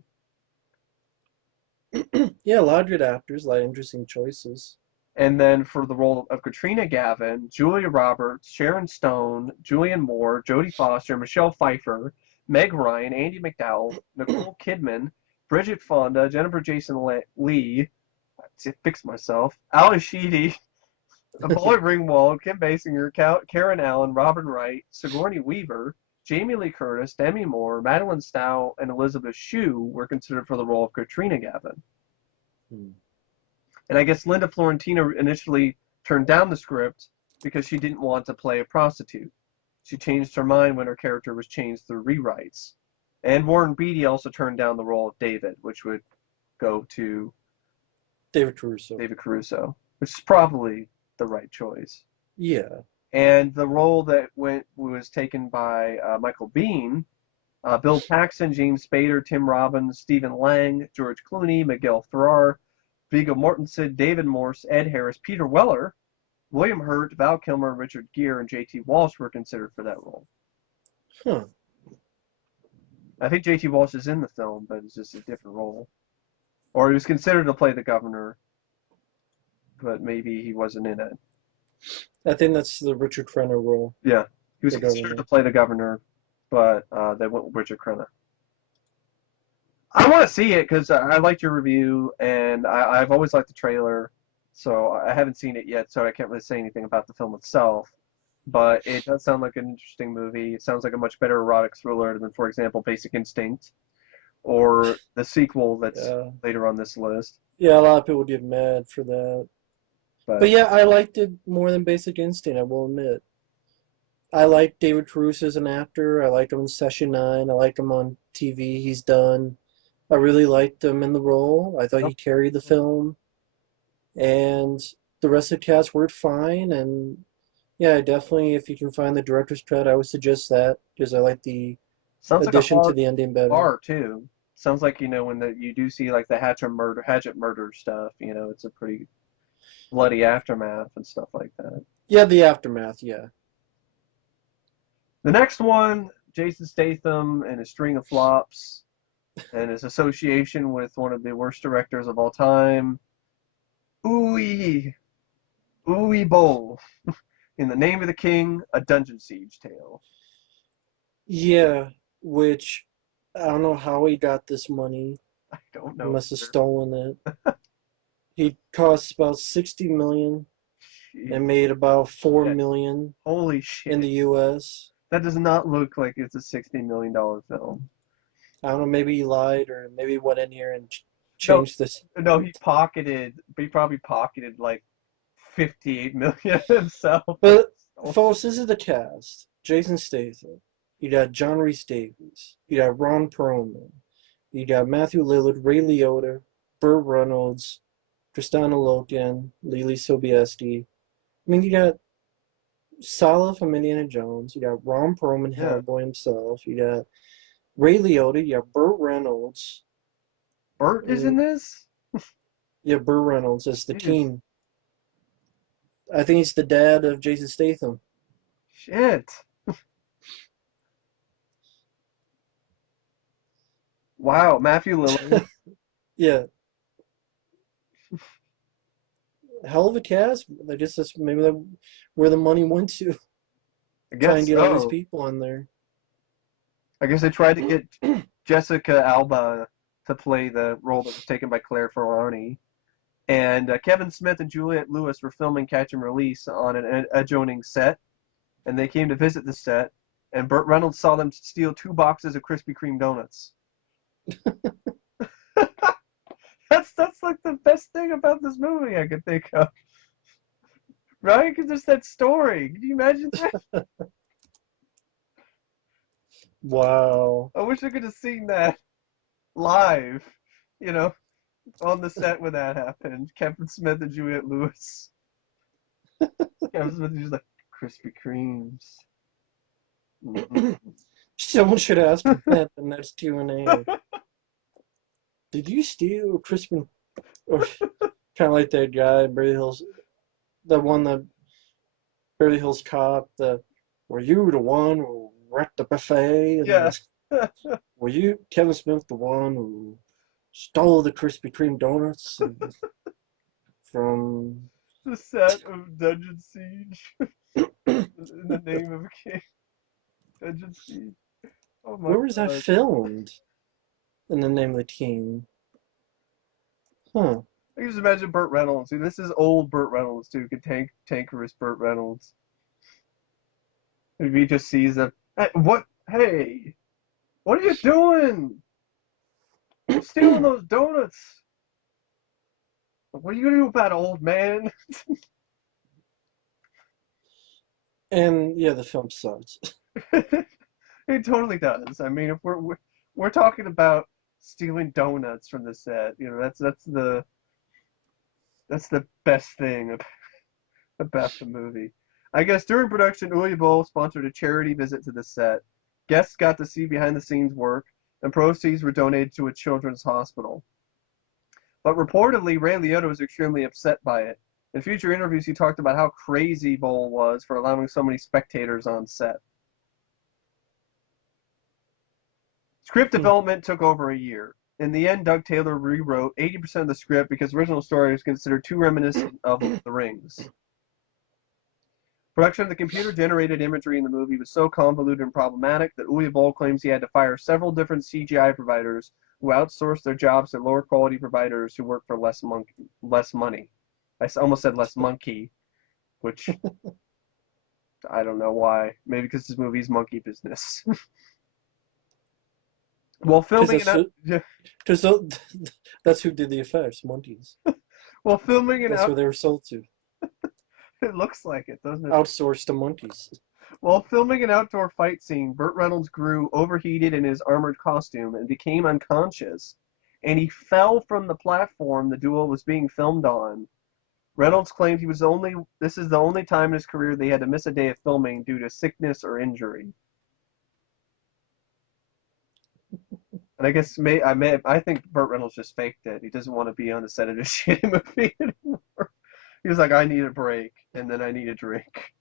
Yeah, a lot of good actors, a lot of interesting choices. And then for the role of Katrina Gavin, Julia Roberts, Sharon Stone, Julianne Moore, Jodie Foster, Michelle Pfeiffer, Meg Ryan, Andy McDowell, Nicole Kidman, Bridget Fonda, Jennifer Jason Lee, fix myself, Ali Sheedy, Molly Ringwald, Kim Basinger, Karen Allen, Robin Wright, Sigourney Weaver, Jamie Lee Curtis, Demi Moore, Madeline Stowe, and Elizabeth Shue were considered for the role of Katrina Gavin. Hmm. And I guess Linda Florentino initially turned down the script because she didn't want to play a prostitute. She changed her mind when her character was changed through rewrites. And Warren Beatty also turned down the role of David, which would go to David Caruso. David Caruso, which is probably the right choice. Yeah. And the role that was taken by Michael Biehn, Bill Paxton, James Spader, Tim Robbins, Stephen Lang, George Clooney, Miguel Ferrer, Viggo Mortensen, David Morse, Ed Harris, Peter Weller, William Hurt, Val Kilmer, Richard Gere, and J.T. Walsh were considered for that role. Huh. I think J.T. Walsh is in the film, but it's just a different role. Or he was considered to play the governor, but maybe he wasn't in it. I think that's the Richard Crenna role. Yeah, he was The considered to governor. play the governor, but they went with Richard Crenna. I want to see it because I liked your review, and I've always liked the trailer, so I haven't seen it yet, so I can't really say anything about the film itself. But it does sound like an interesting movie. It sounds like a much better erotic thriller than, for example, Basic Instinct, or the sequel that's Yeah. later on this list. Yeah, a lot of people get mad for that. But But yeah, I liked it more than Basic Instinct, I will admit. I like David Caruso as an actor. I like him in Session 9. I like him on TV. He's done. I really liked him in the role. I thought he carried the film. And the rest of the cast worked fine. And yeah, definitely, if you can find the director's cut, I would suggest that because I like the sounds like a addition to hard the ending better. R too. Sounds like when you do see like the Hatchet murder stuff. It's a pretty bloody aftermath and stuff like that. Yeah, the aftermath, yeah. The next one, Jason Statham and his string of flops and his association with one of the worst directors of all time, Ooey Ooey Bowl. In the Name of the King, a Dungeon Siege Tale. Yeah, which I don't know how he got this money. I don't He know. must have stolen it. He cost about 60 million and made about 4 Shit. million Holy shit. in the US. That does not look like it's a $60 million film. I don't know, maybe he lied or maybe he went in here and No, changed this. no, he probably pocketed like 58 million himself. But folks, this is the cast. Jason Statham. You got John Rhys Davies. You got Ron Perlman. You got Matthew Lillard, Ray Liotta, Burt Reynolds, Kristanna Loken, Lily Sobieski. I mean, you got Sala from Indiana Jones. You got Ron Perlman, Yeah. Hellboy himself. You got Ray Liotta. You got Burt Reynolds. Burt is in this? Yeah, Burt Reynolds as the Jeez. king. I think he's the dad of Jason Statham. Shit. Wow, Matthew Lillard. Yeah. Hell of a cast. I guess that's maybe where the money went to. I Try and guess get all these so. people on there. I guess they tried to get Jessica Alba to play the role that was taken by Claire Ferrari. And Kevin Smith and Juliette Lewis were filming Catch and Release on an adjoining set. And they came to visit the set. And Burt Reynolds saw them steal 2 boxes of Krispy Kreme donuts. That's like the best thing about this movie I could think of. Right? Because there's that story. Can you imagine that? Wow. I wish I could have seen that live, on the set when that happened. Kevin Smith and Juliette Lewis. Kevin Smith is just like, Krispy Kremes. Someone should ask him that the next Q&A. Did you steal Crispin? Or kind of like that guy, Beverly Hills, the one that Beverly Hills Cop. Were you the one who wrecked the buffet? And Yeah. were you Kevin Smith the one who stole the Krispy Kreme donuts from The set of Dungeon Siege. In the Name of a King. Dungeon Siege. Oh my where was that God. filmed? In the Name of the King. Huh. I can just imagine Burt Reynolds. See, this is old Burt Reynolds too. Cantankerous Burt Reynolds. If he just sees them, hey, what? Hey, what are you doing? You're stealing those donuts. What are you gonna do about it, old man? And yeah, the film sucks. It totally does. I mean, if we're talking about stealing donuts from the set, that's the best thing about the movie. I guess during production, Bowl sponsored a charity visit to the set. Guests got to see behind the scenes work, and proceeds were donated to a children's hospital. But reportedly, Ray Liotta was extremely upset by it. In future interviews, he talked about how crazy Bowl was for allowing so many spectators on set. Script development took over a year. In the end, Doug Taylor rewrote 80% of the script because the original story was considered too reminiscent of The Rings. Production of the computer-generated imagery in the movie was so convoluted and problematic that Uwe Boll claims he had to fire several different CGI providers who outsourced their jobs to lower-quality providers who work for less money. Almost said less monkey, which I don't know why. Maybe because this movie's monkey business. While filming Because that's who did the effects, monkeys. while filming an That's what they were sold to. it looks like it, doesn't it? Outsourced to monkeys. While filming an outdoor fight scene, Burt Reynolds grew overheated in his armored costume and became unconscious, and he fell from the platform the duel was being filmed on. Reynolds claimed this is the only time in his career they had to miss a day of filming due to sickness or injury. And I guess I think Burt Reynolds just faked it. He doesn't want to be on the set of this shitty movie anymore. He was like, I need a break, and then I need a drink.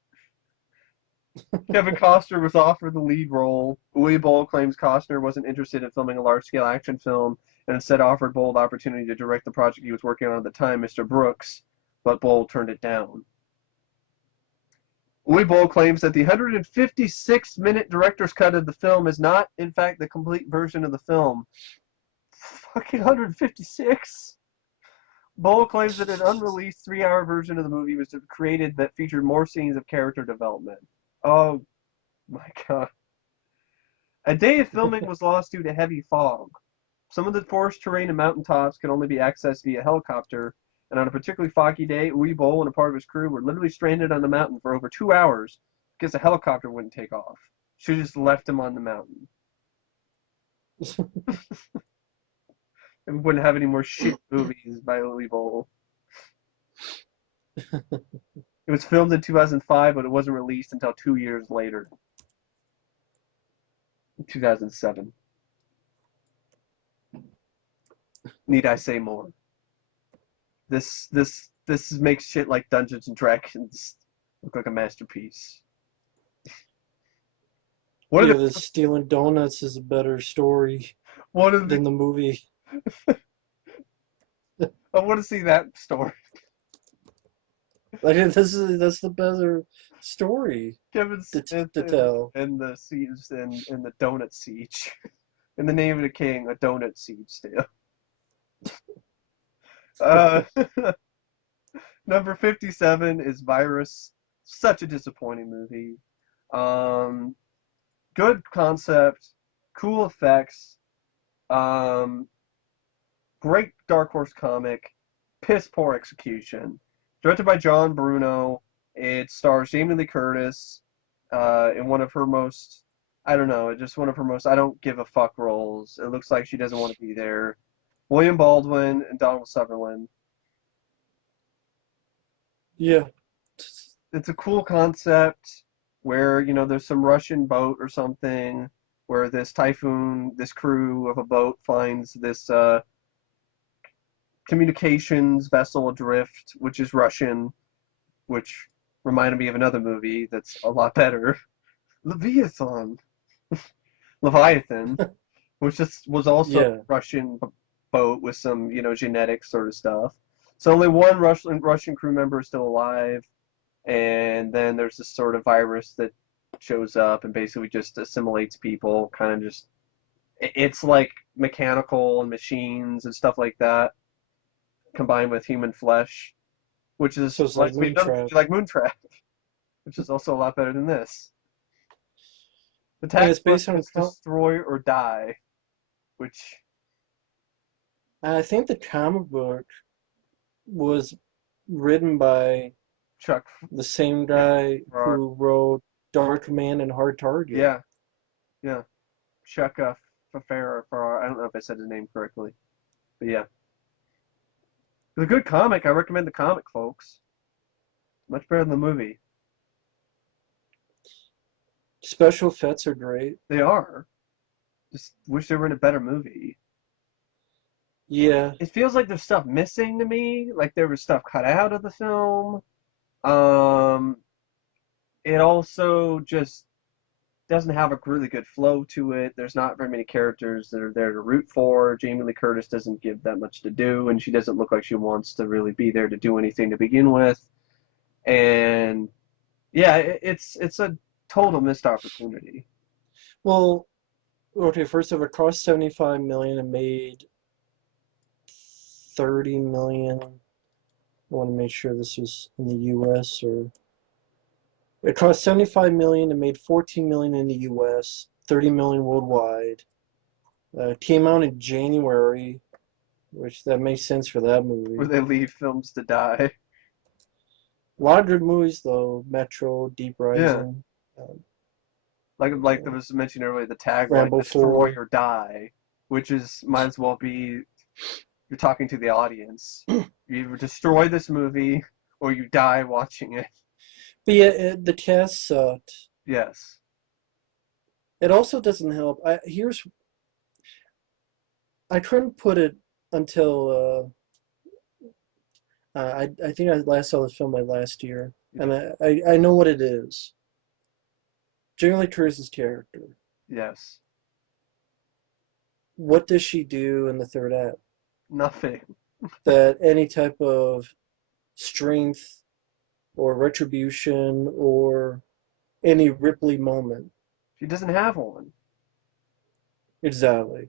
Kevin Costner was offered the lead role. Uwe Boll claims Costner wasn't interested in filming a large-scale action film, and instead offered Boll the opportunity to direct the project he was working on at the time, Mr. Brooks, but Boll turned it down. Uwe Boll claims that the 156-minute director's cut of the film is not, in fact, the complete version of the film. Fucking 156? Boll claims that an unreleased 3-hour version of the movie was created that featured more scenes of character development. Oh my god. A day of filming was lost due to heavy fog. Some of the forest terrain and mountaintops could only be accessed via helicopter, and on a particularly foggy day, Uwe Boll and a part of his crew were literally stranded on the mountain for over 2 hours because the helicopter wouldn't take off. Should have just left him on the mountain. And we wouldn't have any more shit movies by Uwe Boll. It was filmed in 2005, but it wasn't released until 2 years later. In 2007. Need I say more? This makes shit like Dungeons and Dragons look like a masterpiece. The stealing donuts is a better story than the movie. I want to see that story. Like that's the better story. Kevin Smith to tell. And the siege and the donut siege. In the name of the king, a donut siege tale. Number 57 is Virus. Such a disappointing movie. Good concept, cool effects, great Dark Horse comic, piss poor execution. Directed by John Bruno, it stars Jamie Lee Curtis in one of her most, I don't know, just one of her most I don't give a fuck roles. It looks like she doesn't want to be there. William Baldwin and Donald Sutherland. Yeah. It's a cool concept where, there's some Russian boat or something where this crew of a boat finds this communications vessel adrift, which is Russian, which reminded me of another movie that's a lot better. Leviathan, which was also a Russian boat with some, genetic sort of stuff. So only one Russian crew member is still alive, and then there's this sort of virus that shows up and basically just assimilates people, kind of just, it's like mechanical and machines and stuff like that, combined with human flesh, which is so it's like Moontrap, which is also a lot better than this. The task it's based on Destroy or Die, which I think the comic book was written by Chuck, the same guy who wrote Dark Man and Hard Target. Yeah. Chuck Farrar. I don't know if I said his name correctly, but yeah. It's a good comic. I recommend the comic, folks. Much better than the movie. Special effects are great. They are. Just wish they were in a better movie. Yeah. It feels like there's stuff missing to me. Like there was stuff cut out of the film. It also just doesn't have a really good flow to it. There's not very many characters that are there to root for. Jamie Lee Curtis doesn't give that much to do, and she doesn't look like she wants to really be there to do anything to begin with. And Yeah, it's a total missed opportunity. Well, okay, first of all, it cost 75 million and made 30 million. I want to make sure this was in the US or it cost 75 million and made 14 million in the US, 30 million worldwide. Came out in January, which that makes sense for that Where movie. they leave films to die. A lot of good movies though. Metro, Deep Yeah, Rising, uh, like there was mentioned earlier, the tagline Rambo "Destroy 4. or Die," which is might as well be you're talking to the audience. You either destroy this movie or you die watching it. But yeah, the cast sucked. Yes. It also doesn't help. I couldn't put it until I think I last saw the film like last year, and I know what it is. Jamie Lee Curtis's character. Yes. What does she do in the third act? Nothing. That any type of strength or retribution or any Ripley moment. She doesn't have one. Exactly.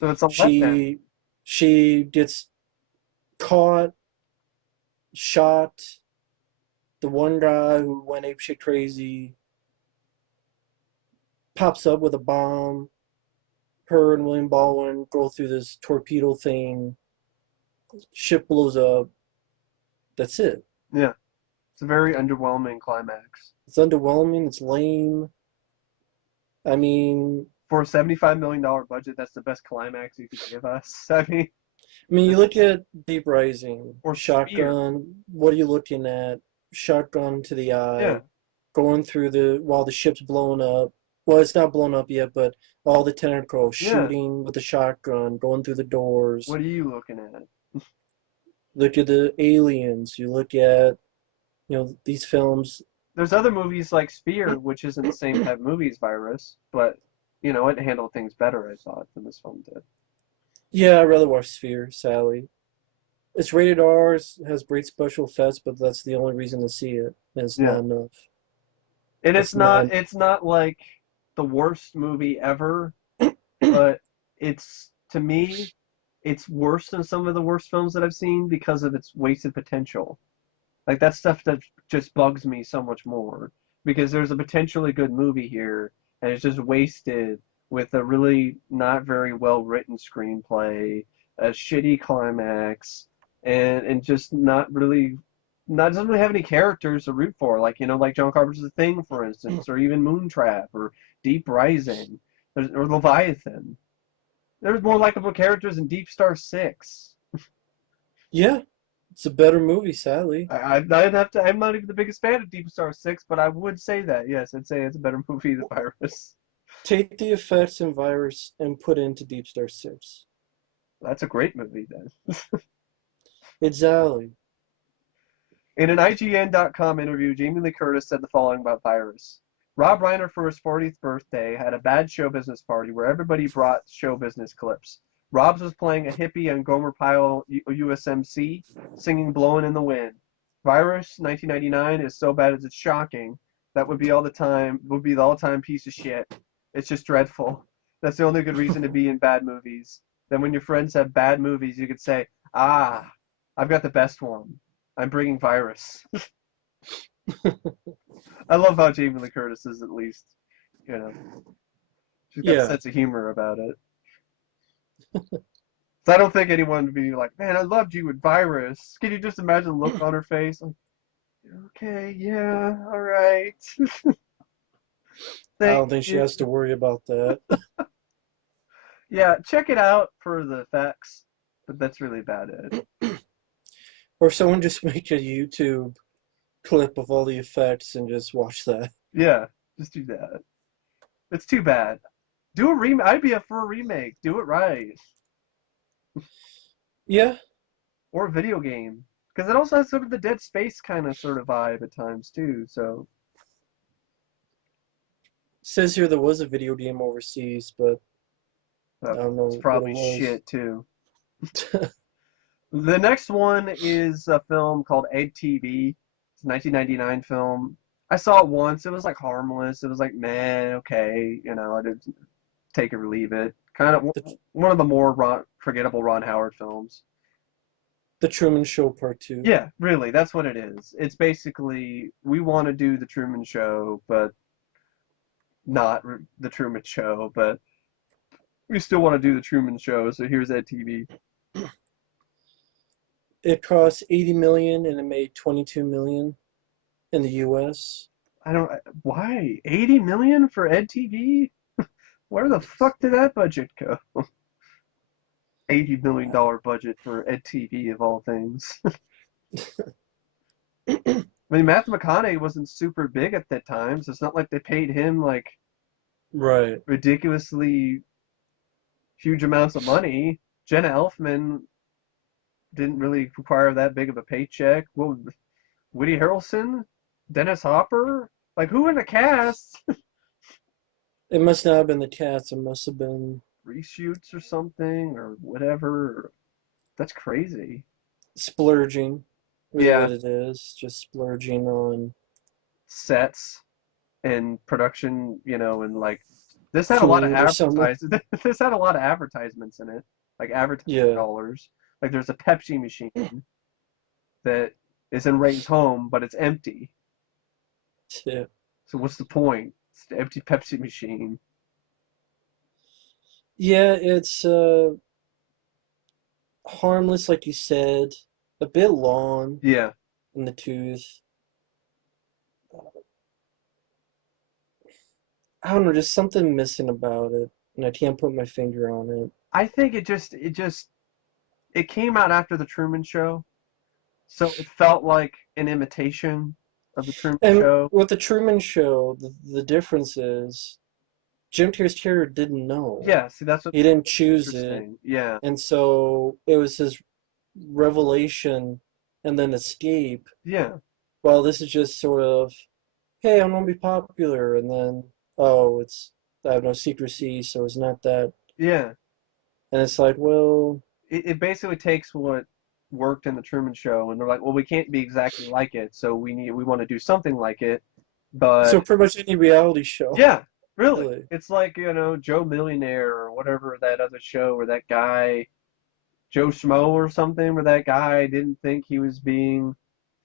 So it's a letdown. She gets caught, shot. The one guy who went apeshit crazy pops up with a bomb. Her and William Baldwin go through this torpedo thing. Ship blows up. That's it. Yeah. It's a very underwhelming climax. It's underwhelming. It's lame. I mean, For a $75 million budget, that's the best climax you could give us. I mean, you look at Deep Rising, or Spear. shotgun. What are you looking at? Shotgun to the Yeah. eye, going through while the ship's blowing up. Well, it's not blown up yet, but all the tentacles Yeah. shooting with the shotgun, going through the doors. What are you looking at? Look at the aliens. You look at these films. There's other movies like Spear, which isn't the same type of movie as Virus, but it handled things better, I thought, than this film did. Yeah, I'd rather watch Sphere, Sally. It's rated R, it has great special effects, but that's the only reason to see it. And it's not Yeah. enough. And It's not. it's not like the worst movie ever, but it's to me it's worse than some of the worst films that I've seen because of its wasted potential. Like that's stuff that just bugs me so much more because there's a potentially good movie here and it's just wasted with a really not very well written screenplay, a shitty climax, and just not doesn't really have any characters to root for, like like John Carpenter's The Thing, for instance, or even Moontrap or Deep Rising, or Leviathan. There's more likable characters in Deep Star Six. Yeah, it's a better movie, Sally. I'd have to. I'm not even the biggest fan of Deep Star Six, but I would say that yes, I'd say it's a better movie than Virus. Take the effects in Virus and put it into Deep Star 6. That's a great movie then. Exactly. In an IGN.com interview, Jamie Lee Curtis said the following about Virus. Rob Reiner, for his 40th birthday, had a bad show business party where everybody brought show business clips. Rob's was playing a hippie on Gomer Pyle USMC, singing Blowin' in the Wind. Virus, 1999, is so bad as it's shocking. That would be the all-time piece of shit. It's just dreadful. That's the only good reason to be in bad movies. Then when your friends have bad movies, you could say, ah, I've got the best one. I'm bringing Virus. I love how Jamie Lee Curtis is at least, you know, she's got a Yeah. sense of humor about it. So I don't think anyone would be like, man, I loved you with Virus. Can you just imagine the look on her face? Like, okay, yeah, all right. I Thank don't think she you. has to worry about that. Yeah, check it out for the effects, but that's really about it. Or someone just make a YouTube clip of all the effects and just watch that. Yeah, just do that. It's too bad. Do a remake. I'd be up for a remake. Do it right. Yeah. Or a video game. Because it also has sort of the Dead Space kind of sort of vibe at times too. So Says here there was a video game overseas, but I don't it's know what it probably was. shit too. The next one is a film called EdTV. It's a 1999 film. I saw it once. It was like harmless. It was like, meh, okay, I didn't take it or leave it. Kind of The, one of the more forgettable Ron Howard films. the Truman Show Part 2. Yeah, really, that's what it is. It's basically we want to do the Truman Show, but not the Truman Show, but we still want to do the Truman Show. So here's EdTV. It cost 80 million and it made 22 million in the US. I don't why 80 million for EdTV? Where the fuck did that budget go? $80 million budget for EdTV of all things. I mean, Matthew McConaughey wasn't super big at that time, so it's not like they paid him like Right. ridiculously huge amounts of money. Jenna Elfman didn't really require that big of a paycheck. Well, Woody Harrelson, Dennis Hopper, like who in the cast? It must not have been the cast. It must have been Reshoots or something or whatever. That's crazy. splurging. Really Yeah, what it is. Just splurging on sets and production, and like this had a lot of food or something. advertising. This had a lot of advertisements in it, like advertising Yeah. dollars. Like there's a Pepsi machine that is in Ray's home, but it's empty. Yeah. So what's the point? It's the empty Pepsi machine. Yeah, it's harmless, like you said. A bit long Yeah, in the tooth. I don't know, just something missing about it, and I can't put my finger on it. I think it came out after the Truman Show, so it felt like an imitation of the Truman And Show. with the Truman Show, the difference is Jim Carrey didn't know. Yeah, see that's what's He didn't choose it, interesting. Yeah, and so it was his revelation and then escape. yeah, Well, this is just sort of, hey, I'm gonna be popular, and then, oh, I have no secrecy, so it's not that. yeah. And it's like, well, It basically takes what worked in the Truman Show, and they're like, well, we can't be exactly like it, so we want to do something like it, so but pretty much any reality show, yeah, really, really. it's like Joe Millionaire or whatever that other show where that guy Joe Schmo or something where that guy didn't think he was being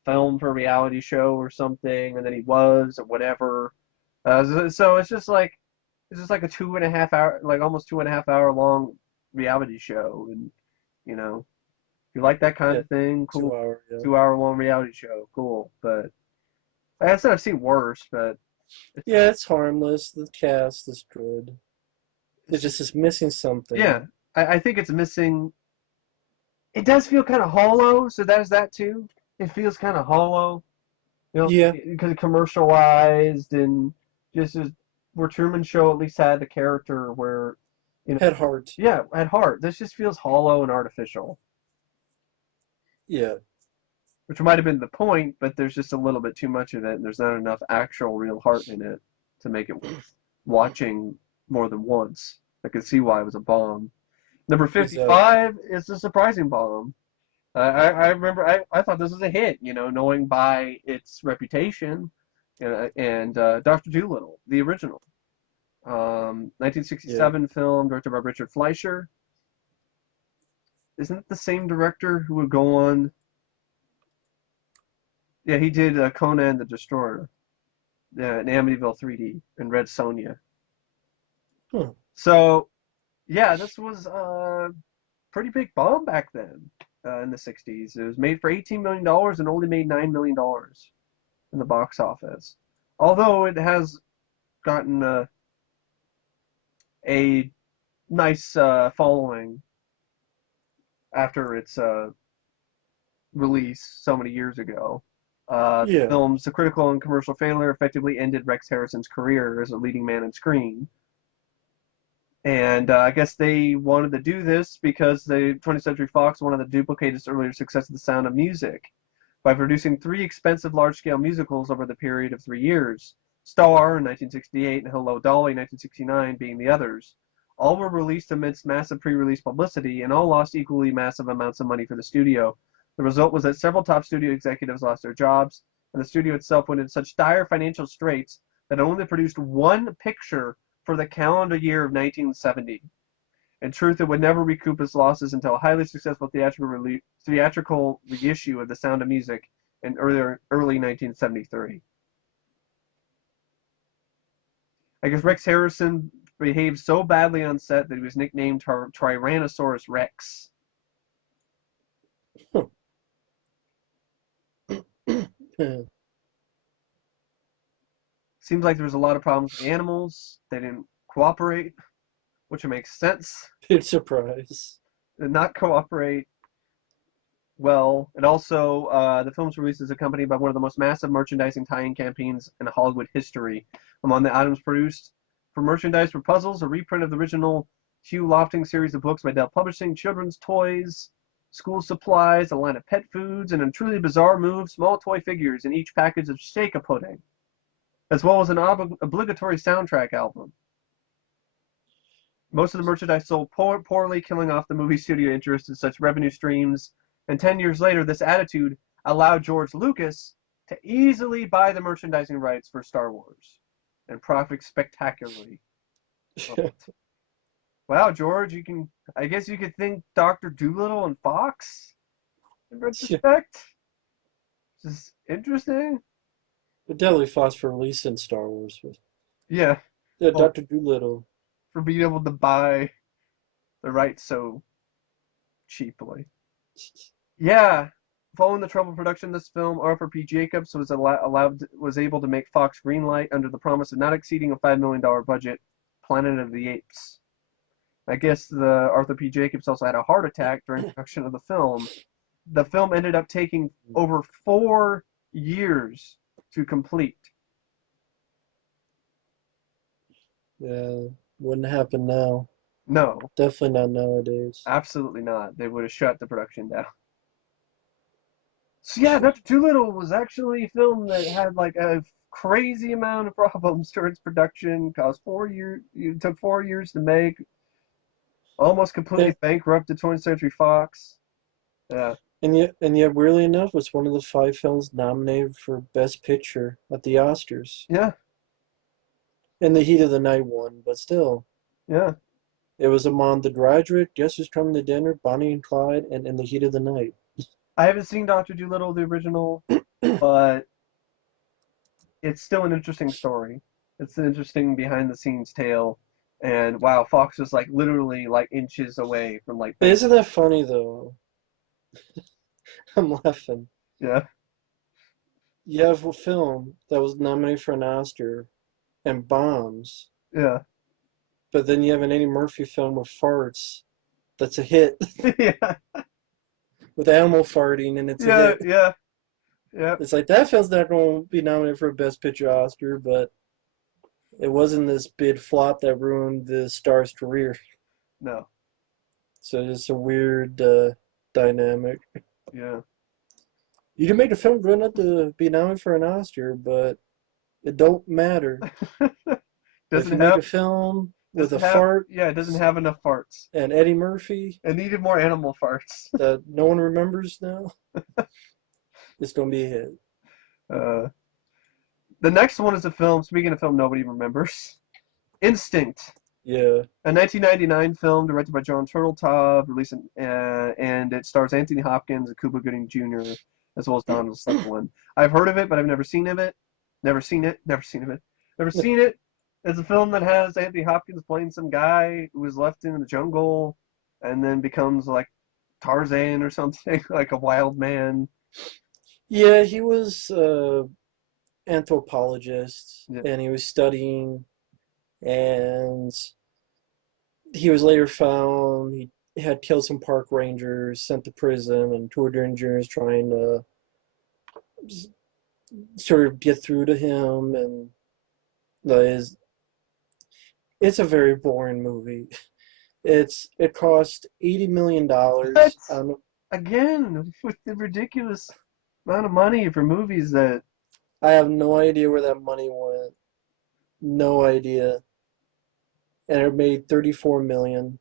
filmed for a reality show or something, and then he was or whatever. So it's just like a 2.5 hour, like almost 2.5 hour long reality show, and you know if you like that kind Yeah, of thing, cool. 2 hour, yeah. 2 hour long reality show, cool. But like I said, I've seen worse, but it's, Yeah, it's harmless. The cast is good. It it's just is missing something. yeah. I think it's missing. It does feel kind of hollow, so there's that too. It feels kind of hollow, Yeah, because commercialized and just as where Truman Show at least had the character where, had heart. yeah, at heart, this just feels hollow and artificial, Yeah, which might have been the point, but there's just a little bit too much of it, and there's not enough actual real heart in it to make it worth watching more than once. I can see why it was a bomb. Number exactly. 55 is a surprising bomb. I remember I thought this was a hit, knowing by its reputation, and Dr. Doolittle, the original, Yeah. 1967 film directed by Richard Fleischer. Isn't it the same director who would go on? Yeah, he did Conan the Destroyer, in Amityville 3D, and Red Sonja. Huh. So yeah, this was a pretty big bomb back then, in the 60s. It was made for $18 million and only made $9 million in the box office. Although it has gotten a nice following after its release so many years ago. The Yeah. film's critical and commercial failure effectively ended Rex Harrison's career as a leading man on screen. And I guess they wanted to do this because the 20th Century Fox wanted to duplicate its earlier success of The Sound of Music by producing three expensive large-scale musicals over the period of 3 years. Star in 1968 and Hello Dolly in 1969 being the others. All were released amidst massive pre-release publicity, and all lost equally massive amounts of money for the studio. The result was that several top studio executives lost their jobs, and the studio itself went into such dire financial straits that it only produced one picture for the calendar year of 1970. In truth, it would never recoup its losses until a highly successful theatrical reissue of The Sound of Music in early 1973. I guess Rex Harrison behaved so badly on set that he was nicknamed Tyrannosaurus Rex. Seems like there was a lot of problems with the animals. They didn't cooperate, which makes sense. Big surprise. Did not cooperate well. And also, the film's release is accompanied by one of the most massive merchandising tie-in campaigns in Hollywood history. Among the items produced for merchandise were puzzles, a reprint of the original Hugh Lofting series of books by Dell Publishing, children's toys, school supplies, a line of pet foods, and a truly bizarre move, small toy figures in each package of Shake-a Pudding, as well as an obligatory soundtrack album. Most of the merchandise sold poorly, killing off the movie studio interest in such revenue streams. And 10 years later, this attitude allowed George Lucas to easily buy the merchandising rights for Star Wars and profit spectacularly. Wow, George, I guess you could thank Dr. Doolittle and Fox in retrospect. This is interesting. But definitely Fox for releasing Star Wars. Yeah. Yeah, Dr. Doolittle. For being able to buy the rights so cheaply. Yeah. Following the troubled production of this film, Arthur P. Jacobs was able to make Fox greenlight under the promise of not exceeding a $5 million budget, Planet of the Apes. I guess the Arthur P. Jacobs also had a heart attack during production of the film. The film ended up taking over 4 years to complete. Yeah, wouldn't happen now. No. Definitely not nowadays. Absolutely not. They would have shut the production down. So yeah, Dr. Dolittle was actually a film that had like a crazy amount of problems during its production. Cost 4 years. It took 4 years to make. Almost completely bankrupted 20th Century Fox. Yeah. And yet, weirdly enough, was one of the 5 films nominated for Best Picture at the Oscars. Yeah. In the Heat of the Night one, but still. Yeah. It was among The Graduate, Guess Who's Coming to Dinner, Bonnie and Clyde, and In the Heat of the Night. I haven't seen Dr. Dolittle, the original, but it's still an interesting story. It's an interesting behind-the-scenes tale. And wow, Fox was like literally like inches away from like. Isn't that funny though? I'm laughing. Yeah. You have a film that was nominated for an Oscar and bombs. Yeah. But then you have an Eddie Murphy film with farts that's a hit. Yeah. With animal farting and it's a hit. Yeah. Yeah. It's like that film's not going to be nominated for a Best Picture Oscar, but it wasn't this big flop that ruined the star's career. No. So it's a weird dynamic. Yeah. You can make a film good enough to be nominated for an Oscar, but it don't matter. If you make a film with a fart. Yeah, it doesn't have enough farts. And Eddie Murphy. It needed more animal farts. That no one remembers now. It's going to be a hit. The next one is a film, speaking of film nobody remembers. Instinct. Yeah. A 1999 film directed by John Turteltaub, released and it stars Anthony Hopkins and Cuba Gooding Jr., as well as Donald Sutherland. I've heard of it, but I've never seen of it. Never seen it. It's a film that has Anthony Hopkins playing some guy who was left in the jungle and then becomes like Tarzan or something, like a wild man. Yeah, he was anthropologist, and he was studying, and he was later found. He had killed some park rangers, sent to prison, and two of the engineers trying to sort of get through to him, and it's a very boring movie. It cost $80 million. Again, with the ridiculous amount of money for movies that I have no idea where that money went. No idea. And it made $34 million.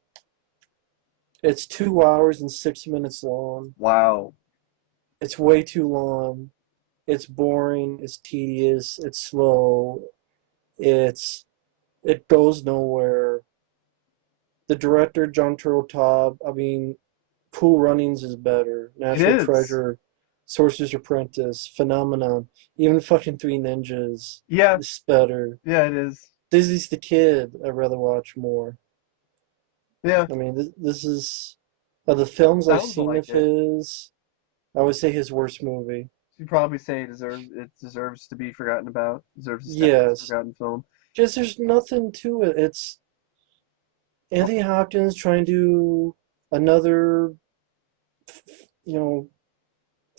It's 2 hours and 6 minutes long. Wow. It's way too long. It's boring. It's tedious. It's slow. It's it goes nowhere. The director, John Turteltaub, I mean, Cool Runnings is better. It National is. Treasure, Sorcerer's Apprentice, Phenomenon, even fucking Three Ninjas Yeah, is better. yeah, it is. Disney's the Kid, I'd rather watch more. Yeah, I mean, this is, of the films I've sounds seen like of it. his, I would say his worst movie. You probably say it deserves to be forgotten about. Deserves a status as a Yes. forgotten film. Just there's nothing to it. It's Anthony Hopkins trying to do another, you know,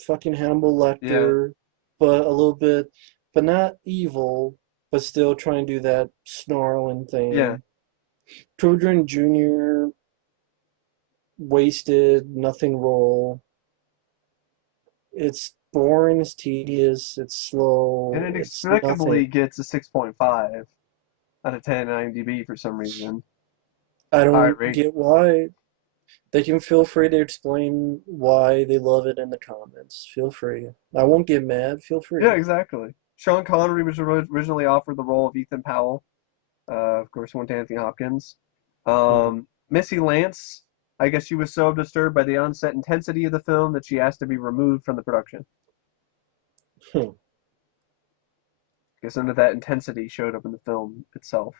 fucking Hannibal Yeah, Lecter, but a little bit, but not evil, but still trying to do that snarling yeah. thing. Children Jr. wasted, nothing role. It's boring, it's tedious, it's And slow, it's nothing. inexplicably gets a 6.5 out of 10 on IMDb for some reason. I High don't rating. get why. They can feel free to explain why they love it in the comments. Feel free. I won't get mad. Feel Yeah, free. exactly. Sean Connery was originally offered the role of Ethan Powell. Of course, went to Anthony Hopkins. Hmm. Missy Lance, I guess she was so disturbed by the onset intensity of the film that she asked to be removed from the production. Hmm. I guess none of that intensity showed up in the film itself.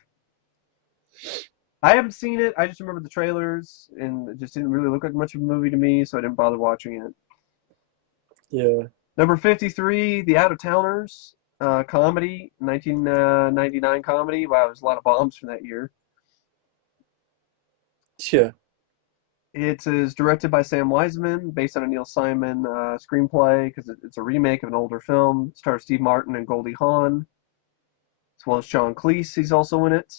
I haven't seen it. I just remember the trailers, and it just didn't really look like much of a movie to me, so I didn't bother watching it. Yeah. Number 53, The Out of Towners, comedy, 1999 comedy. Wow, there's a lot of bombs from that year. Yeah. It is directed by Sam Wiseman, based on a Neil Simon screenplay, because it's a remake of an older film. It stars Steve Martin and Goldie Hawn, as well as John Cleese. He's also in it.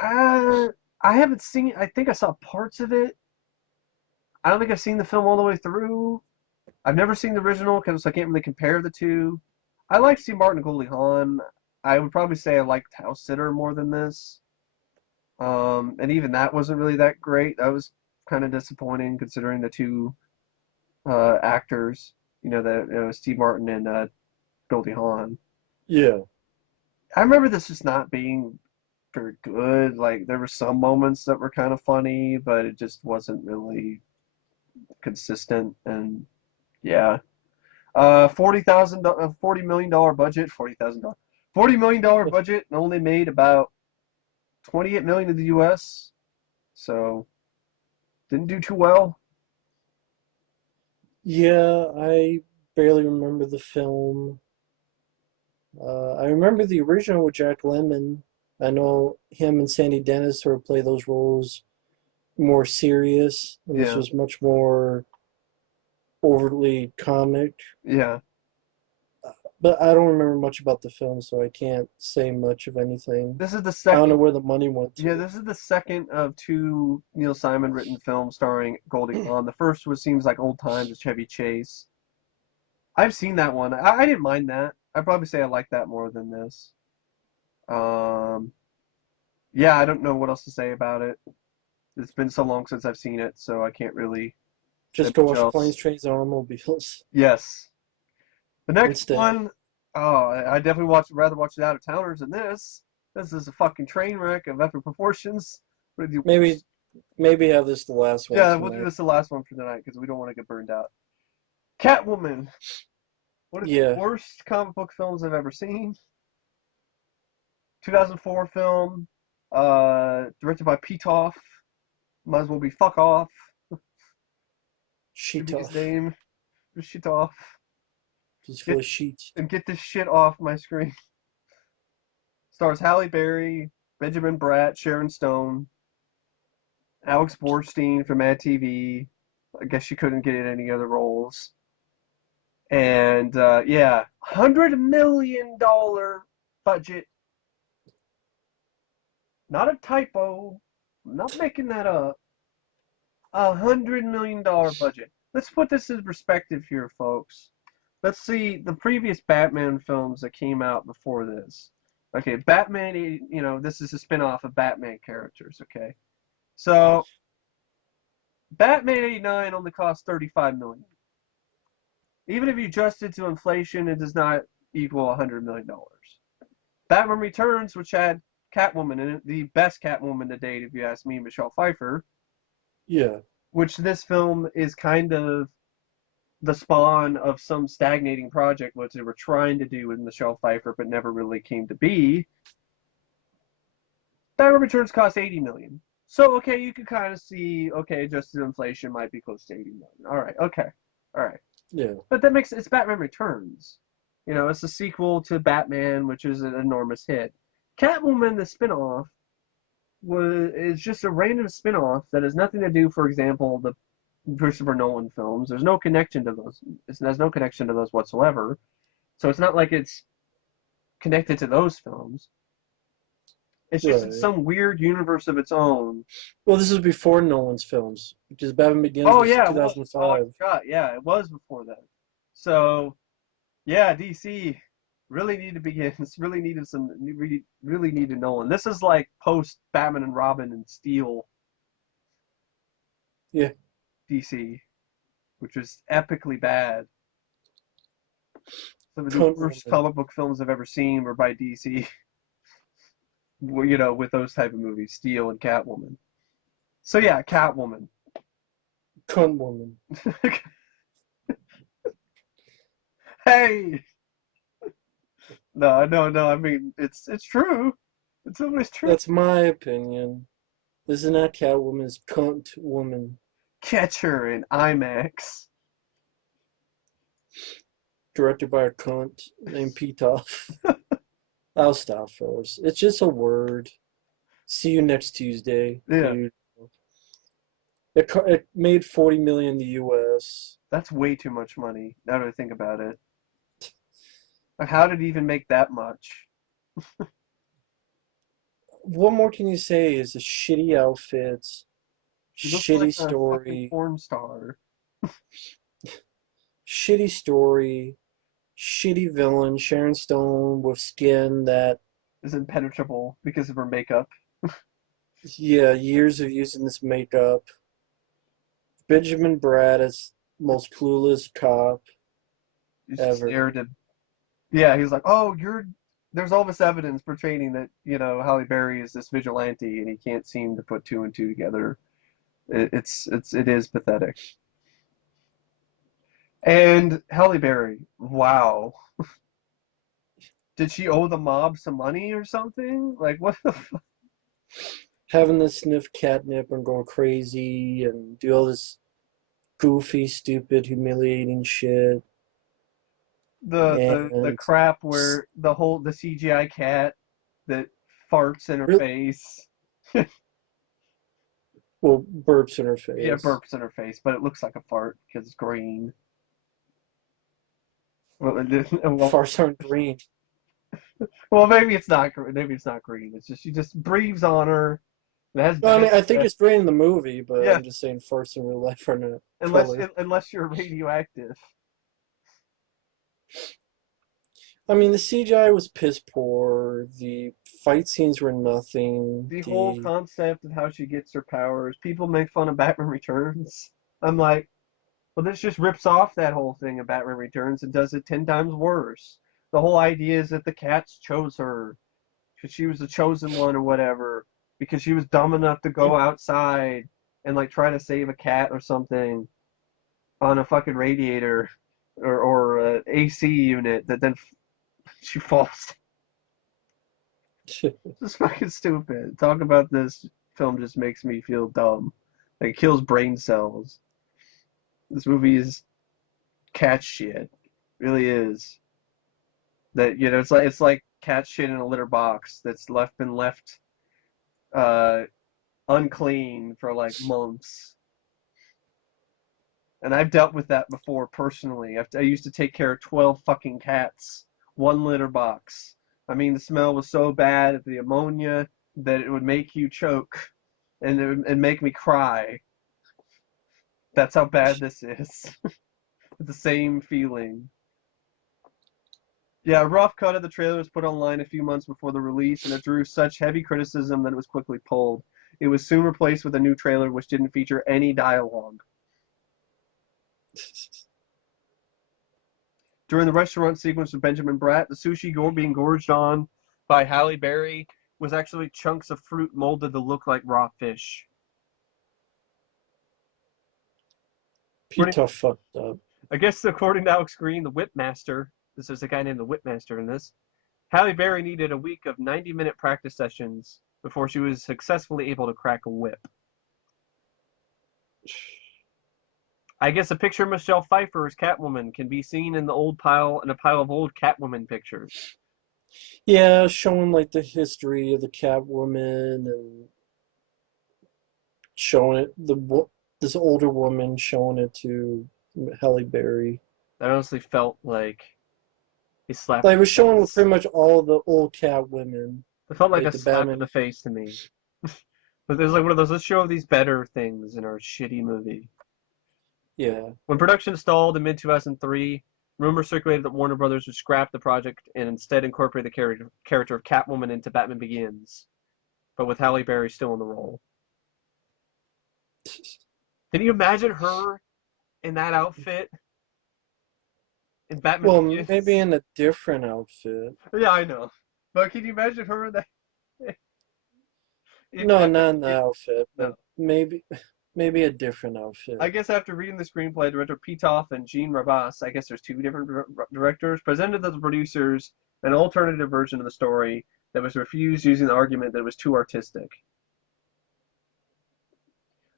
Uh, I haven't seen. I think I saw parts of it. I don't think I've seen the film all the way through. I've never seen the original because I can't really compare the two. I like Steve Martin and Goldie Hawn. I would probably say I liked House Sitter more than this. And even that wasn't really that great. That was kind of disappointing considering the two actors. Steve Martin and Goldie Hawn. Yeah. I remember this just not being very good. Like there were some moments that were kind of funny, but it just wasn't really consistent. And yeah, $40 million budget, $40,000, $40 million budget, and only made about 28 million in the U.S. So didn't do too well. Yeah, I barely remember the film. I remember the original with Jack Lemmon. I know him and Sandy Dennis sort of play those roles more serious, and this Yeah, was much more overtly comic. yeah. But I don't remember much about the film, so I can't say much of anything. This is the I don't know second. where the money went Yeah, to. this is the second of two Neil Simon written films starring Goldie Hawn. The first was Seems Like Old Times with Chevy Chase. I've seen that one. I didn't mind that. I'd probably say I like that more than this. Um, yeah, I don't know what else to say about it. It's been so long since I've seen it, so I can't really say Just go much watch else. Planes, Trains, and Automobiles Yes. The next instead. one, oh, I definitely rather watch The Out of Towners than this. This is a fucking train wreck of epic proportions. One of the Maybe worst. maybe have this the last one Yeah, we'll do tonight. this the last one for tonight because we don't want to get burned out. Catwoman, one of the Yeah, worst comic book films I've ever seen. 2004 film, directed by Pitoff. Might as well be Fuck Off. Should sheet be his off. name. Shit off. Just full Get of sheets. and get this shit off my screen. Stars Halle Berry, Benjamin Bratt, Sharon Stone, Alex Borstein from EdTV. I guess she couldn't get any other roles. And yeah, $100 million budget. Not a typo. I'm not making that up. $100 million budget. Let's put this in perspective here, folks. Let's see the previous Batman films that came out before this. Okay, Batman, this is a spin-off of Batman characters, okay? So, Batman 89 only cost 35 million. Even if you adjust it to inflation, it does not equal $100 million. Batman Returns, which had Catwoman in it, the best Catwoman to date, if you ask me, Michelle Pfeiffer, Yeah. which this film is kind of the spawn of some stagnating project, which they were trying to do with Michelle Pfeiffer, but never really came to be. Batman Returns cost $80 million. So, okay, you could kind of see, okay, adjusted inflation might be close to $80 million. All right, okay. All right. Yeah. But that makes it's Batman Returns. You know, it's a sequel to Batman, which is an enormous hit. Catwoman, the spinoff, is just a random spinoff that has nothing to do, for example, the Christopher Nolan films. There's no connection to those. It has no connection to those whatsoever. So it's not like it's connected to those films. It's just in Right. some weird universe of its own. Well, this was before Nolan's films because Batman Begins Oh was yeah, it was. Oh, I 2005. forgot. Yeah, it was before that. So yeah, DC really need to begin. Really needed some. Really needed Nolan. This is like post Batman and Robin and Steel Yeah. DC, which was epically bad. Some of the Cunt worst woman. comic book films I've ever seen were by DC. You know, with those type of movies, Steel and Catwoman. So yeah, Catwoman. Cunt woman. Hey, no. I mean, it's true. It's always true. That's my opinion. This is not Catwoman, it's Cunt woman. Catch her in IMAX. Directed by a cunt named Pitoff. I'll stop first. It's just a word. See you next Tuesday, Yeah, dude. It made 40 million in the U.S. that's way too much money. Now that I think about it, like, how did it even make that much? What more can you say? Is the shitty outfits, She looks like shitty a fucking story, porn star. shitty story, shitty villain, Sharon Stone with skin that, Is impenetrable because of her makeup. yeah, years of using this makeup. Benjamin Bratt is most clueless cop He's just ever. there to. Yeah, he's like, oh, you're. There's all this evidence portraying that Halle Berry is this vigilante, and he can't seem to put two and two together. It is pathetic. And Halle Berry, wow, did she owe the mob some money or something? Like what the fuck? Having to sniff catnip and going crazy and do all this goofy, stupid, humiliating shit. The And crap where the CGI cat that farts in her really, face. well, burps in her Yeah, face. burps in her face, but it looks like a fart because it's green. Well, Farts aren't green. well, maybe it's not. Maybe it's not green. It's just she just breathes on her. It has Well, I mean, dead I think breath. it's green in the movie, but Yeah, I'm just saying farts in real life are not unless color. unless you're radioactive. I mean, the CGI was piss poor. The fight scenes were nothing. The whole The concept of how she gets her powers. People make fun of Batman Returns. I'm like, well, this just rips off that whole thing of Batman Returns and does it 10 times worse. The whole idea is that the cats chose her because she was the chosen one or whatever, because she was dumb enough to go outside and like try to save a cat or something on a fucking radiator or a AC unit that then she falls. It's fucking stupid. Talk about this film just makes me feel dumb. Like it kills brain cells. This movie is cat shit. It really is. That it's like cat shit in a litter box that's been left uh unclean for like months. And I've dealt with that before personally. I used to take care of 12 fucking cats, one litter box. I mean, the smell was so bad, the ammonia, that it would make you choke and it'd make me cry. That's how bad this is. It's the same feeling. Yeah, a rough cut of the trailer was put online a few months before the release, and it drew such heavy criticism that it was quickly pulled. It was soon replaced with a new trailer which didn't feature any dialogue. During the restaurant sequence with Benjamin Bratt, the sushi being gorged on by Halle Berry was actually chunks of fruit molded to look like raw fish. Peter fucked up. I guess according to Alex Green, the Whipmaster, this is a guy named the Whipmaster in this, Halle Berry needed a week of 90-minute practice sessions before she was successfully able to crack a whip. I guess a picture of Michelle Pfeiffer as Catwoman can be seen in a pile of old Catwoman pictures. Yeah, showing like the history of the Catwoman and showing it this older woman showing it to Halle Berry. I honestly felt like he slapped. Like, it was showing pretty much all the old Catwomen. It felt like like a the slap in Batman. the face to me. But there's like one of those, let's show these better things in our shitty movie. Yeah. When production stalled in mid-2003, rumors circulated that Warner Brothers would scrap the project and instead incorporate the character of Catwoman into Batman Begins, but with Halle Berry still in the role. Can you imagine her in that outfit in Batman Well, Begins? maybe in a different outfit. Yeah, I know. But can you imagine her in that? No, not in the outfit, but No. maybe a different outfit. I guess after reading the screenplay, director Pitoff and Gene Rabas, I guess there's two different directors, presented to the producers an alternative version of the story that was refused using the argument that it was too artistic.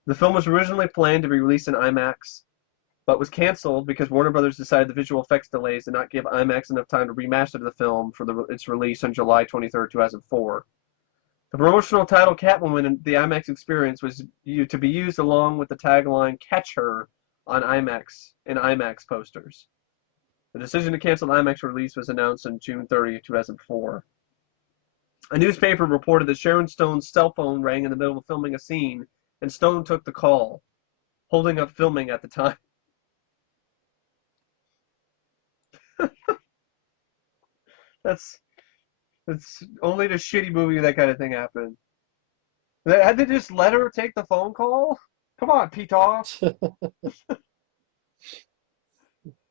The film was originally planned to be released in IMAX, but was canceled because Warner Brothers decided the visual effects delays did not give IMAX enough time to remaster the film for its release on July 23rd, 2004. The promotional title Catwoman in the IMAX experience was to be used along with the tagline "Catch Her" on IMAX posters. The decision to cancel the IMAX release was announced on June 30, 2004. A newspaper reported that Sharon Stone's cell phone rang in the middle of filming a scene, and Stone took the call, holding up filming at the time. That's only the shitty movie that kind of thing happened. Had they just let her take the phone call? Come on, Peter.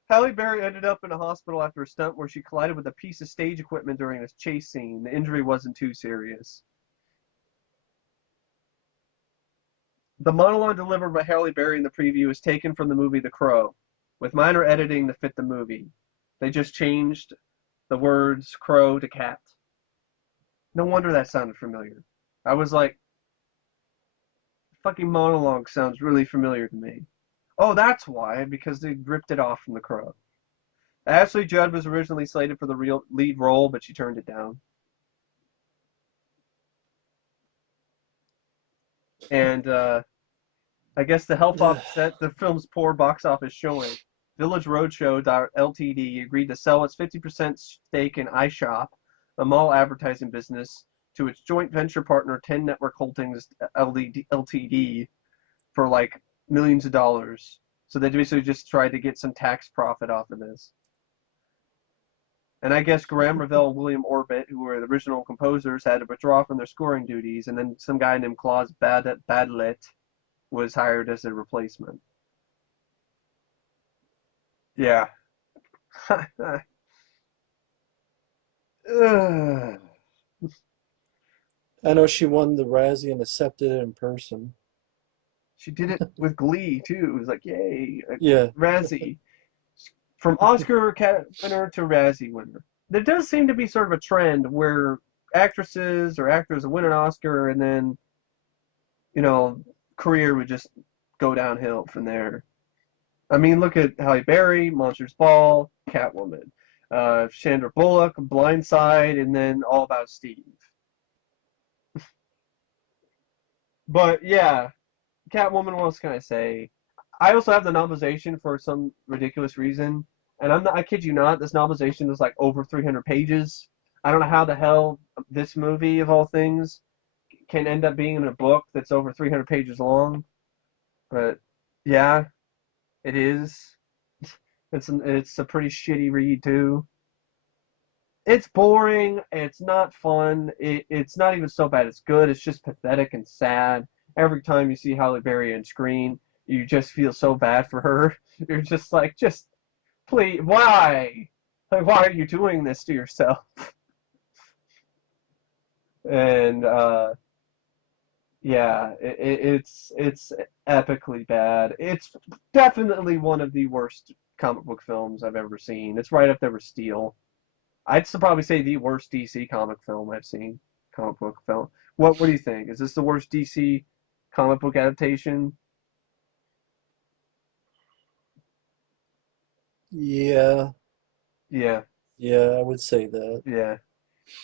Halle Berry ended up in a hospital after a stunt where she collided with a piece of stage equipment during a chase scene. The injury wasn't too serious. The monologue delivered by Halle Berry in the preview is taken from the movie The Crow, with minor editing to fit the movie. They just changed the words crow to cat. No wonder that sounded familiar. I was like, fucking monologue sounds really familiar to me. Oh, that's why, because they ripped it off from The Crow. Ashley Judd was originally slated for the lead role, but she turned it down. And I guess to help offset the film's poor box office showing, Village Roadshow Ltd. agreed to sell its 50% stake in iShop, a mall advertising business, to its joint venture partner 10 Network Holdings Ltd. for like millions of dollars. So they basically just tried to get some tax profit off of this. And I guess Graham Revell and William Orbit, who were the original composers, had to withdraw from their scoring duties, and then some guy named Claus Badlet was hired as a replacement. Yeah. I know she won the Razzie and accepted it in person. She did it with glee, too. It was like, yay, Yeah. Razzie. From Oscar winner to Razzie winner. There does seem to be sort of a trend where actresses or actors win an Oscar and then, career would just go downhill from there. I mean, look at Halle Berry, Monsters Ball, Catwoman, Sandra Bullock, Blindside, and then All About Steve. But yeah, Catwoman. What else can I say? I also have the novelization for some ridiculous reason, and I kid you not, this novelization is like over 300 pages. I don't know how the hell this movie of all things can end up being in a book that's over 300 pages long, but yeah, it is. It's a pretty shitty read too. It's boring. It's not fun. It's not even so bad it's good. It's just pathetic and sad. Every time you see Halle Berry on screen, you just feel so bad for her. You're just like, just please, why? Like, why are you doing this to yourself? And yeah, it's epically bad. It's definitely one of the worst comic book films I've ever seen. It's right up there with Steel. I'd probably say the worst DC comic film I've seen. Comic book film. What do you think? Is this the worst DC comic book adaptation? Yeah, Yeah, yeah, I would say that. yeah,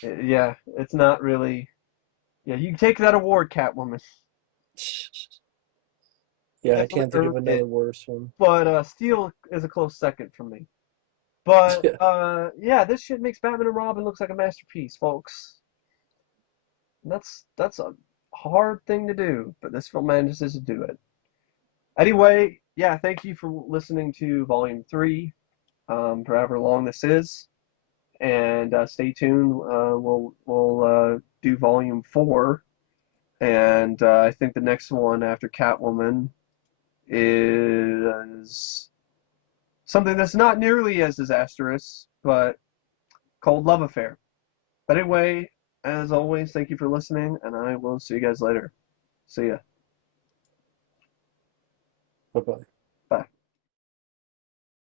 yeah. It's not really. Yeah, you can take that award, Catwoman. Yeah, I Definitely can't think of earned another it. worse one. But Steel is a close second for me. But Yeah. yeah, this shit makes Batman and Robin looks like a masterpiece, folks. And that's a hard thing to do, but this film manages to do it. Anyway, yeah, thank you for listening to Volume 3, for however long this is. And stay tuned. We'll do Volume 4. And I think the next one after Catwoman is something that's not nearly as disastrous, but called Love Affair. But anyway, as always, thank you for listening, and I will see you guys later. See ya. Bye-bye.